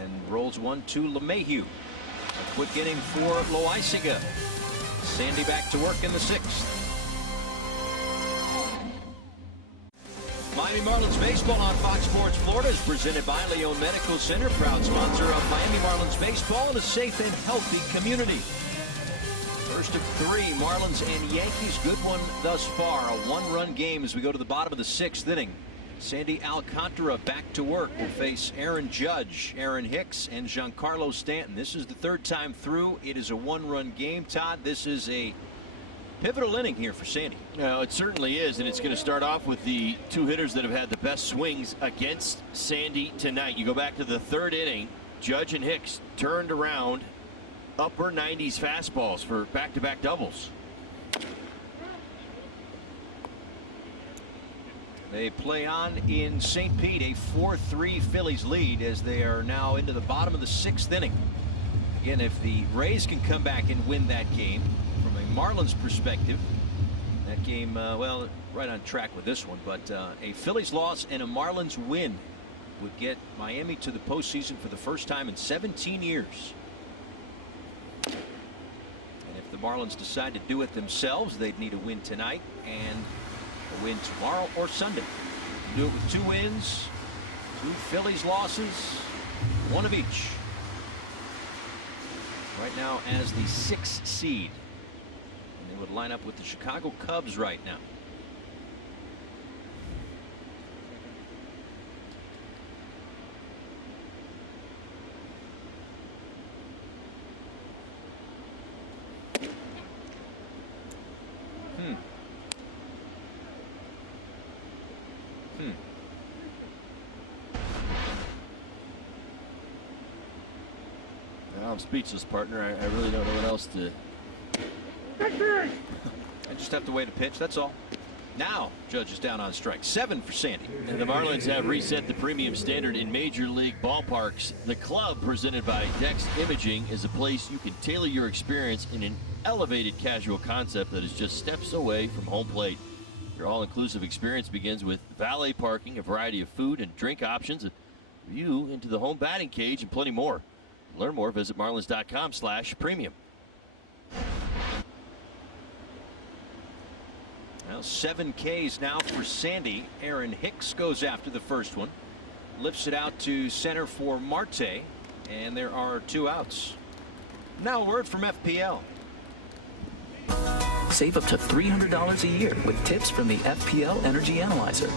And rolls 1-2 LeMahieu. A quick inning for Loaiza. Sandy back to work in the 6th. Miami Marlins baseball on Fox Sports Florida is presented by Leon Medical Center, proud sponsor of Miami Marlins baseball and a safe and healthy community. First of 3, Marlins and Yankees. Good one thus far. A 1-run game as we go to the bottom of the 6th inning. Sandy Alcantara back to work. Will face Aaron Judge, Aaron Hicks, and Giancarlo Stanton. This is the 3rd time through. It is a 1-run game, Todd. This is a pivotal inning here for Sandy. Well, it certainly is, and it's going to start off with the 2 hitters that have had the best swings against Sandy tonight. You go back to the 3rd inning, Judge and Hicks turned around upper 90s fastballs for back-to-back doubles. They play on in St. Pete, a 4-3 Phillies lead as they are now into the bottom of the 6th inning. Again, if the Rays can come back and win that game, from a Marlins perspective, that game, well, right on track with this one, but a Phillies loss and a Marlins win would get Miami to the postseason for the first time in 17 years. And if the Marlins decide to do it themselves, they'd need a win tonight and a win tomorrow or Sunday. Do it with 2 wins, 2 Phillies losses, 1 of each. Right now as the 6th seed. And they would line up with the Chicago Cubs right now. I'm speechless, partner. I really don't know what else to. I just have to wait a pitch, that's all. Now Judge is down on strike. 7 for Sandy. And the Marlins have reset the premium standard in Major League ballparks. The club, presented by Dex Imaging, is a place you can tailor your experience in an elevated casual concept that is just steps away from home plate. Your all-inclusive experience begins with valet parking, a variety of food and drink options, a view into the home batting cage, and plenty more. To learn more, visit marlins.com/premium. Well, Well, 7 Ks now for Sandy. Aaron Hicks goes after the first one. Lifts it out to center for Marte. And there are 2 outs. Now a word from FPL. Save up to $300 a year with tips from the FPL Energy Analyzer.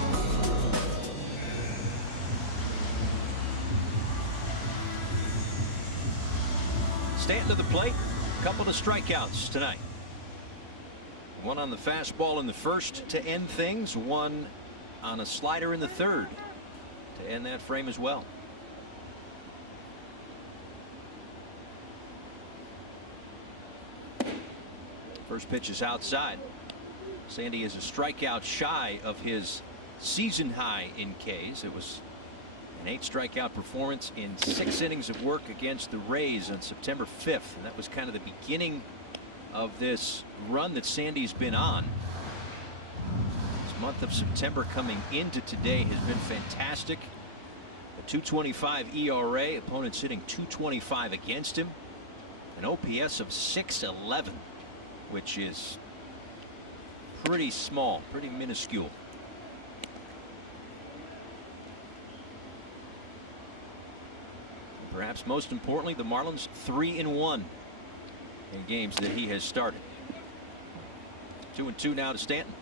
Stanton to the plate. Couple of strikeouts tonight. One on the fastball in the first to end things. One on a slider in the third to end that frame as well. First pitch is outside. Sandy is a strikeout shy of his season high in Ks. It was an 8 strikeout performance in 6 innings of work against the Rays on September 5th. And that was kind of the beginning of this run that Sandy's been on. This month of September coming into today has been fantastic. A 2.25 ERA, opponents hitting 225 against him. An OPS of 611, which is pretty small, pretty minuscule. Perhaps most importantly, the Marlins 3-1 in games that he has started. 2-2 now to Stanton.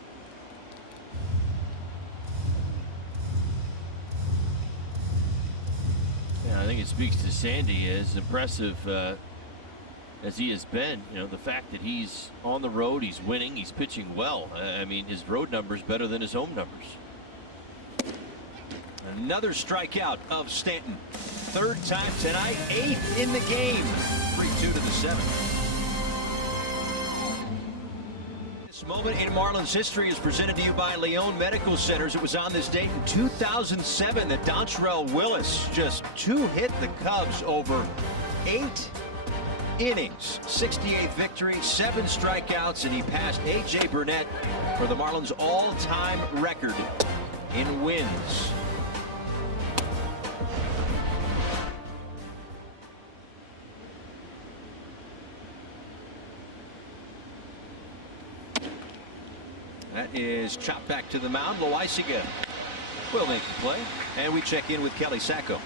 Yeah, I think it speaks to Sandy, as impressive as he has been. You know, the fact that he's on the road, he's winning, he's pitching well. I mean, his road numbers better than his home numbers. Another strikeout of Stanton. 3rd time tonight, 8th in the game. 3-2 to the 7th. This moment in Marlins history is presented to you by Leon Medical Centers. It was on this date in 2007 that Dontrell Willis just 2-hit the Cubs over 8 innings. 68th victory, 7 strikeouts, and he passed A.J. Burnett for the Marlins all-time record in wins. That is chopped back to the mound. Loaisaga will make the play. And we check in with Kelly Sacco.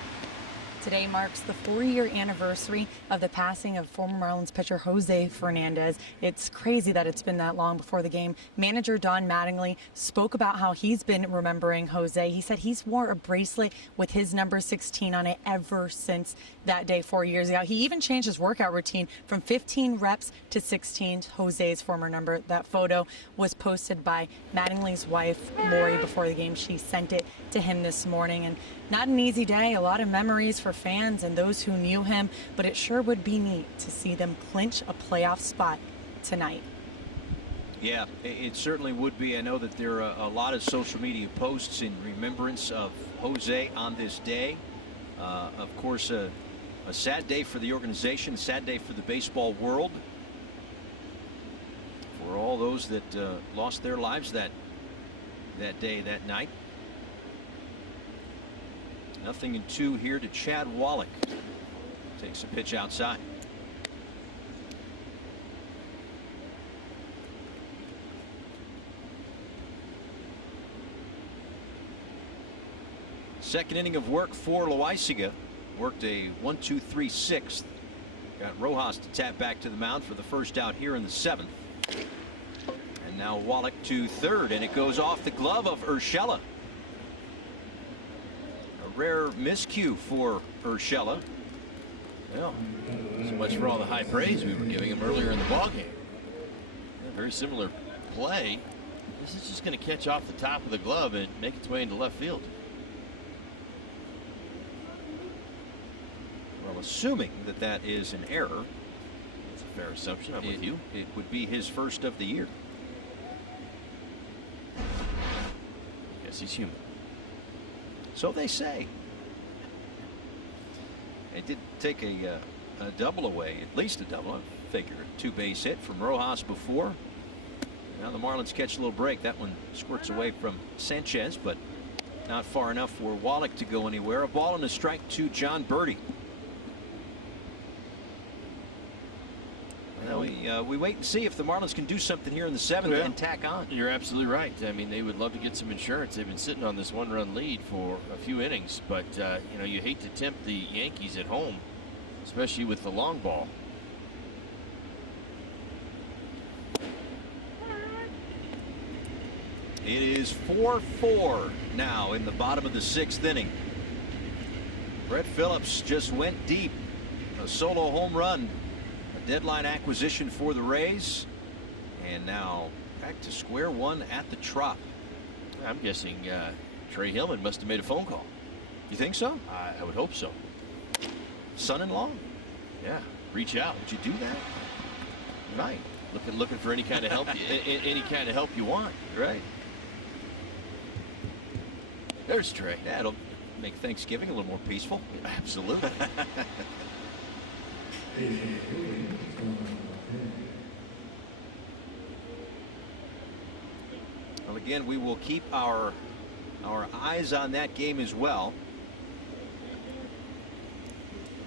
Today marks the 4-year anniversary of the passing of former Marlins pitcher Jose Fernandez. It's crazy that it's been that long before the game. Manager Don Mattingly spoke about how he's been remembering Jose. He said he's wore a bracelet with his number 16 on it ever since that day 4 years ago. He even changed his workout routine from 15 reps to 16, Jose's former number. That photo was posted by Mattingly's wife, Lori, before the game. She sent it to him this morning. And not an easy day, a lot of memories for fans and those who knew him, but it sure would be neat to see them clinch a playoff spot tonight. Yeah, it certainly would be. I know that there are a lot of social media posts in remembrance of Jose on this day. Of course, a sad day for the organization, a sad day for the baseball world, for all those that lost their lives that day, that night. 0-2 here to Chad Wallach. Takes a pitch outside. Second inning of work for Loaisaga. Worked a 1-2-3-6. Got Rojas to tap back to the mound for the first out here in the 7th. And now Wallach to third, and it goes off the glove of Urshela. Rare miscue for Urshela. Well, so much for all the high praise we were giving him earlier in the ballgame. Yeah, very similar play. This is just going to catch off the top of the glove and make its way into left field. Well, assuming that that is an error, that's a fair assumption. I'm with you. It would be his first of the year. Yes, he's human. So they say. It did take a double away, at least a double. I figure a 2-base hit from Rojas before. Now the Marlins catch a little break. That one squirts away from Sanchez, but not far enough for Wallach to go anywhere. A ball and a strike to John Birdie. We wait and see if the Marlins can do something here in the 7th and tack on. You're absolutely right. I mean, they would love to get some insurance. They've been sitting on this 1-run lead for a few innings, but you hate to tempt the Yankees at home, especially with the long ball. It is 4-4 now in the bottom of the 6th inning. Brett Phillips just went deep. A solo home run. A deadline acquisition for the Rays. And now back to square one at the Trop. I'm guessing Trey Hillman must have made a phone call. You think so? I would hope so. Son-in-law? Yeah. Reach out. Would you do that? Right. Looking for any kind of help. Any kind of help you want. Right. There's Trey. Yeah, it'll make Thanksgiving a little more peaceful. Absolutely. Well, again, we will keep our eyes on that game as well.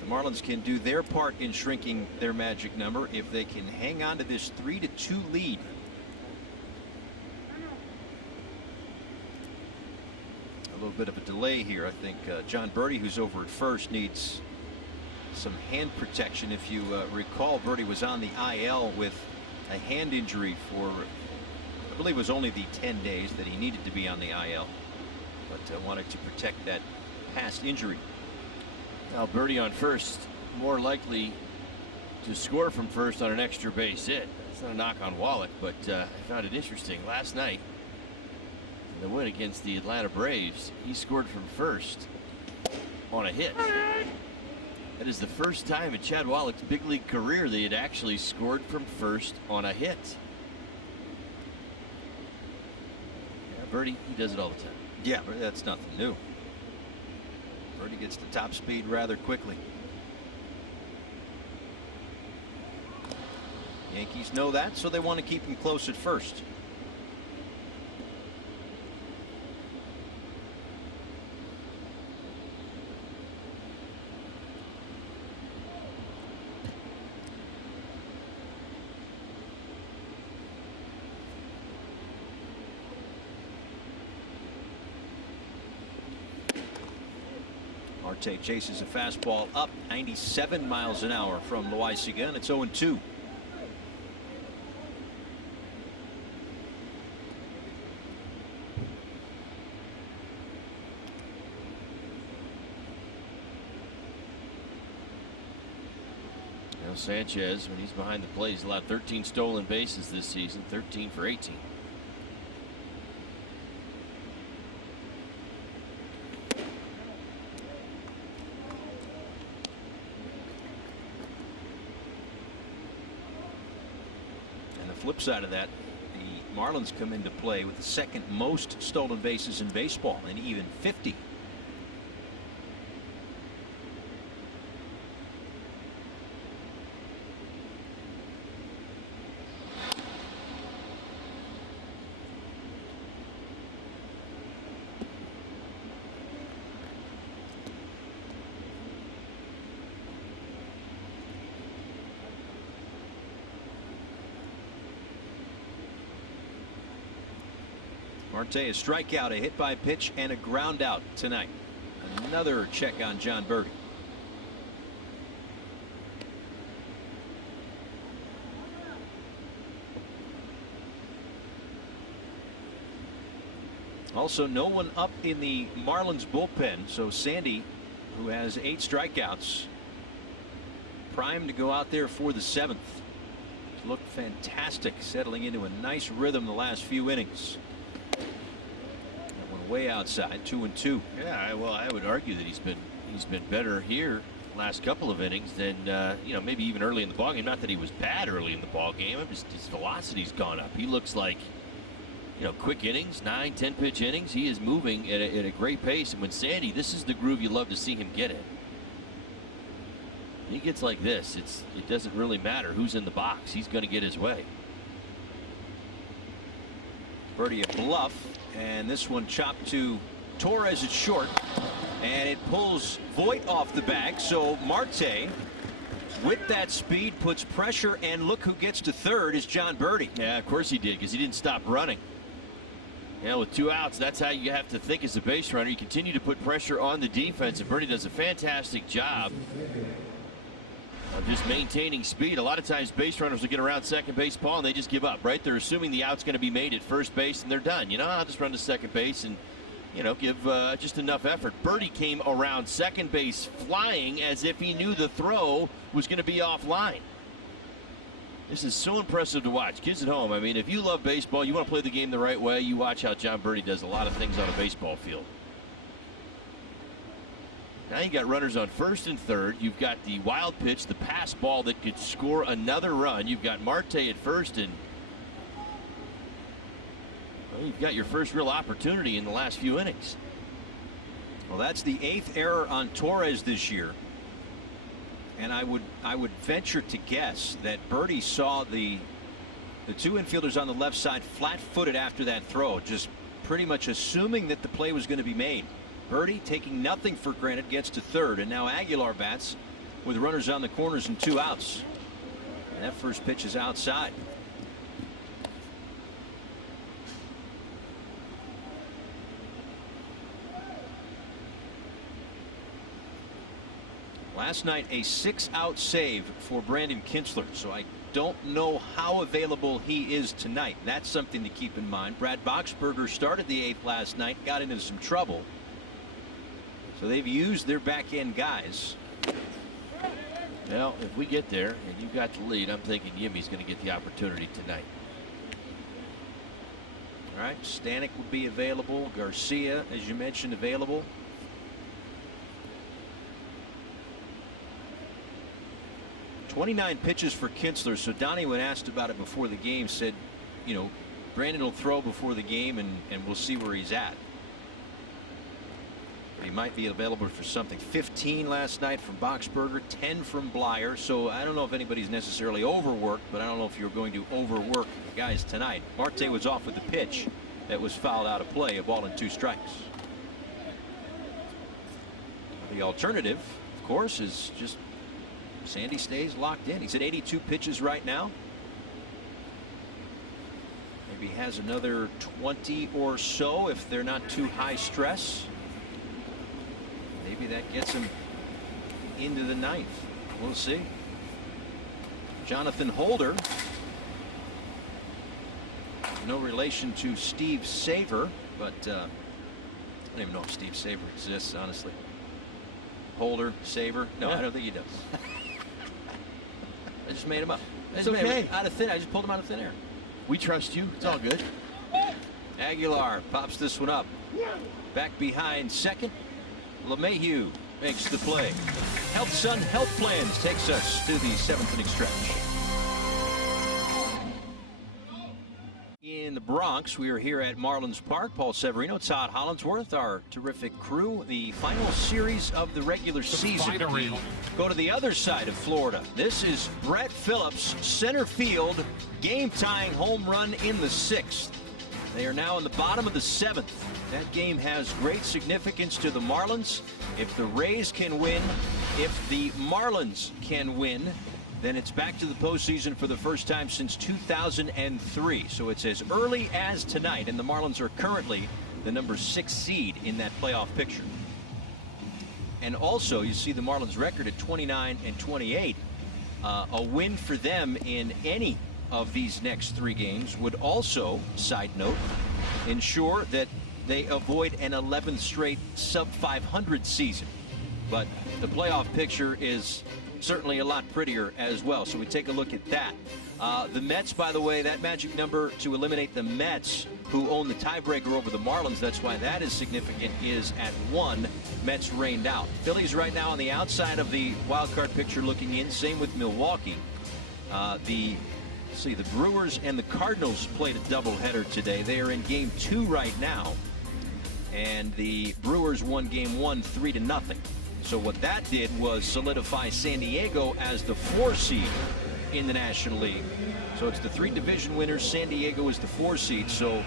The Marlins can do their part in shrinking their magic number if they can hang on to this 3-2 lead. A little bit of a delay here. I think John Birdie, who's over at first, needs some hand protection. If you recall, Birdie was on the IL with a hand injury for, I believe it was only the 10 days that he needed to be on the IL, but wanted to protect that past injury. Now Birdie on first, more likely to score from first on an extra base hit. It's not a knock on Wallach, but I found it interesting. Last night, in the win against the Atlanta Braves, he scored from first on a hit. That is the first time in Chad Wallach's big league career that he had actually scored from first on a hit. Yeah, Birdie, he does it all the time. Yeah, but that's nothing new. Birdie gets to top speed rather quickly. Yankees know that, so they want to keep him close at first. Marte chases a fastball up 97 miles an hour from Loaiziga, and it's 0-2. Sanchez, when he's behind the plate, he's allowed 13 stolen bases this season, 13 for 18. Flip side of that, the Marlins come into play with the second most stolen bases in baseball, and even 50. Marte, a strikeout, a hit by pitch, and a ground out tonight. Another check on John Birdie. Also, no one up in the Marlins bullpen, so Sandy, who has 8 strikeouts, primed to go out there for the 7th. Looked fantastic, settling into a nice rhythm the last few innings. Way outside, 2-2. Yeah, well, I would argue that he's been better here last couple of innings than maybe even early in the ballgame. Not that he was bad early in the ballgame. His velocity's gone up. He looks like quick innings, 9-10 pitch innings. He is moving at a great pace. And when Sandy, this is the groove you love to see him get in. When he gets like this, it doesn't really matter who's in the box. He's going to get his way. Birdie a bluff, and this one chopped to Torres at short, and it pulls Voit off the bag. So Marte with that speed, puts pressure, and look who gets to third is John Birdie. Yeah, of course he did, because he didn't stop running. Yeah, with 2 outs, that's how you have to think as a base runner. You continue to put pressure on the defense, and Birdie does a fantastic job of just maintaining speed. A lot of times base runners will get around second base, Paul, and they just give up, right? They're assuming the out's going to be made at first base, and they're done. I'll just run to second base and, give just enough effort. Birdie came around second base flying as if he knew the throw was going to be offline. This is so impressive to watch. Kids at home, I mean, if you love baseball, you want to play the game the right way, you watch how John Birdie does a lot of things on a baseball field. Now you got runners on first and third. You've got the wild pitch, the pass ball that could score another run. You've got Marte at first, and you've got your first real opportunity in the last few innings. Well, that's the 8th error on Torres this year. And I would venture to guess that Birdie saw the 2 infielders on the left side flat-footed after that throw, just pretty much assuming that the play was going to be made. Birdie, taking nothing for granted, gets to third, and now Aguilar bats with runners on the corners and 2 outs. And that first pitch is outside. Last night, a 6-out save for Brandon Kintzler, so I don't know how available he is tonight. That's something to keep in mind. Brad Boxberger started the 8th last night, got into some trouble. So they've used their back end guys. Well, if we get there and you got the lead, I'm thinking Yimmy's going to get the opportunity tonight. All right, Stanek will be available. Garcia, as you mentioned, available. .29 pitches for Kintzler. So Donnie, when asked about it before the game, said, Brandon will throw before the game and we'll see where he's at. But he might be available for something. 15 last night from Boxberger, 10 from Blyer. So I don't know if anybody's necessarily overworked, but I don't know if you're going to overwork guys tonight. Marte was off with the pitch that was fouled out of play, a ball and 2 strikes. The alternative, of course, is just Sandy stays locked in. He's at 82 pitches right now. Maybe he has another 20 or so if they're not too high stress. Maybe that gets him into the 9th. We'll see. Jonathan Holder. No relation to Steve Saver, but I don't even know if Steve Saver exists, honestly. Holder, Saver. No, I don't think he does. I just made him up. It's okay. Out of thin. I just pulled him out of thin air. We trust you. It's all good. Aguilar pops this one up. Back behind second. LeMahieu makes the play. Health Sun Health Plans takes us to the 7th inning stretch. In the Bronx, we are here at Marlins Park. Paul Severino, Todd Hollandsworth, our terrific crew. The final series of the regular season. We go to the other side of Florida. This is Brett Phillips, center field, game-tying home run in the 6th. They are now in the bottom of the 7th. That game has great significance to the Marlins. If the Rays can win, if the Marlins can win, then it's back to the postseason for the first time since 2003. So it's as early as tonight, and the Marlins are currently the number 6 seed in that playoff picture. And also, you see the Marlins record at 29 and 28. A win for them in any of these next 3 games would also, side note, ensure that they avoid an 11th straight sub-500 season. But the playoff picture is certainly a lot prettier as well. So we take a look at that. The Mets, by the way, that magic number to eliminate the Mets, who own the tiebreaker over the Marlins, that's why that is significant, is at 1. Mets rained out. Phillies right now on the outside of the wild card picture looking in. Same with Milwaukee. The Brewers and the Cardinals played a doubleheader today. They are in game 2 right now. And the Brewers won game 1 3-0. So what that did was solidify San Diego as the 4 seed in the National League. So it's the 3 division winners. San Diego is the 4 seed. So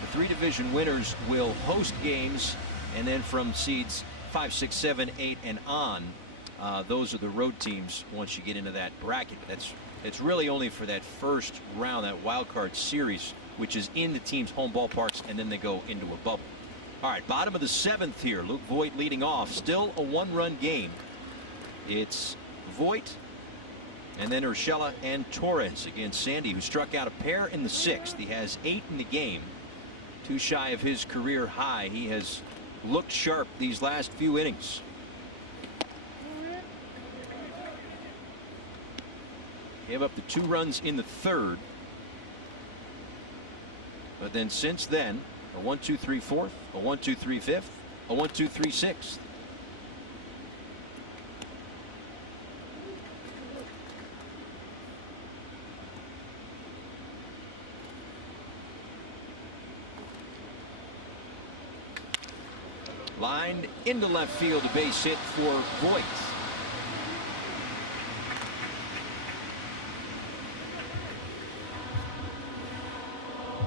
the 3 division winners will host games, and then from seeds 5, 6, 7, 8, and on, those are the road teams once you get into that bracket. It's really only for that first round, that wild card series, which is in the team's home ballparks, and then they go into a bubble. All right, bottom of the 7th here. Luke Voit leading off. Still a 1-run game. It's Voit and then Urshela and Torres against Sandy, who struck out a pair in the 6th. He has 8 in the game, 2 shy of his career high. He has looked sharp these last few innings. Gave up the 2 runs in the 3rd. But then since then, a 1-2-3 4th, a 1-2-3 5th, a 1-2-3 6th. Lined into left field, a base hit for Voit.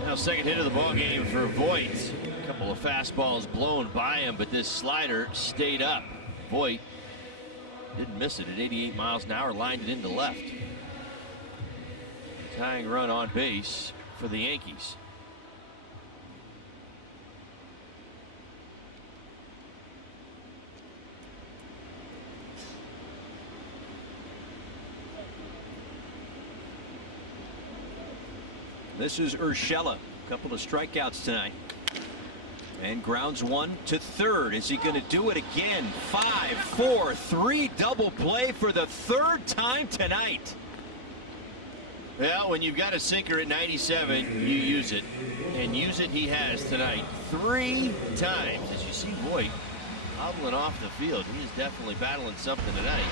Now second hit of the ball game for Voit. A couple of fastballs blown by him, but this slider stayed up. Voit didn't miss it at 88 miles an hour, lined it into left. Tying run on base for the Yankees. This is Urshela. A couple of strikeouts tonight. And grounds 1 to 3rd. Is he going to do it again? 5-4-3 double play for the 3rd time tonight. Well, when you've got a sinker at 97, you use it. And use it he has tonight 3 times. As you see Voit hobbling off the field, he is definitely battling something tonight.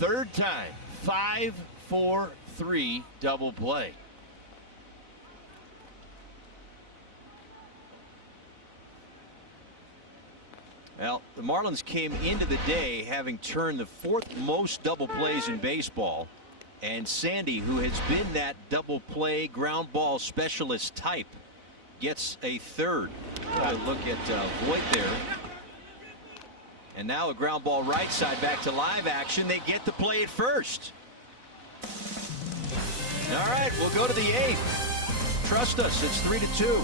3rd time, 5-4-3 double play. Well, the Marlins came into the day having turned the 4th most double plays in baseball, and Sandy, who has been that double play ground ball specialist type, gets a 3rd. Look at Voit there. And now a ground ball right side back to live action. They get to play it first. All right, we'll go to the 8th. Trust us, it's 3-2.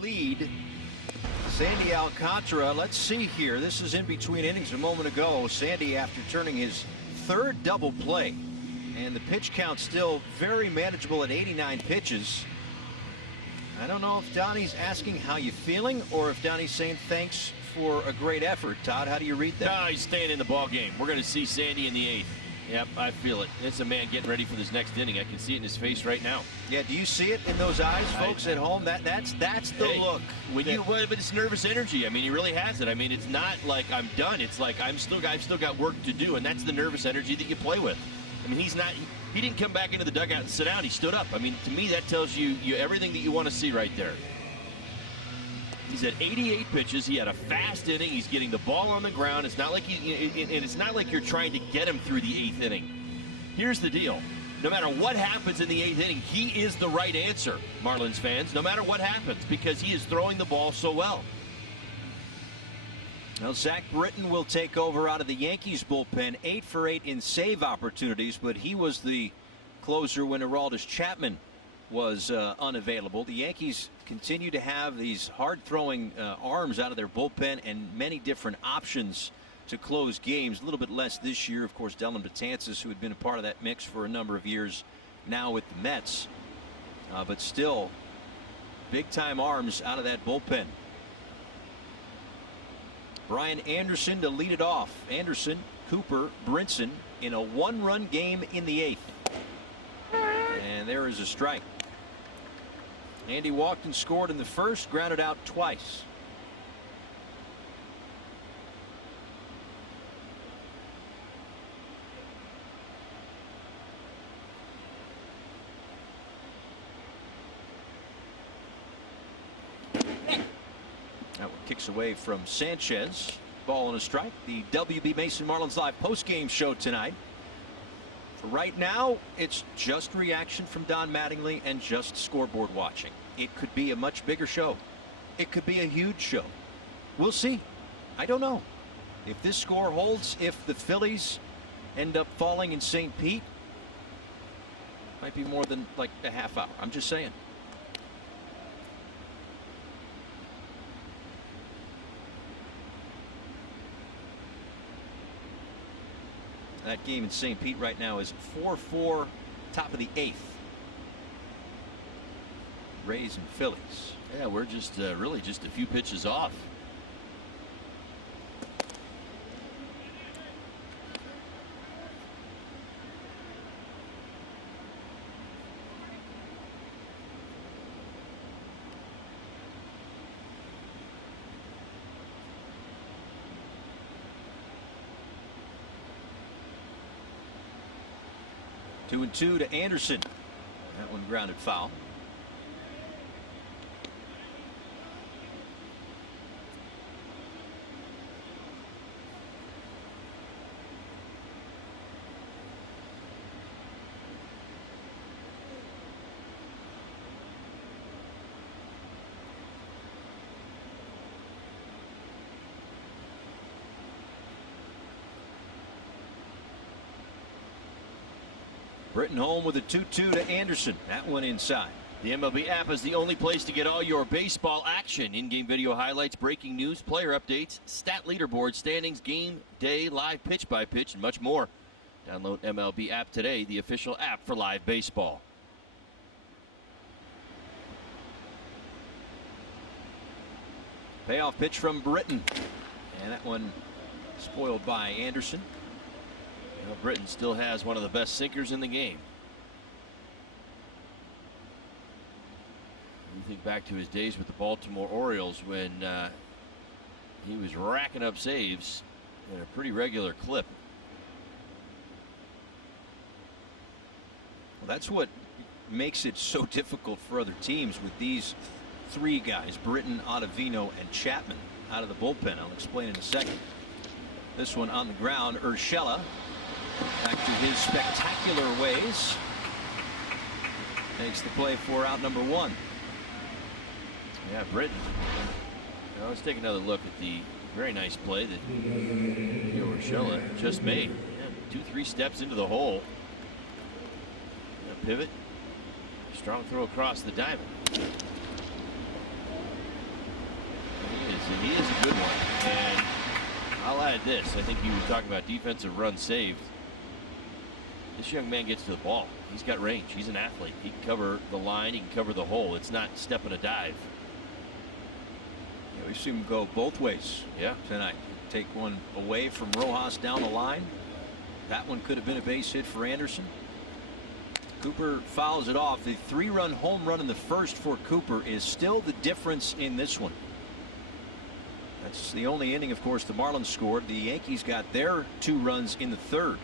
Lead Sandy Alcantara. Let's see here. This is in between innings a moment ago. Sandy, after turning his 3rd double play, and the pitch count still very manageable at 89 pitches. I don't know if Donnie's asking how you feeling or if Donnie's saying thanks for a great effort. Todd, how do you read that? No, he's staying in the ball game. We're going to see Sandy in the 8th. Yep, I feel it. It's a man getting ready for this next inning. I can see it in his face right now. Yeah, do you see it in those eyes, folks at home? That's the look. When but it's nervous energy. I mean, he really has it. I mean, it's not like I'm done. It's like I've still got work to do, and that's the nervous energy that you play with. I mean, he didn't come back into the dugout and sit down. He stood up. I mean, to me, that tells you everything that you want to see right there. He's at 88 pitches. He had a fast inning. He's getting the ball on the ground. It's not like it's not like you're trying to get him through the 8th inning. Here's the deal. No matter what happens in the 8th inning, he is the right answer, Marlins fans, no matter what happens, because he is throwing the ball so well. Well, Zach Britton will take over out of the Yankees bullpen, 8 for 8 in save opportunities, but he was the closer when Aroldis Chapman was unavailable. The Yankees continue to have these hard-throwing arms out of their bullpen and many different options to close games. A little bit less this year, of course. Dellin Betances, who had been a part of that mix for a number of years, now with the Mets, but still big-time arms out of that bullpen. Brian Anderson to lead it off. Anderson, Cooper, Brinson in a 1-run game in the 8th. And there is a strike. Andy walked and scored in the 1st, grounded out twice. That one kicks away from Sanchez. Ball and a strike. The WB Mason Marlins Live postgame show tonight. Right now, it's just reaction from Don Mattingly and just scoreboard watching. It could be a much bigger show. It could be a huge show. We'll see. I don't know. If this score holds, if the Phillies end up falling in St. Pete, might be more than like a half hour. I'm just saying. That game in St. Pete right now is 4-4, top of the 8th. Rays and Phillies. Yeah, we're just really just a few pitches off. Two and two to Anderson. That one grounded foul. Britton home with a 2-2 to Anderson. That one inside. The MLB app is the only place to get all your baseball action. In-game video highlights, breaking news, player updates, stat leaderboard, standings, game, day, live pitch-by-pitch, and much more. Download MLB app today, the official app for live baseball. Payoff pitch from Britton. And that one spoiled by Anderson. Well, Britton still has one of the best sinkers in the game. You think back to his days with the Baltimore Orioles when he was racking up saves at a pretty regular clip. Well, that's what makes it so difficult for other teams with these three guys, Britton, Ottavino, and Chapman, out of the bullpen. I'll explain in a second. This one on the ground, Urshela. Back to his spectacular ways. Takes the play for out number one. Yeah, Britton. Now let's take another look at the very nice play that Urshela just made. Yeah, 2-3 steps into the hole. A pivot. Strong throw across the diamond. He is a good one. And I'll add this. I think you were talking about defensive runs saved. This young man gets to the ball. He's got range. He's an athlete. He can cover the line. He can cover the hole. It's not step and a dive. Yeah, we've seen him go both ways tonight. Take one away from Rojas down the line. That one could have been a base hit for Anderson. Cooper fouls it off. The 3-run home run in the first for Cooper is still the difference in this one. That's the only inning, of course, the Marlins scored. The Yankees got their 2 runs in the third.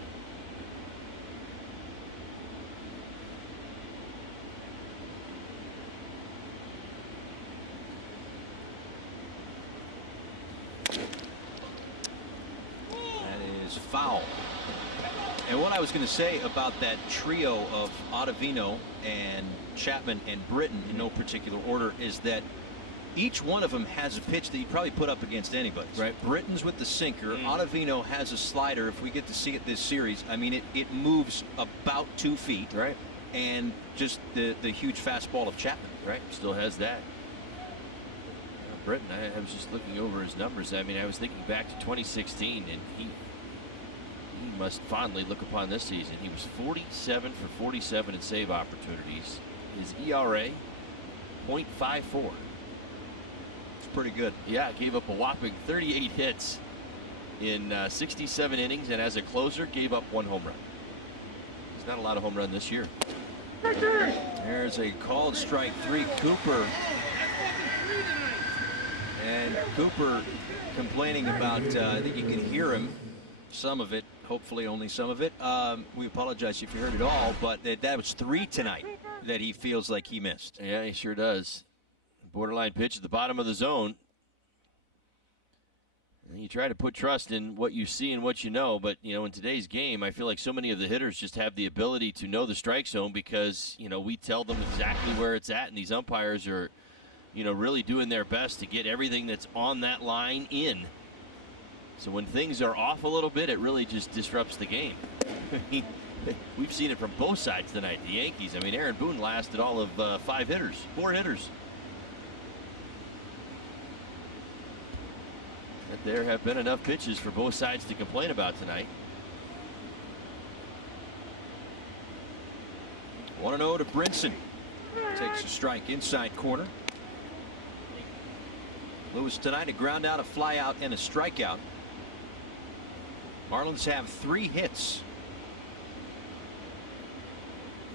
Foul. And what I was going to say about that trio of Ottavino and Chapman and Britton in no particular order is that each one of them has a pitch that you probably put up against anybody. Right. Britton's with the sinker. Ottavino has a slider. If we get to see it this series, I mean, it moves about 2 feet. Right. And just the huge fastball of Chapman. Right. Still has that. Britton, I was just looking over his numbers. I mean, I was thinking back to 2016, and he must fondly look upon this season. He was 47 for 47 in save opportunities. His ERA, 0.54. It's pretty good. Yeah, gave up a whopping 38 hits in 67 innings, and as a closer, gave up 1 home run. There's not a lot of home run this year. There's a called strike 3, Cooper. And Cooper complaining about, I think you can hear him, some of it. Hopefully only some of it. We apologize if you heard it all, but that was 3 tonight that he feels like he missed. Yeah, he sure does. Borderline pitch at the bottom of the zone. And you try to put trust in what you see and what you know, but in today's game, I feel like so many of the hitters just have the ability to know the strike zone because we tell them exactly where it's at, and these umpires are you know, really doing their best to get everything that's on that line in. So when things are off a little bit, it really just disrupts the game. We've seen it from both sides tonight. The Yankees, I mean, Aaron Boone lasted all of 4 hitters. But there have been enough pitches for both sides to complain about tonight. 1-0 to Brinson. Takes a strike inside corner. Lewis tonight, a ground out, a fly out, and a strikeout. Marlins have 3 hits.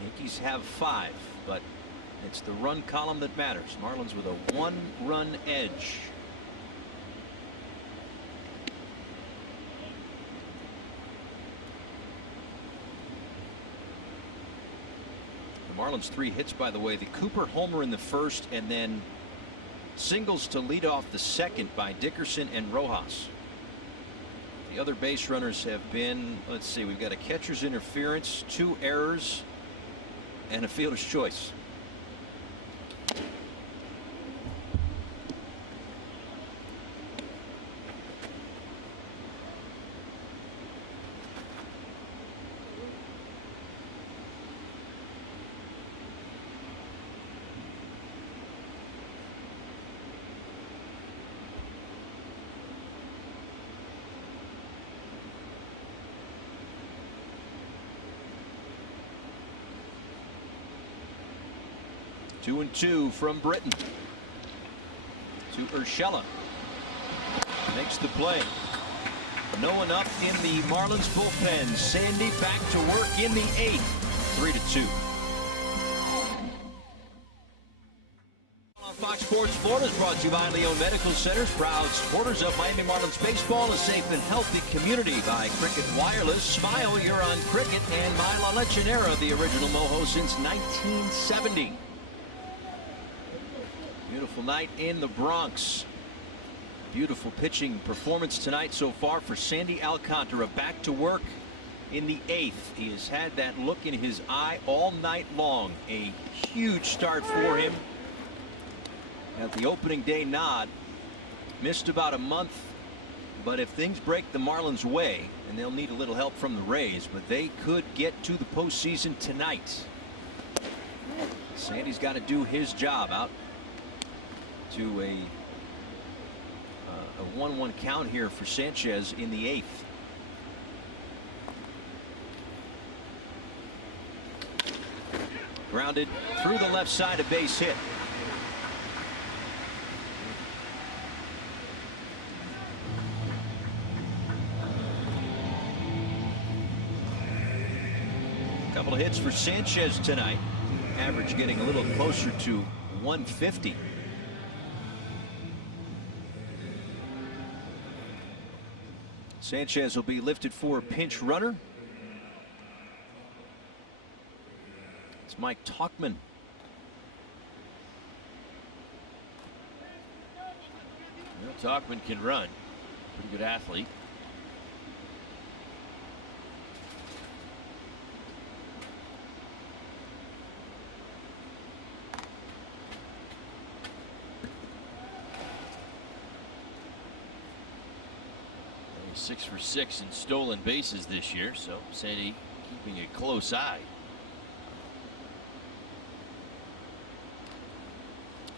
Yankees have 5, but it's the run column that matters. Marlins with a 1-run edge. The Marlins 3 hits, by the way, the Cooper homer in the first, and then singles to lead off the second by Dickerson and Rojas. The other base runners have been, let's see, we've got a catcher's interference, 2 errors, and a fielder's choice. Two and two from Britton to Urshela. Makes the play. No one up in the Marlins bullpen. Sandy back to work in the 8th. 3-2. On Fox Sports Florida is brought to you by Leon Medical Centers, proud supporters of Miami Marlins baseball, a safe and healthy community. By Cricket Wireless, Smile, you're on Cricket, and by La Lechonera, the original mojo since 1970. Beautiful night in the Bronx. Beautiful pitching performance tonight so far for Sandy Alcantara. Back to work in the 8th. He has had that look in his eye all night long. A huge start for him. At the opening day nod, missed about a month, but if things break the Marlins' way, and they'll need a little help from the Rays, but they could get to the postseason tonight. Sandy's got to do his job. Out to a 1-1 count here for Sanchez in the 8th. Grounded through the left side, a base hit. Couple of hits for Sanchez tonight. Average getting a little closer to 150. Sanchez will be lifted for a pinch runner. It's Mike Tauchman. Well, Tauchman can run. Pretty good athlete. He's 6 for 6 in stolen bases this year, so Sandy keeping a close eye.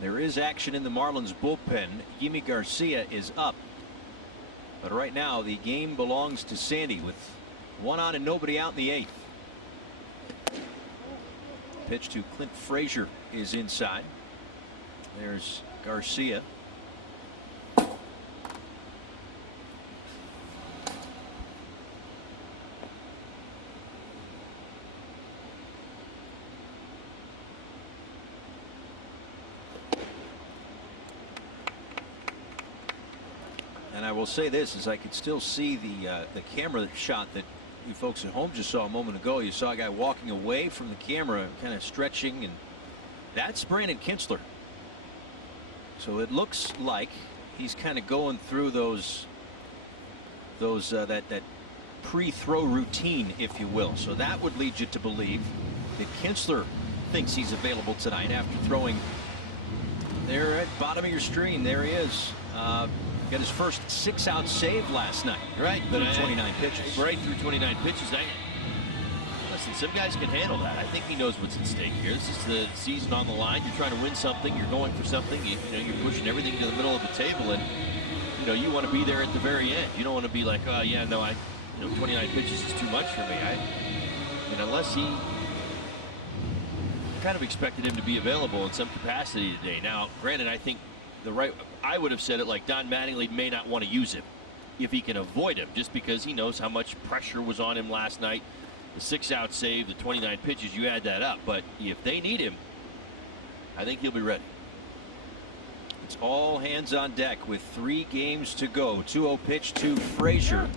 There is action in the Marlins bullpen. Yimi Garcia is up, but right now the game belongs to Sandy with 1 on and nobody out in the 8th. Pitch to Clint Frazier is inside. There's Garcia. And I will say this, as I could still see the camera shot that you folks at home just saw a moment ago. You saw a guy walking away from the camera, kind of stretching, and that's Brandon Kintzler. So it looks like he's kind of going through that pre-throw routine, if you will. So that would lead you to believe that Kintzler thinks he's available tonight after throwing there at bottom of your screen. There he is. Got his first 6-out save last night. Right, but 29 pitches. Right through 29 pitches. Listen, some guys can handle that. I think he knows what's at stake here. This is the season on the line. You're trying to win something. You're going for something. You're pushing everything to the middle of the table, and you want to be there at the very end. You don't want to be like, oh yeah, no, 29 pitches is too much for me. Unless he kind of expected him to be available in some capacity today. Now, granted, I think I would have said it like Don Mattingly may not want to use him if he can avoid him, just because he knows how much pressure was on him last night. The 6-out save, the 29 pitches, you add that up. But if they need him, I think he'll be ready. It's all hands on deck with 3 games to go. 2-0 pitch to Frazier.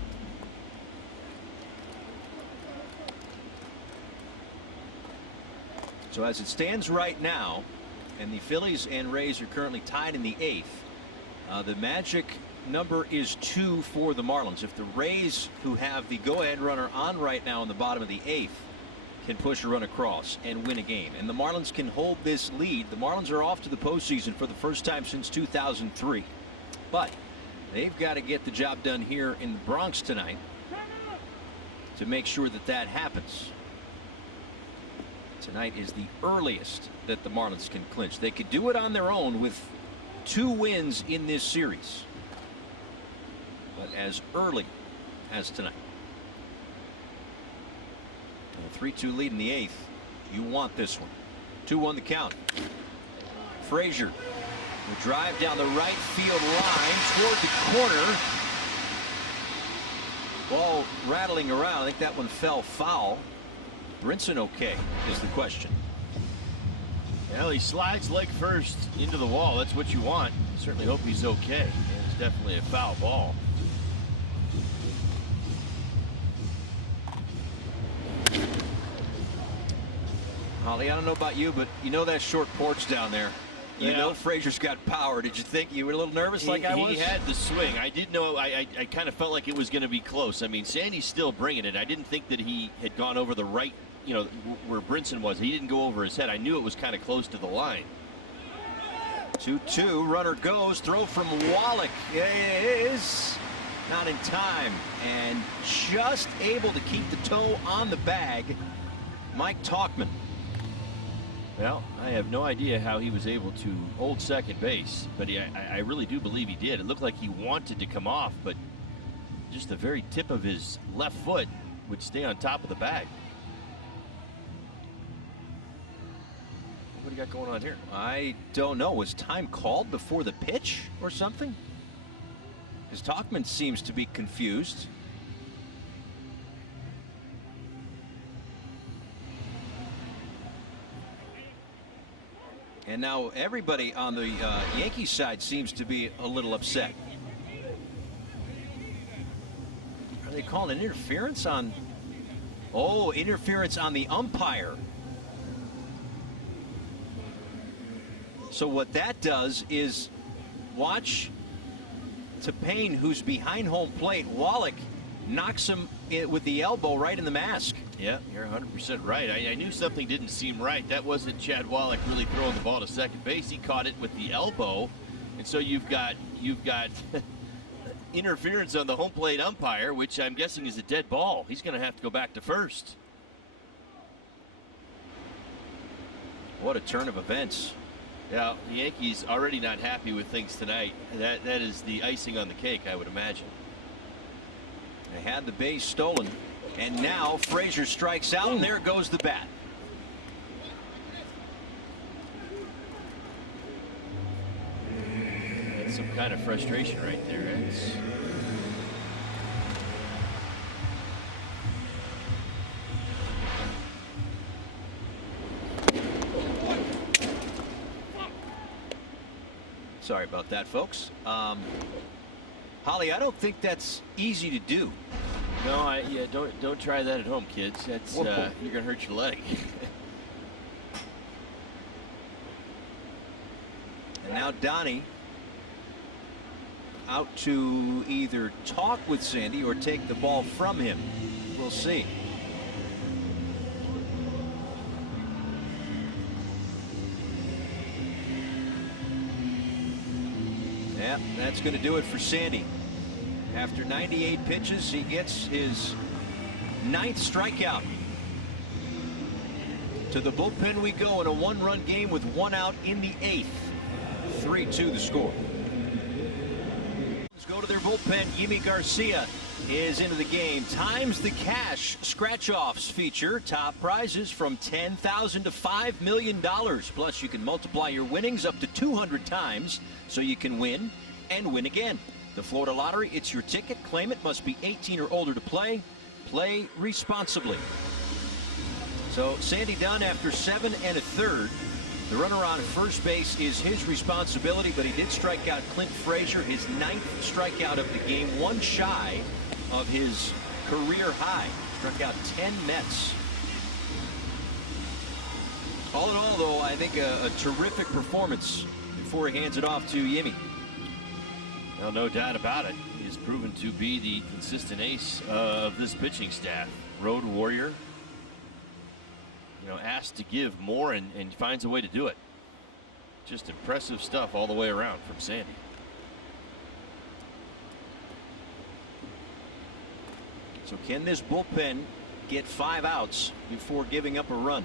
So as it stands right now, and the Phillies and Rays are currently tied in the 8th, the magic number is 2 for the Marlins. If the Rays, who have the go-ahead runner on right now in the bottom of the 8th, can push a run across and win a game, and the Marlins can hold this lead, the Marlins are off to the postseason for the first time since 2003. But they've got to get the job done here in the Bronx tonight to make sure that that happens. Tonight is the earliest that the Marlins can clinch. They could do it on their own with 2 wins in this series, but as early as tonight. A 3-2 lead in the 8th. You want this one. 2-1 the count. Frazier will drive down the right field line toward the corner. Ball rattling around. I think that one fell foul. Brinson okay is the question. Well, he slides leg first into the wall. That's what you want. Certainly hope he's okay. It's definitely a foul ball. Holly, I don't know about you, but that short porch down there. Frazier's got power. Did you think you were a little nervous like I was? He had the swing. I did know. I kind of felt like it was going to be close. I mean, Sandy's still bringing it. I didn't think that he had gone over the right, where Brinson was. He didn't go over his head. I knew it was kind of close to the line. 2-2. Runner goes. Throw from Wallach is not in time, and just able to keep the toe on the bag. Mike Tauchman. Well, I have no idea how he was able to hold second base, but I really do believe he did. It looked like he wanted to come off, but just the very tip of his left foot would stay on top of the bag. What do you got going on here? I don't know. Was time called before the pitch or something? Because Tauchman seems to be confused. And now everybody on the Yankees side seems to be a little upset. Are they calling an interference on? Oh, interference on the umpire. So what that does is, watch Tepane, who's behind home plate. Wallach knocks him with the elbow right in the mask. Yeah, you're 100% right. I knew something didn't seem right. That wasn't Chad Wallach really throwing the ball to second base. He caught it with the elbow, and so you've got interference on the home plate umpire, which I'm guessing is a dead ball. He's going to have to go back to first. What a turn of events. Yeah, the Yankees already not happy with things tonight. That is the icing on the cake, I would imagine. They had the base stolen, and now Frazier strikes out, and there goes the bat. That's some kind of frustration right there. It's... Sorry about that, folks. Holly, I don't think that's easy to do. No, yeah, don't try that at home, kids. That's you're gonna hurt your leg. And now Donnie out to either talk with Sandy or take the ball from him. We'll see. Yeah, that's going to do it for Sandy. After 98 pitches, he gets his 9th strikeout. To the bullpen we go in a 1-run game with 1 out in the 8th. 3-2 the score. Let's go to their bullpen. Yimi Garcia is into the game. Times the Cash scratch-offs feature. Top prizes from $10,000 to $5 million. Plus, you can multiply your winnings up to 200 times so you can win and win again. The Florida Lottery, it's your ticket. Claim it. Must be 18 or older to play. Play responsibly. So Sandy Dunn after 7 1/3. The runner on first base is his responsibility, but he did strike out Clint Frazier, his 9th strikeout of the game, 1 shy of his career high. Struck out 10 Mets. All in all, though, I think a terrific performance before he hands it off to Yimi. Well, no doubt about it. He has proven to be the consistent ace of this pitching staff. Road warrior. Asked to give more and finds a way to do it. Just impressive stuff all the way around from Sandy. So can this bullpen get 5 outs before giving up a run?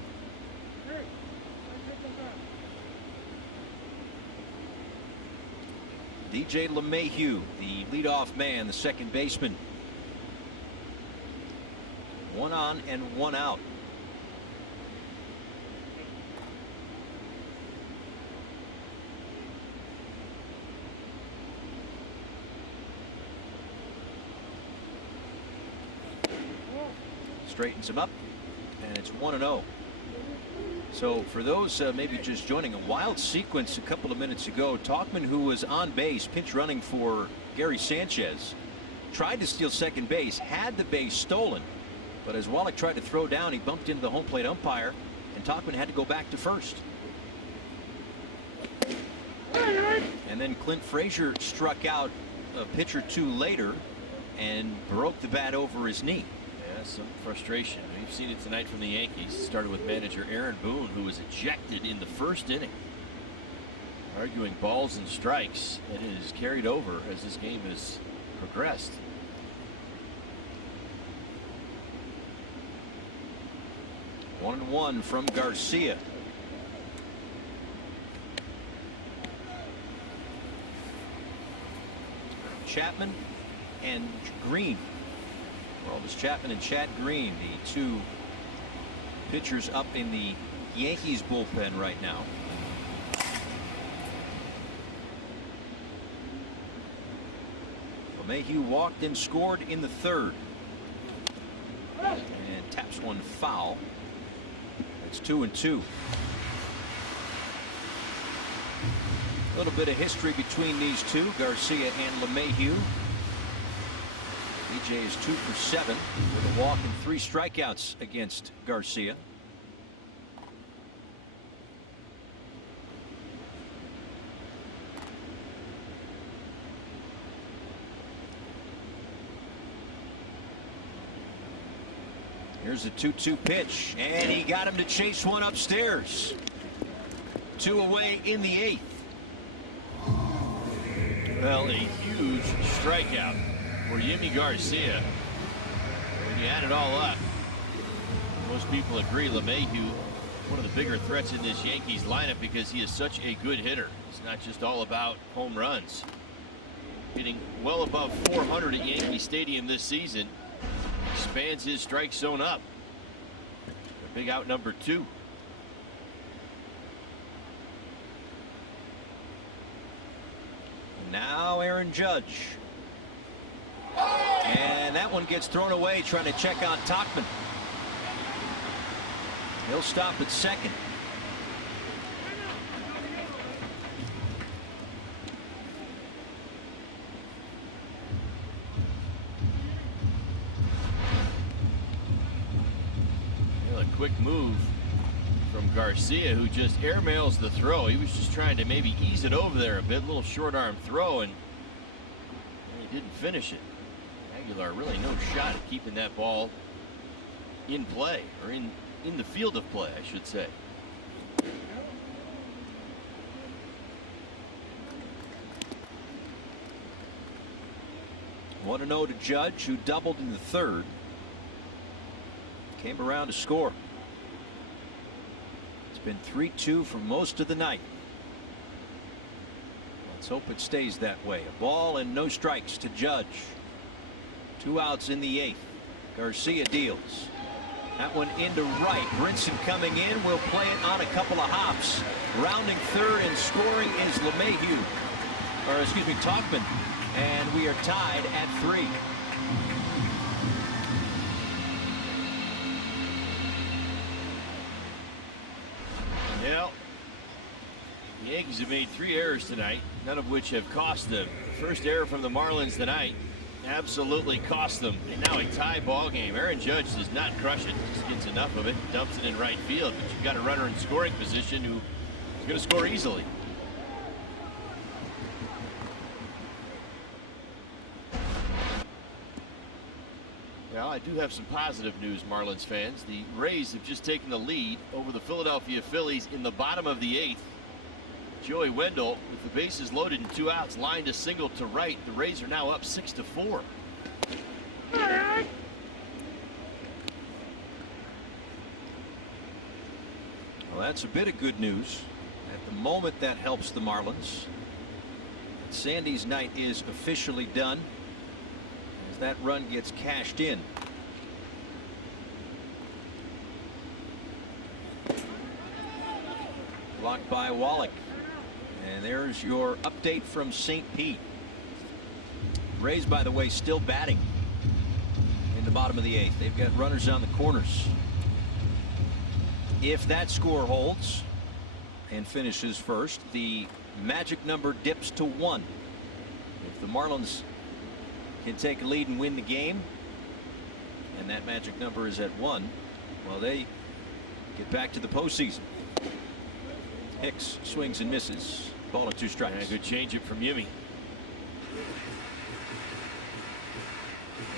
DJ LeMahieu, the leadoff man, the second baseman. 1 on and 1 out. Straightens him up, and it's 1-0. So for those maybe just joining, a wild sequence a couple of minutes ago. Tauchman, who was on base pinch running for Gary Sanchez, tried to steal second base, had the base stolen, but as Wallach tried to throw down, he bumped into the home plate umpire, and Tauchman had to go back to first. And then Clint Frazier struck out a pitch or 2 later and broke the bat over his knee. Some frustration. We've seen it tonight from the Yankees. Started with manager Aaron Boone, who was ejected in the first inning, arguing balls and strikes, and it has carried over as this game has progressed. One and one from Garcia. Chapman and Green. Aroldis Chapman and Chad Green, the 2 pitchers up in the Yankees bullpen right now. LeMahieu walked and scored in the 3rd. And taps one foul. It's 2-2. A little bit of history between these two, Garcia and LeMahieu. DJ is 2 for 7 with a walk and 3 strikeouts against Garcia. Here's a 2-2 pitch, and he got him to chase one upstairs. 2 away in the 8th. Well, a huge strikeout for Yimi Garcia. When you add it all up, most people agree LeMahieu one of the bigger threats in this Yankees lineup because he is such a good hitter. It's not just all about home runs. Hitting well above 400 at Yankee Stadium this season. Expands his strike zone up. A big out number 2. Now Aaron Judge. And that one gets thrown away trying to check on Tauchman. He'll stop at second. Well, a quick move from Garcia, who just airmails the throw. He was just trying to maybe ease it over there a bit, a little short arm throw, and he didn't finish it. Aguilar really no shot at keeping that ball in play, or in the field of play, I should say. 1-0 to Judge, who doubled in the third. Came around to score. It's been 3-2 for most of the night. Let's hope it stays that way. A ball and no strikes to Judge. 2 outs in the 8th. Garcia deals. That one into right. Brinson coming in. Will play it on a couple of hops. Rounding third and scoring is LeMahieu. Or excuse me, Tauchman. And we are tied at 3. Well, the Yankees have made 3 errors tonight, none of which have cost them. The first error from the Marlins tonight absolutely cost them. And now a tie ball game. Aaron Judge does not crush it. Just gets enough of it, dumps it in right field. But you've got a runner in scoring position who is going to score easily. Well, I do have some positive news, Marlins fans. The Rays have just taken the lead over the Philadelphia Phillies in the bottom of the 8th. Joey Wendell, with the bases loaded and 2 outs, lined a single to right. The Rays are now up 6-4. Well, that's a bit of good news. At the moment, that helps the Marlins. Sandy's night is officially done as that run gets cashed in. Blocked by Wallach. And there's your update from St. Pete. Rays, by the way, still batting in the bottom of the 8th. They've got runners on the corners. If that score holds and finishes first, the magic number dips to 1. If the Marlins can take a lead and win the game, and that magic number is at 1, well, they get back to the postseason. Hicks swings and misses. Ball and 2 strikes. And a good changeup from Yumi.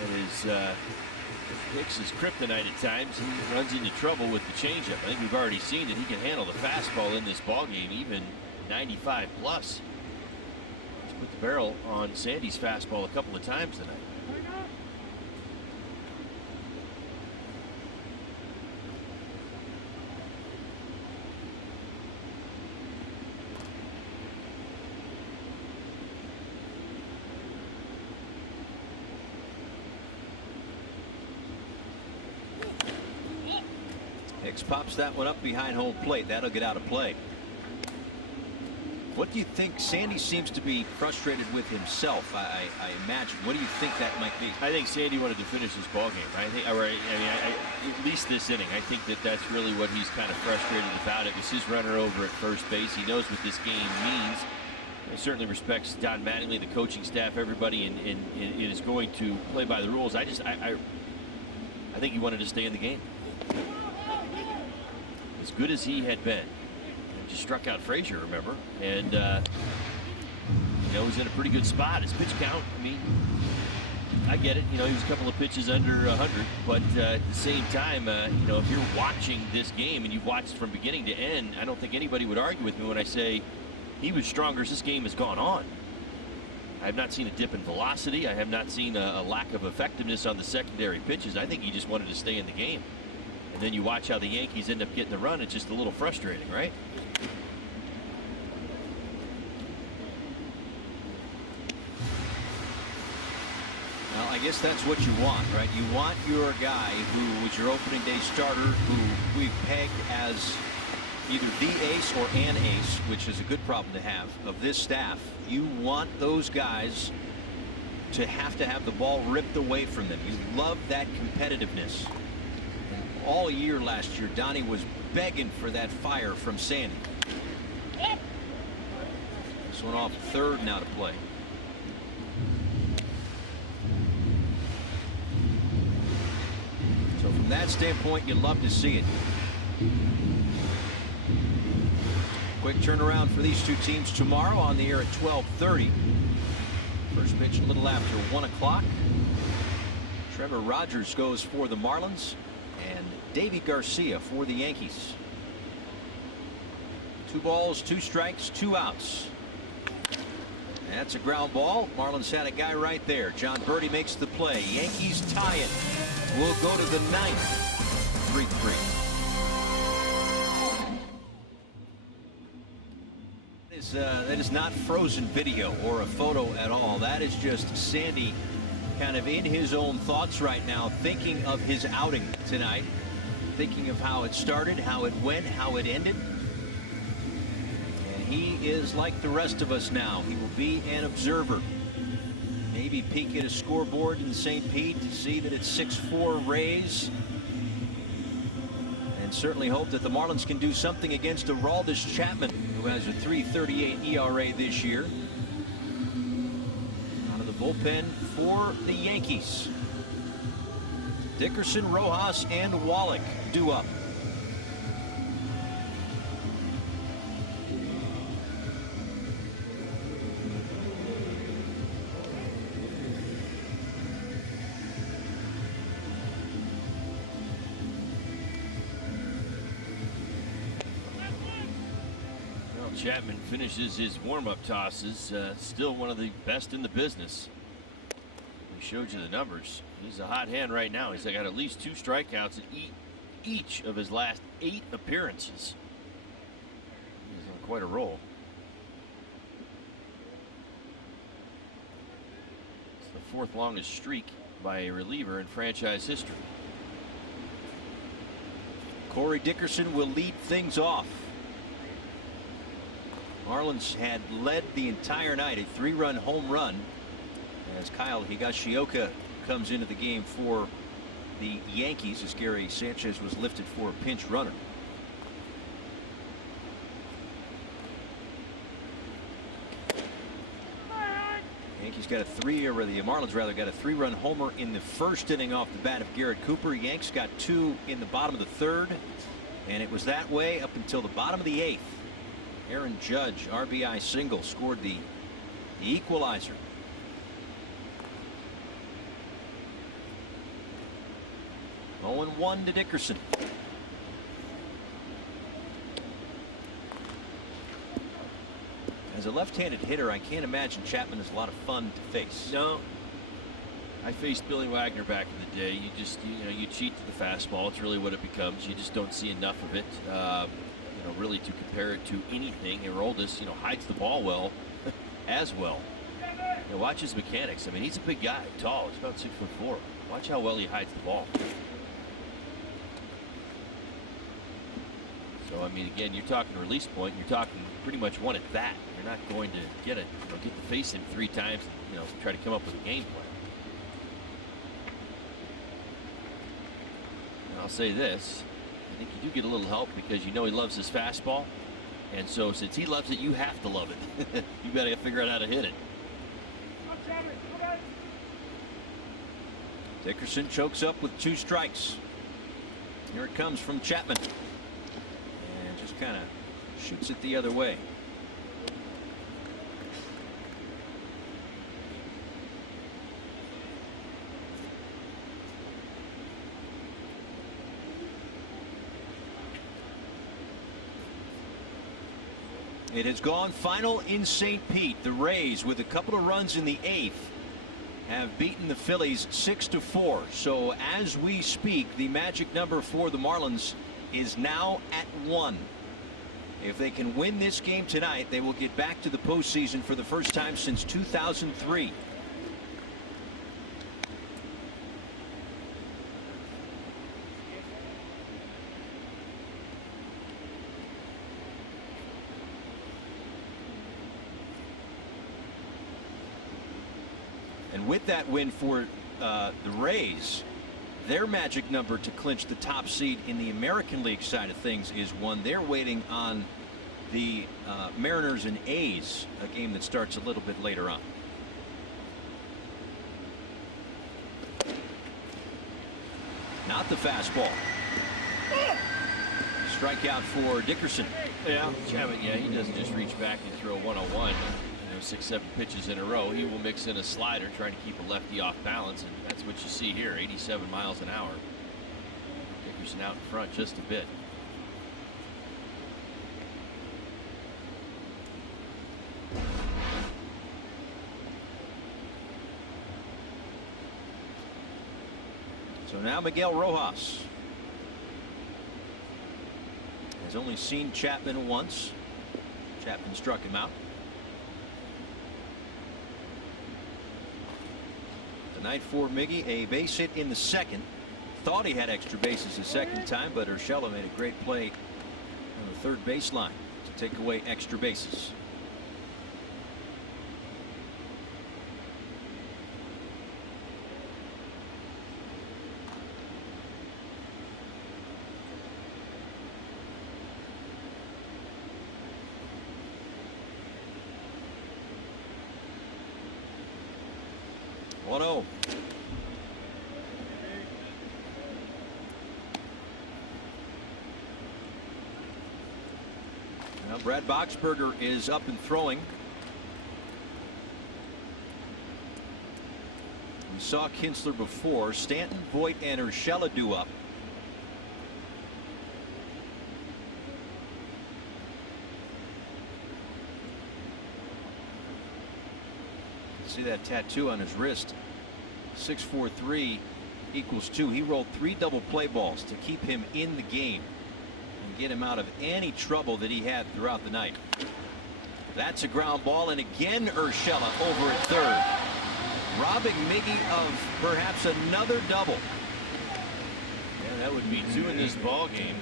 That is Hicks' kryptonite at times. He runs into trouble with the changeup. I think we've already seen that he can handle the fastball in this ballgame, even 95 plus. He's put the barrel on Sandy's fastball a couple of times tonight. Hicks pops that one up behind home plate. That'll get out of play. What do you think? Sandy seems to be frustrated with himself, I imagine. What do you think that might be? I think Sandy wanted to finish his ball game. I think, at least this inning, I think that that's really what he's kind of frustrated about. It was his runner over at first base. He knows what this game means. He certainly respects Don Mattingly, the coaching staff, everybody, and it is going to play by the rules. I think he wanted to stay in the game. As good as he had been, he just struck out Frazier, remember, and he's in a pretty good spot. His pitch count, I mean, I get it. He was a couple of pitches under 100, but at the same time, if you're watching this game and you've watched from beginning to end, I don't think anybody would argue with me when I say he was stronger as this game has gone on. I have not seen a dip in velocity. I have not seen a lack of effectiveness on the secondary pitches. I think he just wanted to stay in the game. And then you watch how the Yankees end up getting the run. It's just a little frustrating, right? Well, I guess that's what you want, right? You want your guy who was your opening day starter, who we've pegged as either the ace or an ace, which is a good problem to have, of this staff. You want those guys to have the ball ripped away from them. You love that competitiveness. All year last year, Donnie was begging for that fire from Sandy. This one off third now to play. So from that standpoint, you love to see it. Quick turnaround for these two teams tomorrow on the air at 12:30. First pitch a little after 1 o'clock. Trevor Rogers goes for the Marlins, and Davy Garcia for the Yankees. 2 balls, 2 strikes, 2 outs. That's a ground ball. Marlins had a guy right there. John Birdie makes the play. Yankees tie it. We'll go to the ninth. 3-3. That is not frozen video or a photo at all. That is just Sandy kind of in his own thoughts right now, thinking of his outing tonight, thinking of how it started, how it went, how it ended. And he is like the rest of us now. He will be an observer. Maybe peek at a scoreboard in St. Pete to see that it's 6-4 Rays. And certainly hope that the Marlins can do something against Aroldis Chapman, who has a .338 ERA this year. Out of the bullpen for the Yankees. Dickerson, Rojas, and Wallach due up. Chapman finishes his warm-up tosses. Still one of the best in the business. We showed you the numbers. He's a hot hand right now. He's got at least 2 strikeouts in each of his last 8 appearances. He's on quite a roll. It's the 4th longest streak by a reliever in franchise history. Corey Dickerson will lead things off. Marlins had led the entire night, a 3-run home run, as Kyle Higashioka comes into the game for the Yankees, as Gary Sanchez was lifted for a pinch runner. Yankees got the Marlins rather got a 3-run homer in the first inning off the bat of Garrett Cooper. Yanks got 2 in the bottom of the 3rd, and it was that way up until the bottom of the 8th. Aaron Judge, RBI single, scored the equalizer. Oh, 0-1 to Dickerson. As a left-handed hitter, I can't imagine Chapman is a lot of fun to face. No. I faced Billy Wagner back in the day. You cheat to the fastball. It's really what it becomes. You just don't see enough of it. Really to compare it to anything. Aroldis, hides the ball well as well. Watch his mechanics. I mean, he's a big guy, tall. He's about 6'4". Watch how well he hides the ball. So I mean, again, you're talking release point. You're talking pretty much one at that. You're not going to get the face in 3 times. And, try to come up with a game plan. And I'll say this. I think you do get a little help because he loves his fastball, and so since he loves it, you have to love it. You got to figure out how to hit it. Dickerson chokes up with 2 strikes. Here it comes from Chapman, and just kind of shoots it the other way. It has gone final in St. Pete. The Rays, with a couple of runs in the 8th, have beaten the Phillies 6-4. So as we speak, the magic number for the Marlins is now at 1. If they can win this game tonight, they will get back to the postseason for the first time since 2003. With that win for the Rays, their magic number to clinch the top seed in the American League side of things is 1. They're waiting on the Mariners and A's, a game that starts a little bit later on. Not the fastball. Strikeout for Dickerson. Yeah, he doesn't just reach back and throw 101. 6-7 pitches in a row. He will mix in a slider, trying to keep a lefty off balance, and that's what you see here. 87 miles an hour. Dickerson out in front just a bit. So now Miguel Rojas has only seen Chapman once. Chapman struck him out. The night for Miggy, a base hit in the second. Thought he had extra bases the second time, but Urshela made a great play on the third baseline to take away extra bases. Now Brad Boxberger is up and throwing. We saw Kinsler before. Stanton, Voit, and Urshela due up. See that tattoo on his wrist. 643 equals 2. He rolled 3 double play balls to keep him in the game and get him out of any trouble that he had throughout the night. That's a ground ball, and again Urshela over at third, robbing Miggy of perhaps another double. Yeah, that would be 2 in this ball game.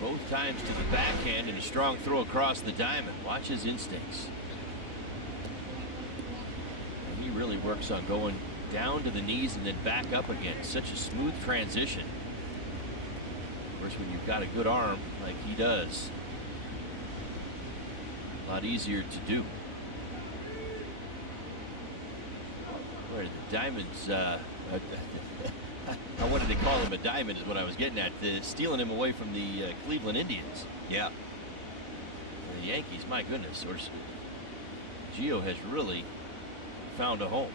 Both times to the backhand and a strong throw across the diamond. Watch his instincts. He really works on going down to the knees and then back up again. Such a smooth transition. Of course, when you've got a good arm like he does, a lot easier to do. Boy, the diamonds, I wanted to call him a diamond is what I was getting at. Stealing him away from the Cleveland Indians. Yeah. The Yankees, my goodness. Gio has really found a home.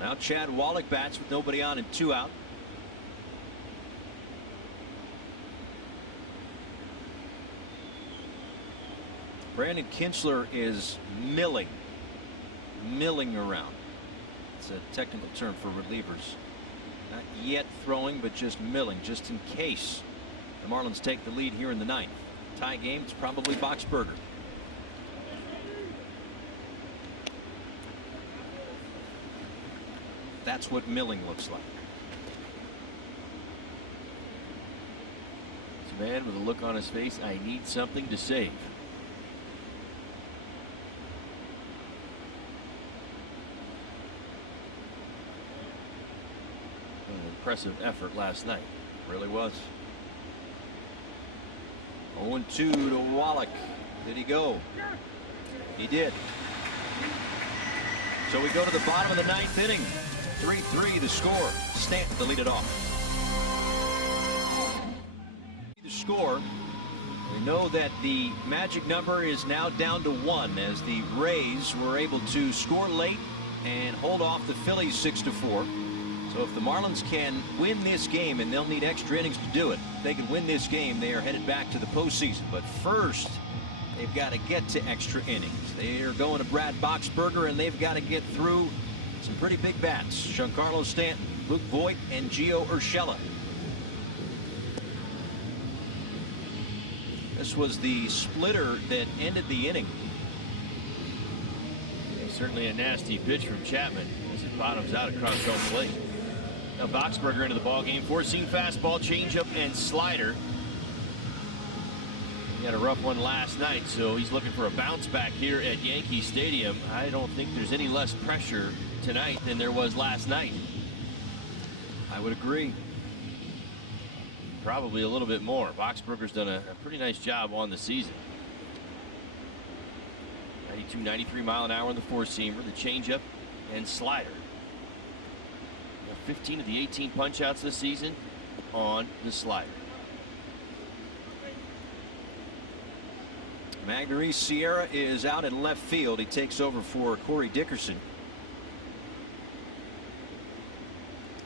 Now Chad Wallach bats with nobody on and 2 out. Brandon Kinsler is milling around. It's a technical term for relievers. Not yet throwing, but just milling, just in case the Marlins take the lead here in the ninth. Tie game, it's probably Boxberger. That's what milling looks like. It's a man with a look on his face. I need something to save. Impressive effort last night. Really was. 0-2 to Wallach. Did he go? He did. So we go to the bottom of the ninth inning. 3-3 the score. Stanton to lead it off. The score. We know that the magic number is now down to 1 as the Rays were able to score late and hold off the Phillies 6-4. So if the Marlins can win this game, and they'll need extra innings to do it, if they can win this game, they are headed back to the postseason. But first, they've got to get to extra innings. They are going to Brad Boxberger, and they've got to get through some pretty big bats. Giancarlo Stanton, Luke Voit, and Gio Urshela. This was the splitter that ended the inning. Certainly a nasty pitch from Chapman as it bottoms out across home plate. Now Boxberger into the ball game. 4-seam fastball, changeup, and slider. He had a rough one last night, so he's looking for a bounce back here at Yankee Stadium. I don't think there's any less pressure tonight than there was last night. I would agree. Probably a little bit more. Boxberger's done a pretty nice job on the season. 92, 93 mile an hour in the 4-seamer, the changeup, and slider. 15 of the 18 punch outs this season on the slider. Magneuris Sierra is out in left field. He takes over for Corey Dickerson.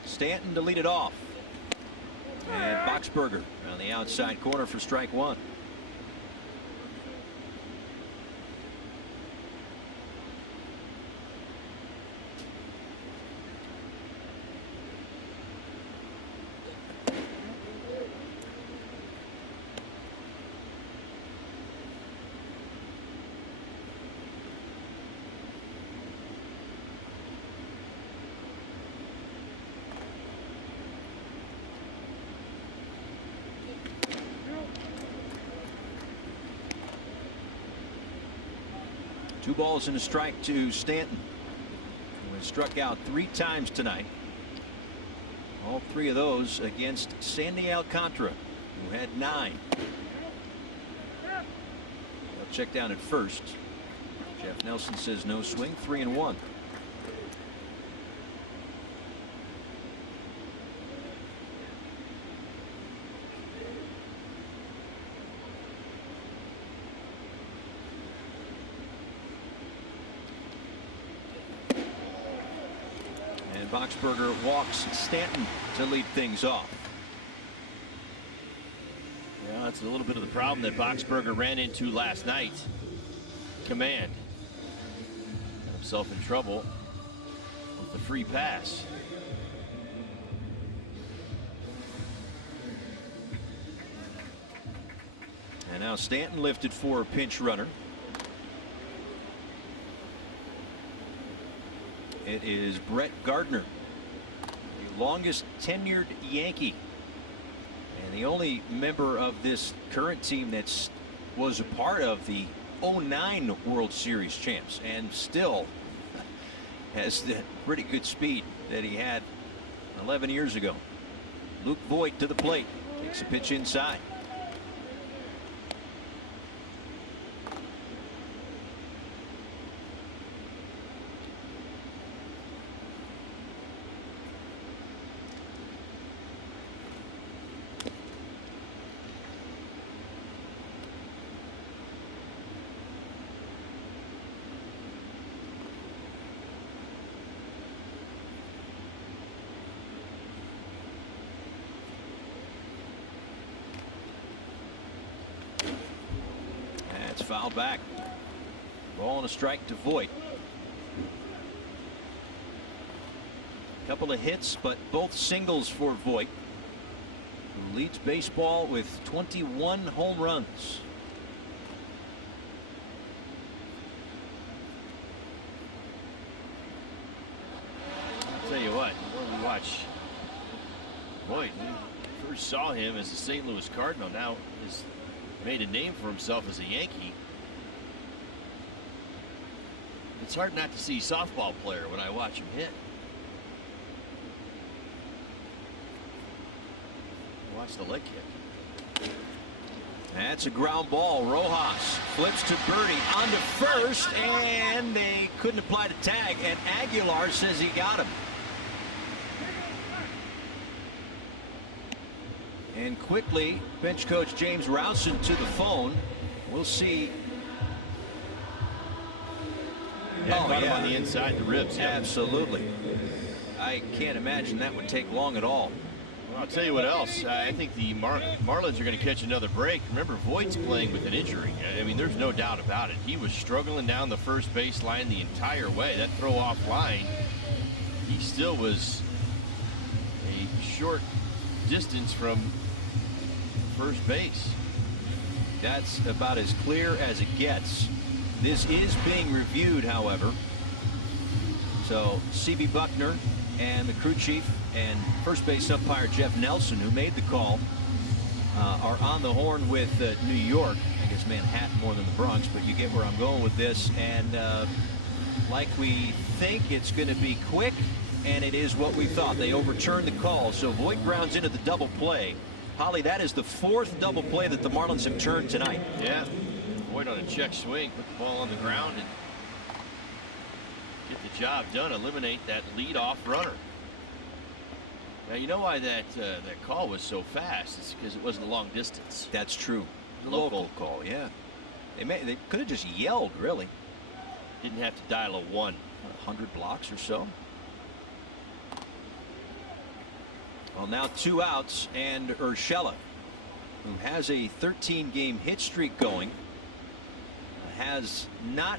Stanton to lead it off. And Boxberger on the outside corner for strike 1. 2 balls and a strike to Stanton, who has struck out 3 times tonight. All 3 of those against Sandy Alcantara, who had 9. I'll check down at first. Jeff Nelson says no swing, 3-1. And Boxberger walks Stanton to lead things off. Yeah, that's a little bit of the problem that Boxberger ran into last night. Command. Got himself in trouble with the free pass. And now Stanton lifted for a pinch runner. It is Brett Gardner, the longest tenured Yankee, and the only member of this current team that was a part of the '09 World Series champs, and still has the pretty good speed that he had 11 years ago. Luke Voit to the plate, takes a pitch inside. Foul back. Ball and a strike to Voit. Couple of hits, but both singles for Voit, who leads baseball with 21 home runs. I'll tell you what, when we watch Voit, we first saw him as a St. Louis Cardinal. Now he's made a name for himself as a Yankee. It's hard not to see softball player when I watch him hit. Watch the leg kick. That's a ground ball. Rojas flips to Birdie onto first, and they couldn't apply the tag, and Aguilar says he got him. And quickly, bench coach James Rowson to the phone. We'll see. Yeah, caught him on the inside, the ribs. Yeah. Absolutely. I can't imagine that would take long at all. Well, I'll tell you what else. I think the Marlins are going to catch another break. Remember, Voigt's playing with an injury. I mean, there's no doubt about it. He was struggling down the first base line the entire way. That throw off line, he still was a short distance from first base. That's about as clear as it gets. This is being reviewed, however. So C.B. Buckner and the crew chief and first base umpire Jeff Nelson, who made the call, are on the horn with New York. I guess Manhattan more than the Bronx, but you get where I'm going with this. And like we think, it's going to be quick, and it is what we thought. They overturned the call, so Voit grounds into the double play. Holly, that is the 4th double play that the Marlins have turned tonight. Yeah. Voit on a check swing, put the ball on the ground and get the job done, eliminate that leadoff runner. Now you know why that call was so fast. It's because it wasn't a long distance. That's true. Local call, yeah. They could have just yelled, really. Didn't have to dial a 1. 100 blocks or so. Well, now 2 outs, and Urshela, who has a 13-game hit streak going, has not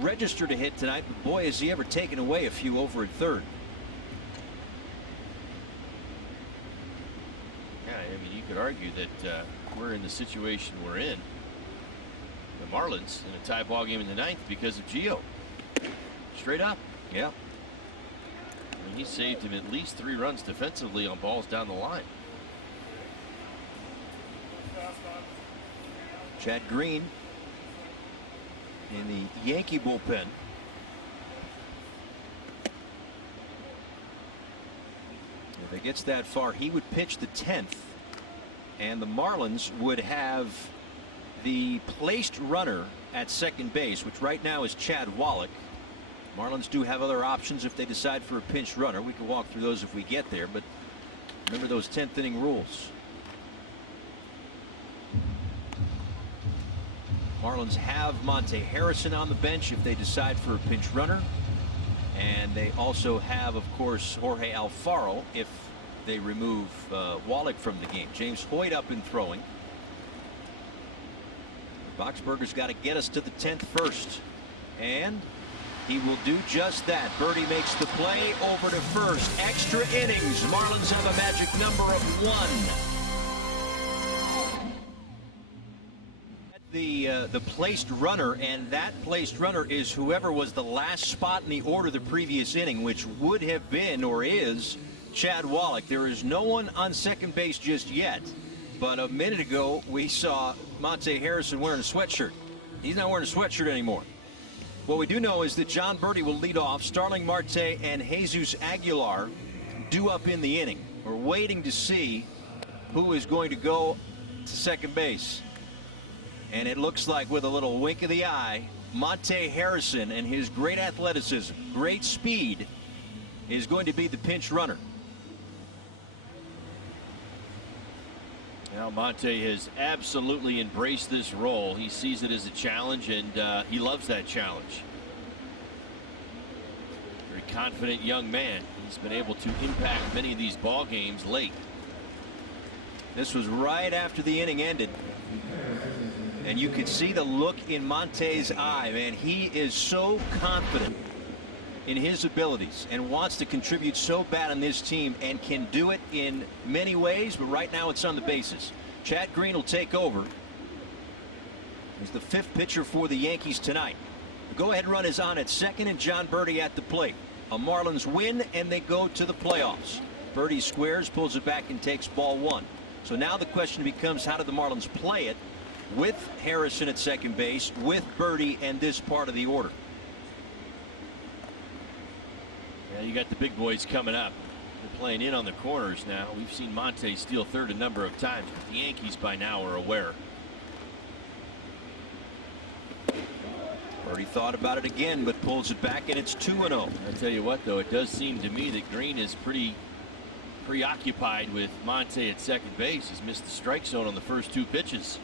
registered a hit tonight, but boy, has he ever taken away a few over at third. Yeah, I mean, you could argue that we're in the situation we're in, the Marlins, in a tie ball game in the 9th because of Gio. Straight up. Yeah. I mean, he saved him at least 3 runs defensively on balls down the line. Chad Green in the Yankee bullpen. If it gets that far, he would pitch the 10th, and the Marlins would have the placed runner at second base, which right now is Chad Wallach. Marlins do have other options if they decide for a pinch runner. We can walk through those if we get there, but remember those 10th inning rules. Marlins have Monte Harrison on the bench if they decide for a pinch runner. And they also have, of course, Jorge Alfaro if they remove Wallach from the game. James Hoyt up and throwing. Boxberger's got to get us to the 10th first. And he will do just that. Birdie makes the play over to first. Extra innings. Marlins have a magic number of 1. The placed runner, and that placed runner is whoever was the last spot in the order the previous inning, which would have been or is Chad Wallach. There is no one on second base just yet, but a minute ago we saw Monte Harrison wearing a sweatshirt. He's not wearing a sweatshirt anymore. What we do know is that John Birdie will lead off. Starling Marte and Jesus Aguilar due up in the inning. We're waiting to see who is going to go to second base. And it looks like, with a little wink of the eye, Monte Harrison and his great athleticism, great speed, is going to be the pinch runner. Now Monte has absolutely embraced this role. He sees it as a challenge, and he loves that challenge. Very confident young man. He's been able to impact many of these ball games late. This was right after the inning ended. And you could see the look in Monte's eye, man. He is so confident in his abilities and wants to contribute so bad on this team and can do it in many ways, but right now it's on the bases. Chad Green will take over. He's the 5th pitcher for the Yankees tonight. The go-ahead run is on at second and John Birdie at the plate. A Marlins win and they go to the playoffs. Birdie squares, pulls it back, and takes ball 1. So now the question becomes, how do the Marlins play it with Harrison at second base, with Birdie and this part of the order? Yeah, you got the big boys coming up. They're playing in on the corners now. We've seen Monte steal third a number of times, but the Yankees by now are aware. Birdie thought about it again, but pulls it back, and it's 2-0. I'll tell you what, though, it does seem to me that Green is pretty preoccupied with Monte at second base. He's missed the strike zone on the first 2 pitches.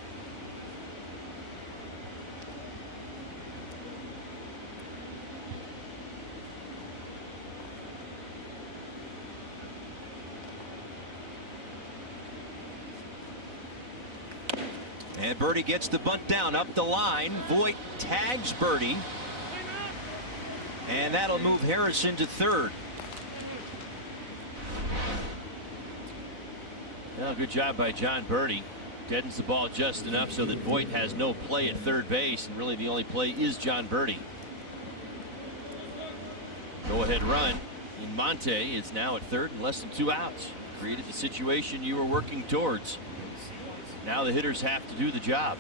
And Birdie gets the bunt down up the line. Voit tags Birdie. And that'll move Harrison to third. Well, good job by John Birdie. Deadens the ball just enough so that Voit has no play at third base, and really the only play is John Birdie. Go ahead run. And Monte is now at third and less than 2 outs. Created the situation you were working towards. Now the hitters have to do the job.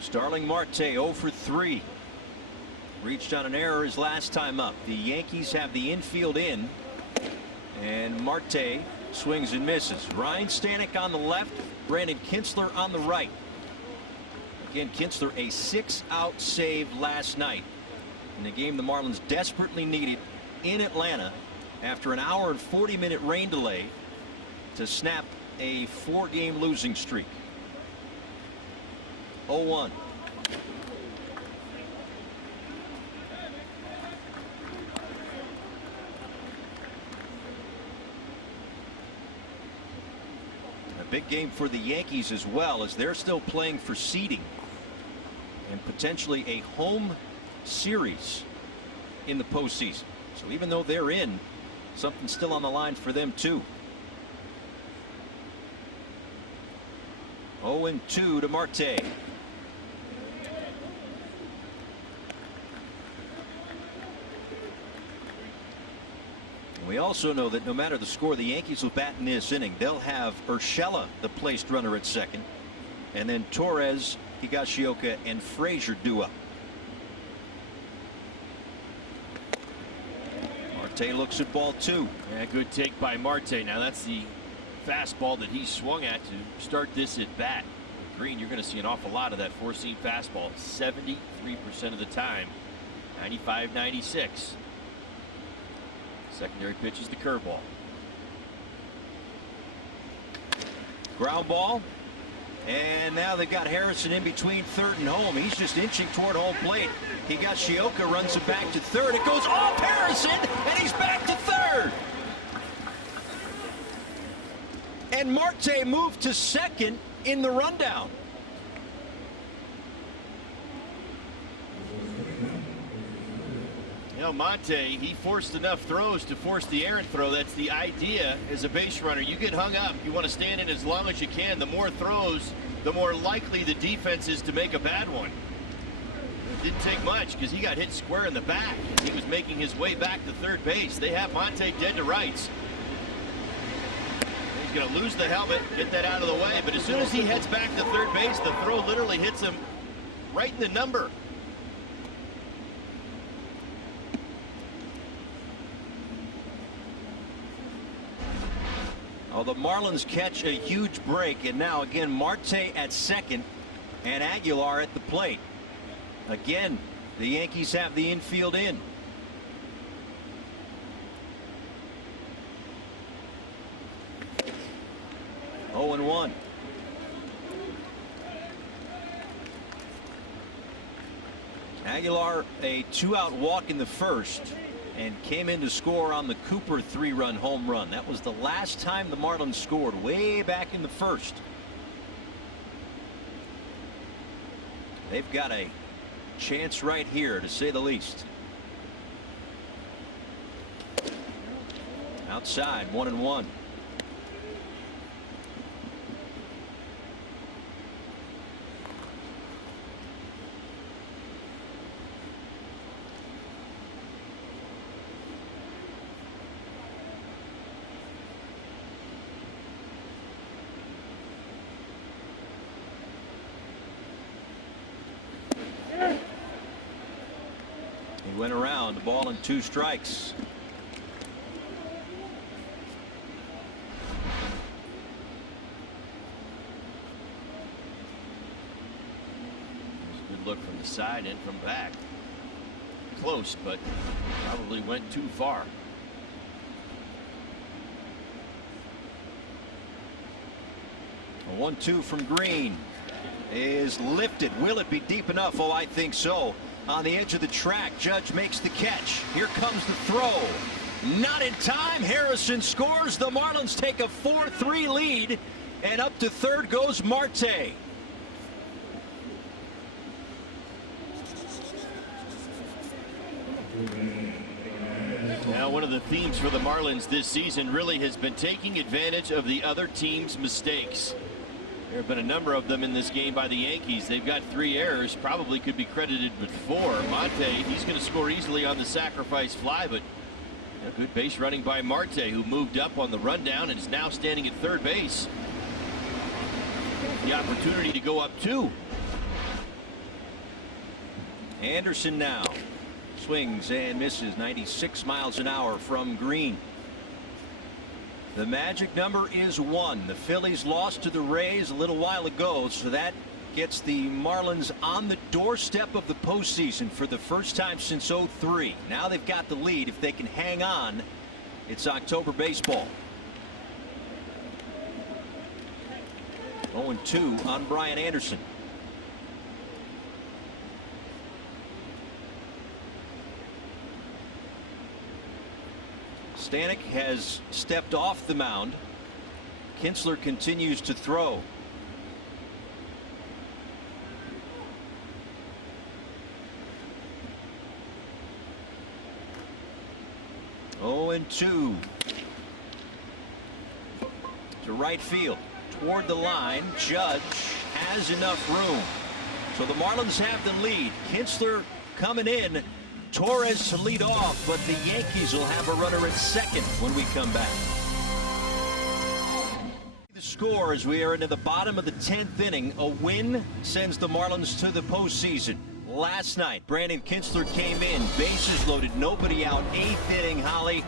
Starling Marte 0 for 3. Reached on an error his last time up. The Yankees have the infield in, and Marte swings and misses. Ryan Stanek on the left, Brandon Kintzler on the right. Again, Kintzler a 6-out save last night in a game the Marlins desperately needed in Atlanta after an hour and 40-minute rain delay to snap a 4-game losing streak. 0-1. A big game for the Yankees as well, as they're still playing for seeding and potentially a home series in the postseason. So even though they're in, something's still on the line for them too. 0-2 to Marte. We also know that no matter the score, the Yankees will bat in this inning. They'll have Urshela, the placed runner, at second, and then Torres, Higashioka, and Frazier due up. Marte looks at ball 2. Yeah, good take by Marte. Now that's the fastball that he swung at to start this at bat. Green, you're going to see an awful lot of that four-seam fastball 73% of the time. 95-96. Secondary pitch is the curveball. Ground ball. And now they've got Harrison in between third and home. He's just inching toward home plate. Higashioka runs it back to third. It goes off Harrison, and he's back to third. And Marte moved to second in the rundown. You know, Marte, he forced enough throws to force the errant throw. That's the idea as a base runner. You get hung up, you want to stand in as long as you can. The more throws, the more likely the defense is to make a bad one. Didn't take much because he got hit square in the back. He was making his way back to third base. They have Marte dead to rights. He's going to lose the helmet, get that out of the way. But as soon as he heads back to third base, the throw literally hits him right in the number. Oh, the Marlins catch a huge break, and now again Marte at second and Aguilar at the plate. Again, the Yankees have the infield in. Oh, and 1. Aguilar, a 2-out walk in the first, and came in to score on the Cooper 3-run home run. That was the last time the Marlins scored, way back in the first. They've got a chance right here, to say the least. Outside, 1-1. He went around, the ball and 2 strikes. Good look from the side and from back. Close, but probably went too far. A 1-2 from Green is lifted. Will it be deep enough? Oh, I think so. On the edge of the track, Judge makes the catch. Here comes the throw. Not in time. Harrison scores. The Marlins take a 4-3 lead, and up to third goes Marte. Now, one of the themes for the Marlins this season really has been taking advantage of the other team's mistakes. There have been a number of them in this game by the Yankees. They've got 3 errors, probably could be credited with 4. Marte, he's going to score easily on the sacrifice fly, but good base running by Marte, who moved up on the rundown and is now standing at third base. The opportunity to go up 2. Anderson now swings and misses. 96 miles an hour from Green. The magic number is 1. The Phillies lost to the Rays a little while ago, so that gets the Marlins on the doorstep of the postseason for the first time since '03. Now they've got the lead. If they can hang on, it's October baseball. 0-2 on Brian Anderson. Stanek has stepped off the mound. Kinsler continues to throw. Oh, and 2 to right field toward the line. Judge has enough room, so the Marlins have the lead. Kinsler coming in Torres to lead off, but the Yankees will have a runner at second when we come back. The score as we are into the bottom of the 10th inning. A win sends the Marlins to the postseason. Last night, Brandon Kintzler came in, bases loaded, nobody out, 8th inning, Holly.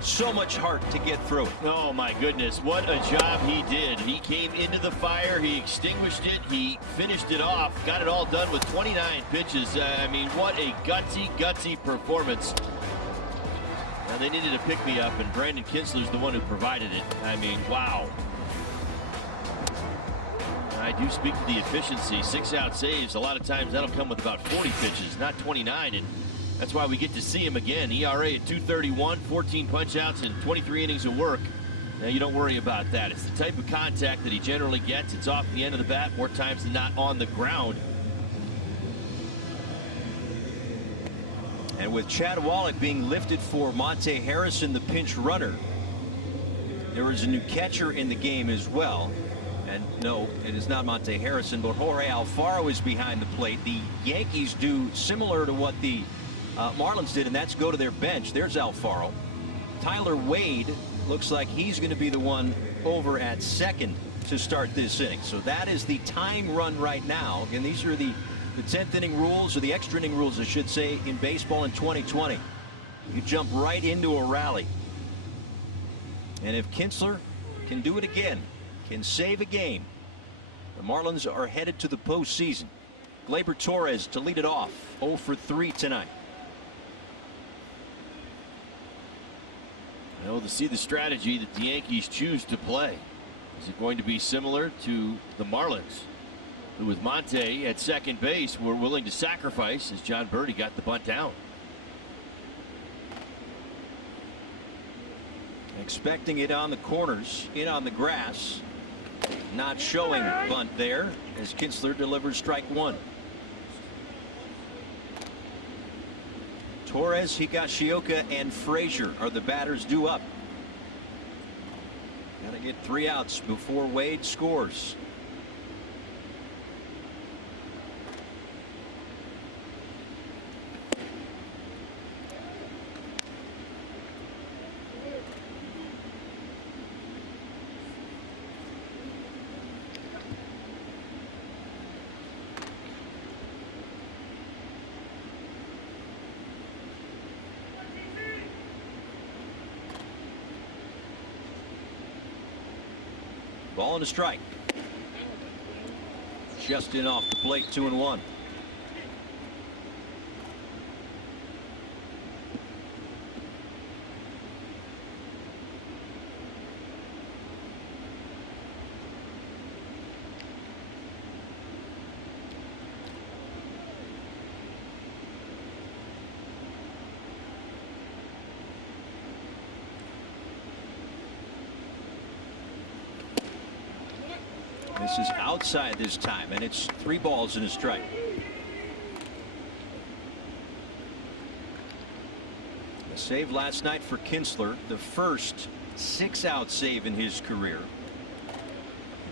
So much heart to get through it. Oh my goodness, what a job he did. He came into the fire, he extinguished it, he finished it off, got it all done with 29 pitches. I mean, what a gutsy performance. Now they needed a pick-me-up, and Brandon Kintzler's the one who provided it. I mean, wow. I do speak to the efficiency. 6-out saves, a lot of times that'll come with about 40 pitches, not 29, and that's why we get to see him again. ERA at 2.31, 14 punch-outs, and 23 innings of work. Now, you don't worry about that. It's the type of contact that he generally gets. It's off the end of the bat more times than not on the ground. And with Chad Wallach being lifted for Monte Harrison, the pinch runner, there is a new catcher in the game as well. And no, it is not Monte Harrison, but Jorge Alfaro is behind the plate. The Yankees do similar to what the Marlins did, and that's go to their bench. There's Alfaro. Tyler Wade looks like he's going to be the one over at second to start this inning. So that is the time run right now. And these are the 10th inning rules, or the extra inning rules, I should say, in baseball in 2020. You jump right into a rally. And if Kintzler can do it again, can save a game, the Marlins are headed to the postseason. Gleyber Torres to lead it off, 0 for 3 tonight. Well, to see the strategy that the Yankees choose to play. Is it going to be similar to the Marlins, who with Monte at second base were willing to sacrifice as John Birdie got the bunt down? Expecting it on the corners, in on the grass. Not showing bunt there as Kintzler delivers strike one. Torres, Higashioka, and Frazier are the batters due up. Got to get 3 outs before Wade scores. Ball and a strike. Just in off the plate, 2-1. This is outside this time, and it's 3 balls and a strike. A save last night for Kintzler, the first 6-out save in his career.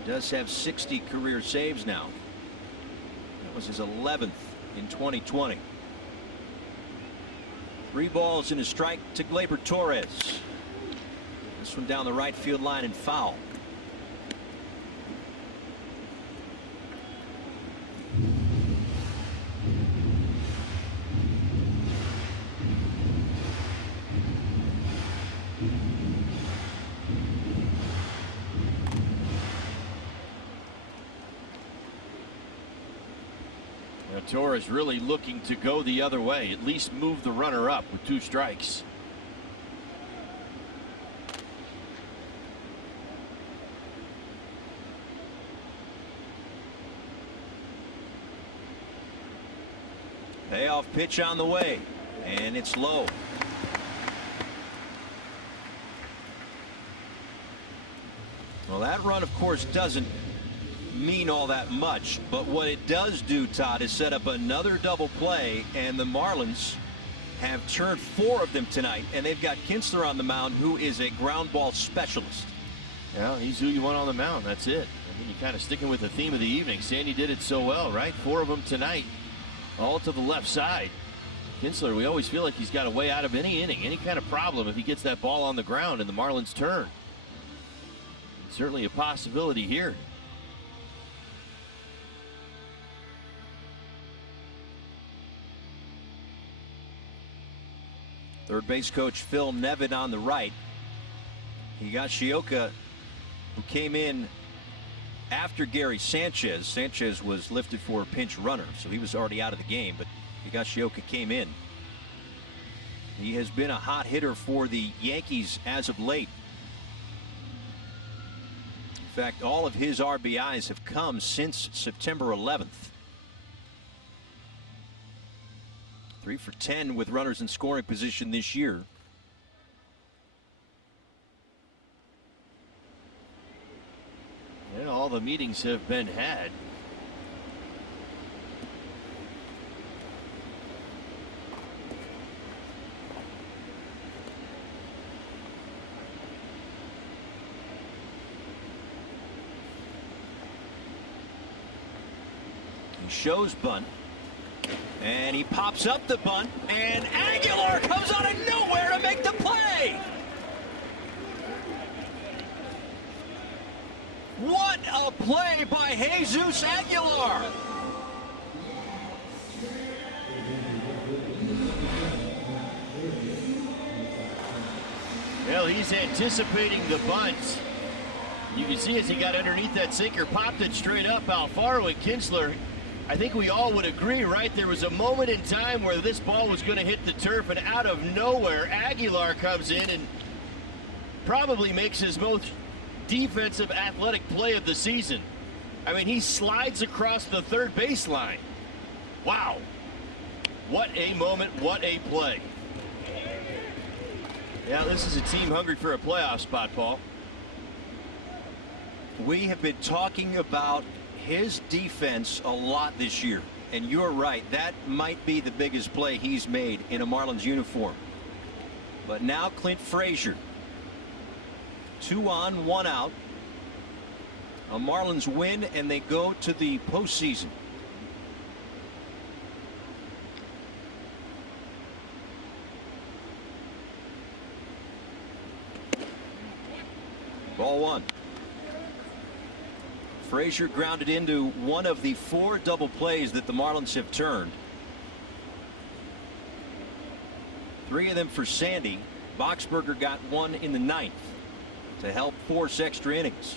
He does have 60 career saves now. That was his 11th in 2020. 3 balls and a strike to Gleyber Torres. This one down the right field line and foul. Torres really looking to go the other way, at least move the runner up with 2 strikes. Payoff pitch on the way, and it's low. Well, that run, of course, doesn't mean all that much, but what it does do, Todd, is set up another double play, and the Marlins have turned 4 of them tonight, and they've got Kintzler on the mound, who is a ground ball specialist. Well, he's who you want on the mound. That's it. I mean, you're kind of sticking with the theme of the evening. Sandy did it so well, right? 4 of them tonight, all to the left side. Kinsler, we always feel like he's got a way out of any inning, any kind of problem if he gets that ball on the ground in the Marlins' turn. Certainly a possibility here. Third base coach Phil Nevin on the right. He got Shioka, who came in after Gary Sanchez. Sanchez was lifted for a pinch runner, so he was already out of the game, but Higashioka came in. He has been a hot hitter for the Yankees as of late. In fact, all of his RBIs have come since September 11th. 3 for 10 with runners in scoring position this year. Yeah, all the meetings have been had. He shows bunt. And he pops up the bunt, and Aguilar comes out of nowhere to make the play. What a play by Jesus Aguilar. Well, he's anticipating the bunt. You can see as he got underneath that sinker, popped it straight up. Alfaro and Kinsler, I think we all would agree, right? There was a moment in time where this ball was going to hit the turf, and out of nowhere, Aguilar comes in and probably makes his most defensive athletic play of the season. I mean, he slides across the third baseline. Wow. What a moment, what a play. Yeah, this is a team hungry for a playoff spot, Paul. We have been talking about his defense a lot this year, and you're right, that might be the biggest play he's made in a Marlins uniform. But now Clint Frazier, 2 on, 1 out. A Marlins win, and they go to the postseason. Ball 1. Frazier grounded into one of the 4 double plays that the Marlins have turned. 3 of them for Sandy. Boxberger got 1 in the 9th to help force extra innings.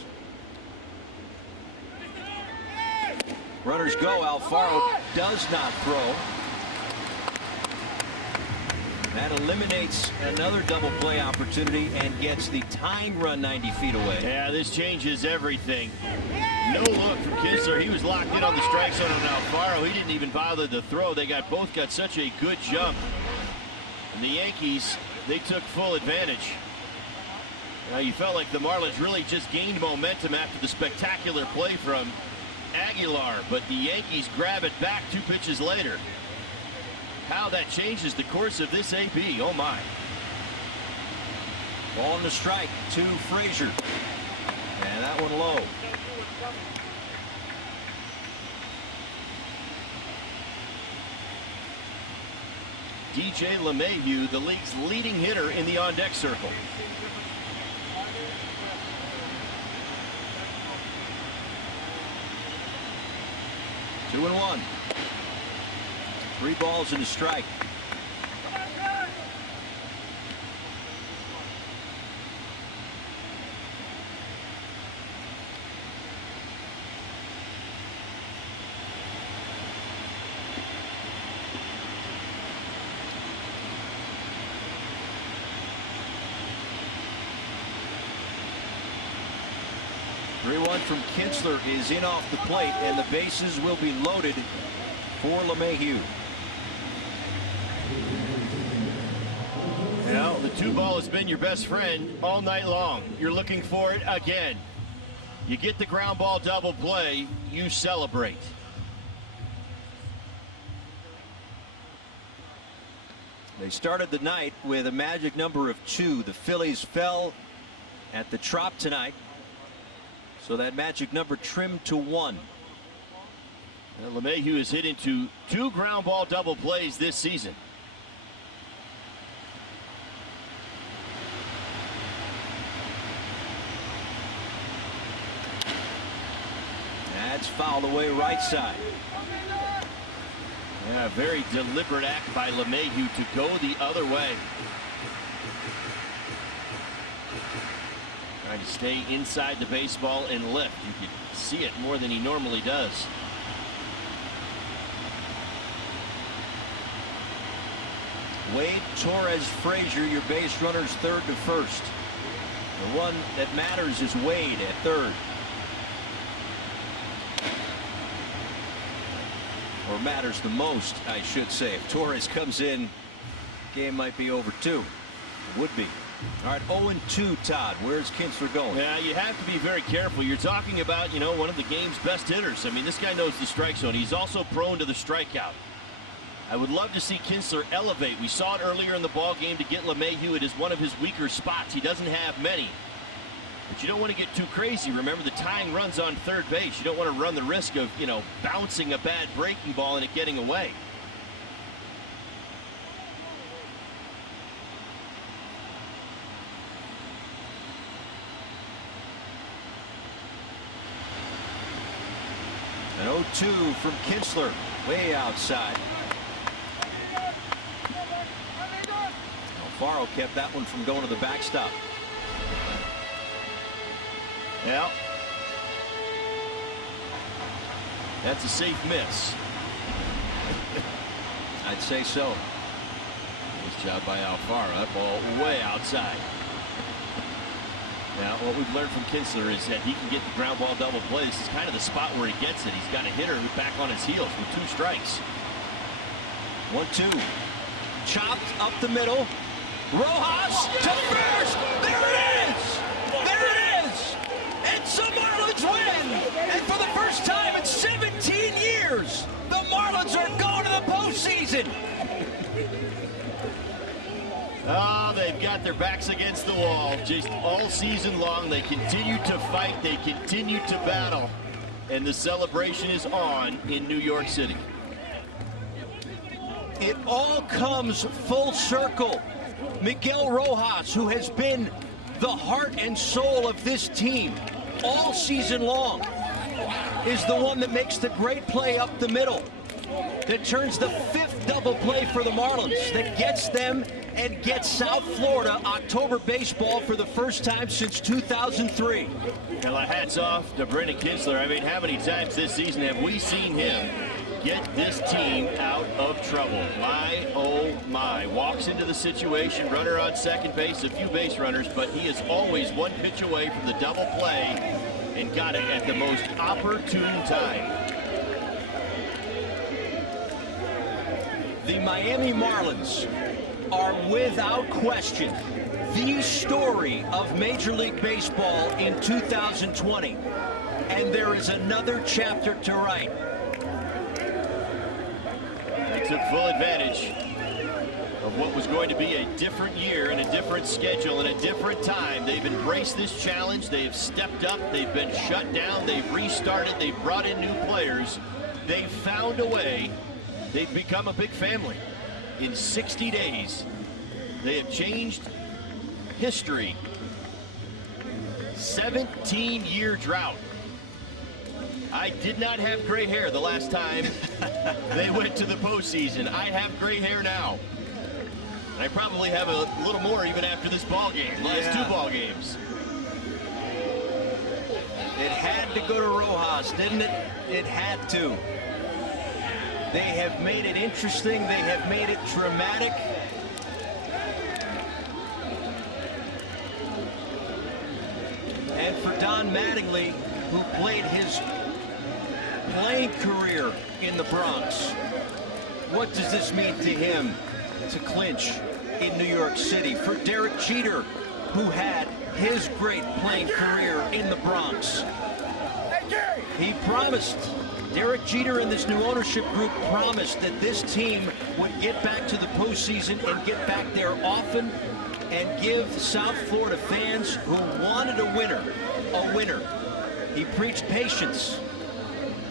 Runners go. Alfaro does not throw. That eliminates another double play opportunity and gets the tying run 90 feet away. Yeah, this changes everything. No look from Kinsler. He was locked in on the strike zone on Alfaro. He didn't even bother to throw. They both got such a good jump. And the Yankees, they took full advantage. Now you felt like the Marlins really just gained momentum after the spectacular play from Aguilar, but the Yankees grab it back 2 pitches later. How that changes the course of this AB. Oh my. Ball on the strike to Frazier. And that one low. DJ LeMahieu, the league's leading hitter in the on-deck circle. Two and 1. 3 balls and a strike. From Kinsler is in off the plate, and the bases will be loaded for LeMahieu. You know, the 2-ball has been your best friend all night long. You're looking for it again. You get the ground ball double play, you celebrate. They started the night with a magic number of 2. The Phillies fell at the Trop tonight, so that magic number trimmed to 1. LeMahieu has hit into 2 ground ball double plays this season. It's fouled away right side. Yeah, very deliberate act by LeMahieu to go the other way. Trying to stay inside the baseball and lift. You can see it more than he normally does. Wade, Torres, Frazier, your base runners third to first. The one that matters is Wade at third. Or matters the most, I should say. If Torres comes in, game might be over too. Would be. All right, 0-2, Todd. Where's Kinsler going? Yeah, you have to be very careful. You're talking about, one of the game's best hitters. I mean, this guy knows the strike zone. He's also prone to the strikeout. I would love to see Kinsler elevate. We saw it earlier in the ball game to get LeMahieu. It is one of his weaker spots. He doesn't have many. But you don't want to get too crazy. Remember, the tying runs on third base. You don't want to run the risk of, bouncing a bad breaking ball and it getting away. An 0-2 from Kinsler, way outside. Alfaro kept that one from going to the backstop. Yeah. That's a safe miss. I'd say so. Nice job by Alfaro. That ball way outside. Now, what we've learned from Kinsler is that he can get the ground ball double play. This is kind of the spot where he gets it. He's got a hitter back on his heels with 2 strikes. 1-2. Chopped up the middle. Rojas to first. There it is. There it is. It's a Marlins win. And for the first time in 17 years, the Marlins are going to the postseason. Oh, they've got their backs against the wall just all season long. They continue to fight. They continue to battle. And the celebration is on in New York City. It all comes full circle. Miguel Rojas, who has been the heart and soul of this team all season long, is the one that makes the great play up the middle, that turns the 5th double play for the Marlins, that gets them and gets South Florida October baseball for the first time since 2003. Well, hats off to Brendan Kinsler. I mean, how many times this season have we seen him get this team out of trouble? My, oh my. Walks into the situation, runner on second base, a few base runners, but he is always one pitch away from the double play and got it at the most opportune time. The Miami Marlins are without question the story of Major League Baseball in 2020. And there is another chapter to write. They took full advantage of what was going to be a different year and a different schedule and a different time. They've embraced this challenge. They've stepped up. They've been shut down. They've restarted. They've brought in new players. They've found a way. They've become a big family. In 60 days, they have changed history. 17-year drought. I did not have gray hair the last time they went to the postseason. I have gray hair now. I probably have a little more even after this ball game, last 2 ball games. It had to go to Rojas, didn't it? It had to. They have made it interesting. They have made it dramatic. And for Don Mattingly, who played his playing career in the Bronx, what does this mean to him to clinch in New York City? For Derek Jeter, who had his great playing career in the Bronx, he promised, Derek Jeter and this new ownership group promised that this team would get back to the postseason and get back there often and give South Florida fans who wanted a winner. He preached patience.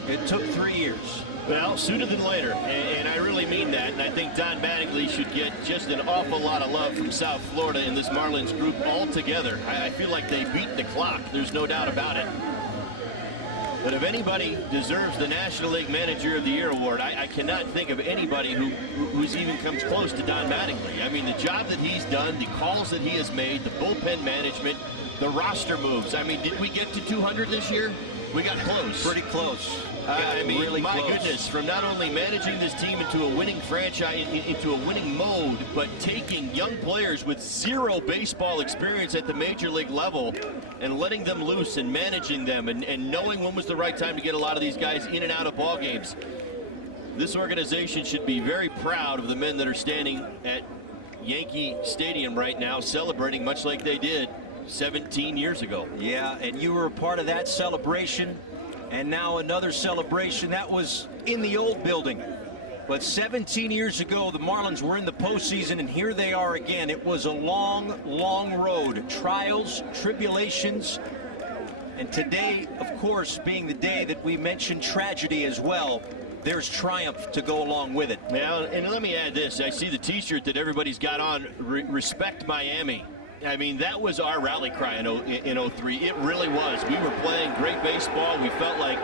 It took 3 years. Well, sooner than later, and I really mean that. And I think Don Mattingly should get just an awful lot of love from South Florida in this Marlins group altogether. I feel like they beat the clock. There's no doubt about it. But if anybody deserves the National League Manager of the Year award, I cannot think of anybody who's even comes close to Don Mattingly. I mean, the job that he's done, the calls that he has made, the bullpen management, the roster moves. I mean, did we get to 200 this year? We got close. Pretty close. I mean, really my close. Goodness, from not only managing this team into a winning franchise, into a winning mode, but taking young players with zero baseball experience at the major league level and letting them loose and managing them and knowing when was the right time to get a lot of these guys in and out of ball games. This organization should be very proud of the men that are standing at Yankee Stadium right now, celebrating much like they did 17 years ago. Yeah, and you were a part of that celebration. And now another celebration that was in the old building. But 17 years ago, the Marlins were in the postseason, and here they are again. It was a long, long road. Trials, tribulations, and today, of course, being the day that we mentioned tragedy as well, there's triumph to go along with it. Now, and let me add this. I see the T-shirt that everybody's got on, Respect Miami. I mean, that was our rally cry in 03. It really was. We were playing great baseball. We felt like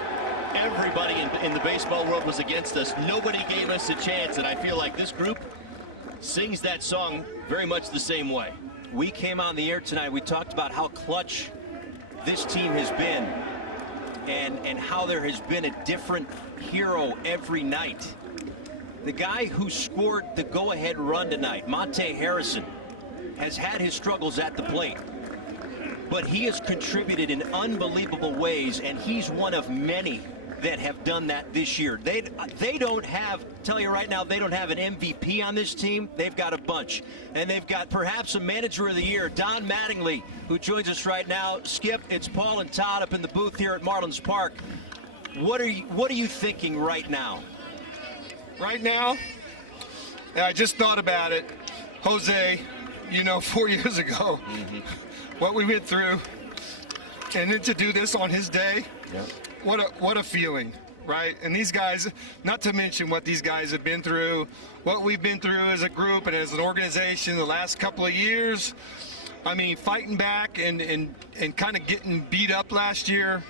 everybody in the baseball world was against us. Nobody gave us a chance, and I feel like this group sings that song very much the same way. We came on the air tonight. We talked about how clutch this team has been and how there has been a different hero every night. The guy who scored the go-ahead run tonight, Monte Harrison, has had his struggles at the plate, but he has contributed in unbelievable ways, and he's one of many that have done that this year. They don't have, tell you right now, they don't have an MVP on this team. They've got a bunch, and they've got perhaps a manager of the year, Don Mattingly, who joins us right now. Skip, it's Paul and Todd up in the booth here at Marlins Park. What are you thinking right now? Right now, I just thought about it. Jose, you know, 4 years ago, what we went through, and then to do this on his day, what a feeling, right? And these guys, not to mention what these guys have been through, what we've been through as a group and as an organization the last couple of years. I mean, fighting back and kind of getting beat up last year,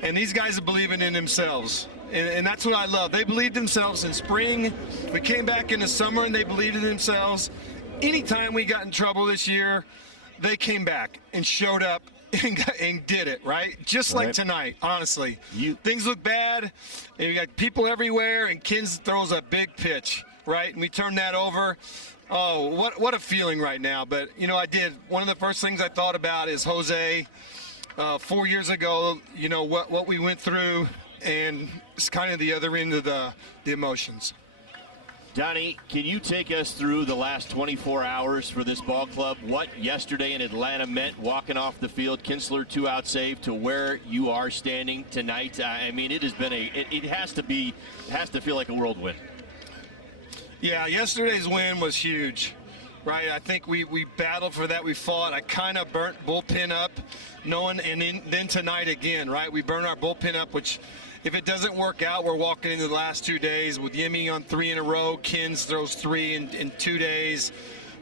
and these guys are believing in themselves. And that's what I love. They believed themselves in spring. We came back in the summer, and they believed in themselves. Anytime we got in trouble this year, they came back and showed up and did it, right? Just like tonight, honestly. Things look bad, and we got people everywhere, and Kins throws a big pitch, right? And we turn that over. Oh, what a feeling right now. But, you know, one of the first things I thought about is Jose 4 years ago, you know, what we went through, and it's kind of the other end of the emotions. Donnie, can you take us through the last 24 hours for this ball club? What yesterday in Atlanta meant walking off the field, Kinsler 2-out save, to where you are standing tonight? I mean, it has been it has to feel like a whirlwind. Yeah, yesterday's win was huge, right? I think we battled for that. We fought. I kind of burnt bullpen up, and then tonight again, right? We burned our bullpen up, which, if it doesn't work out, we're walking into the last 2 days with Yemi on 3 in a row. Kins throws 3 in 2 days.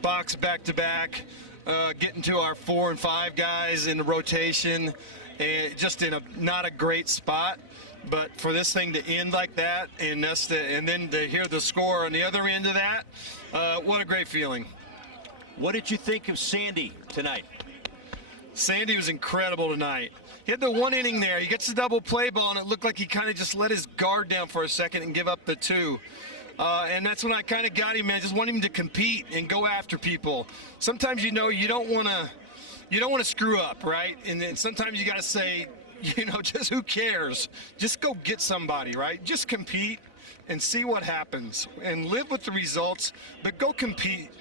Box back-to-back, getting to our 4 and 5 guys in the rotation, and just in not a great spot. But for this thing to end like that, and then to hear the score on the other end of that, what a great feeling. What did you think of Sandy tonight? Sandy was incredible tonight. He had the 1 inning there. He gets the double play ball, and it looked like he kind of just let his guard down for a second and give up the 2. And that's when I kind of got him, man. I just want him to compete and go after people. Sometimes, you know, you don't want to screw up, right? And then sometimes you got to say, you know, just who cares? Just go get somebody, right? Just compete and see what happens and live with the results, but go compete.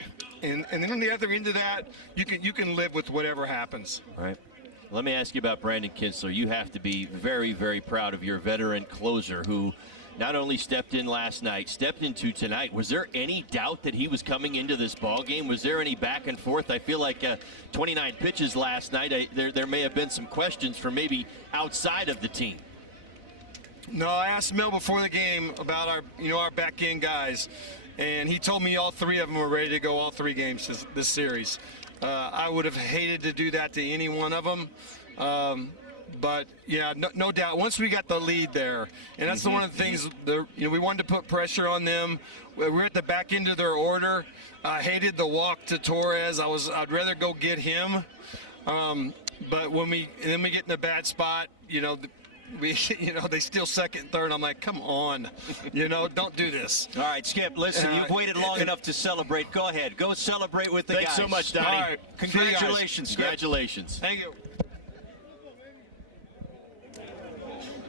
And then on the other end of that, you can live with whatever happens. All right. Let me ask you about Brandon Kinsler. You have to be very, very proud of your veteran closer who not only stepped in last night, stepped into tonight. Was there any doubt that he was coming into this ball game? Was there any back and forth? I feel like 29 pitches last night. There may have been some questions from maybe outside of the team. No, I asked Mel before the game about our back end guys, and he told me all 3 of them were ready to go all 3 games this series. I would have hated to do that to any one of them, But yeah, no doubt. Once we got the lead there, and that's one of the things. We wanted to put pressure on them. We were at the back end of their order. I hated the walk to Torres. I'd rather go get him. But when we get in a bad spot, they steal second and third. I'm like, come on, don't do this. All right, Skip, listen, you've waited long enough to celebrate. Go ahead. Go celebrate with the guys. Thanks so much, Donnie. All right. Congratulations, Skip. Congratulations. Thank you.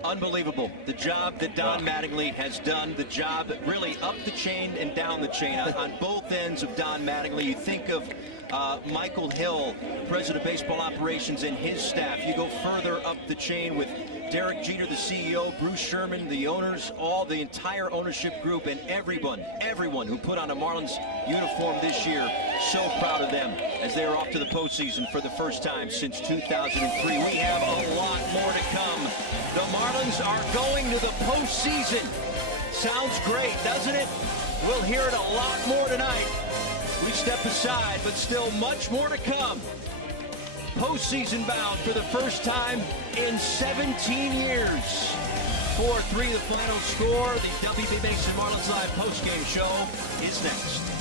Unbelievable. The job that Don Mattingly has done, the job really up the chain and down the chain on both ends of Don Mattingly. You think of Michael Hill, president of baseball operations, and his staff. You go further up the chain with Derek Jeter, the CEO, Bruce Sherman, the owners, the entire ownership group, and everyone who put on a Marlins uniform this year. So proud of them as they are off to the postseason for the first time since 2003. We have a lot more to come. The Marlins are going to the postseason. Sounds great, doesn't it? We'll hear it a lot more tonight. We step aside, but still much more to come. Postseason bound for the first time in 17 years. 4-3 the final score. The WB Mason Marlins Live postgame show is next.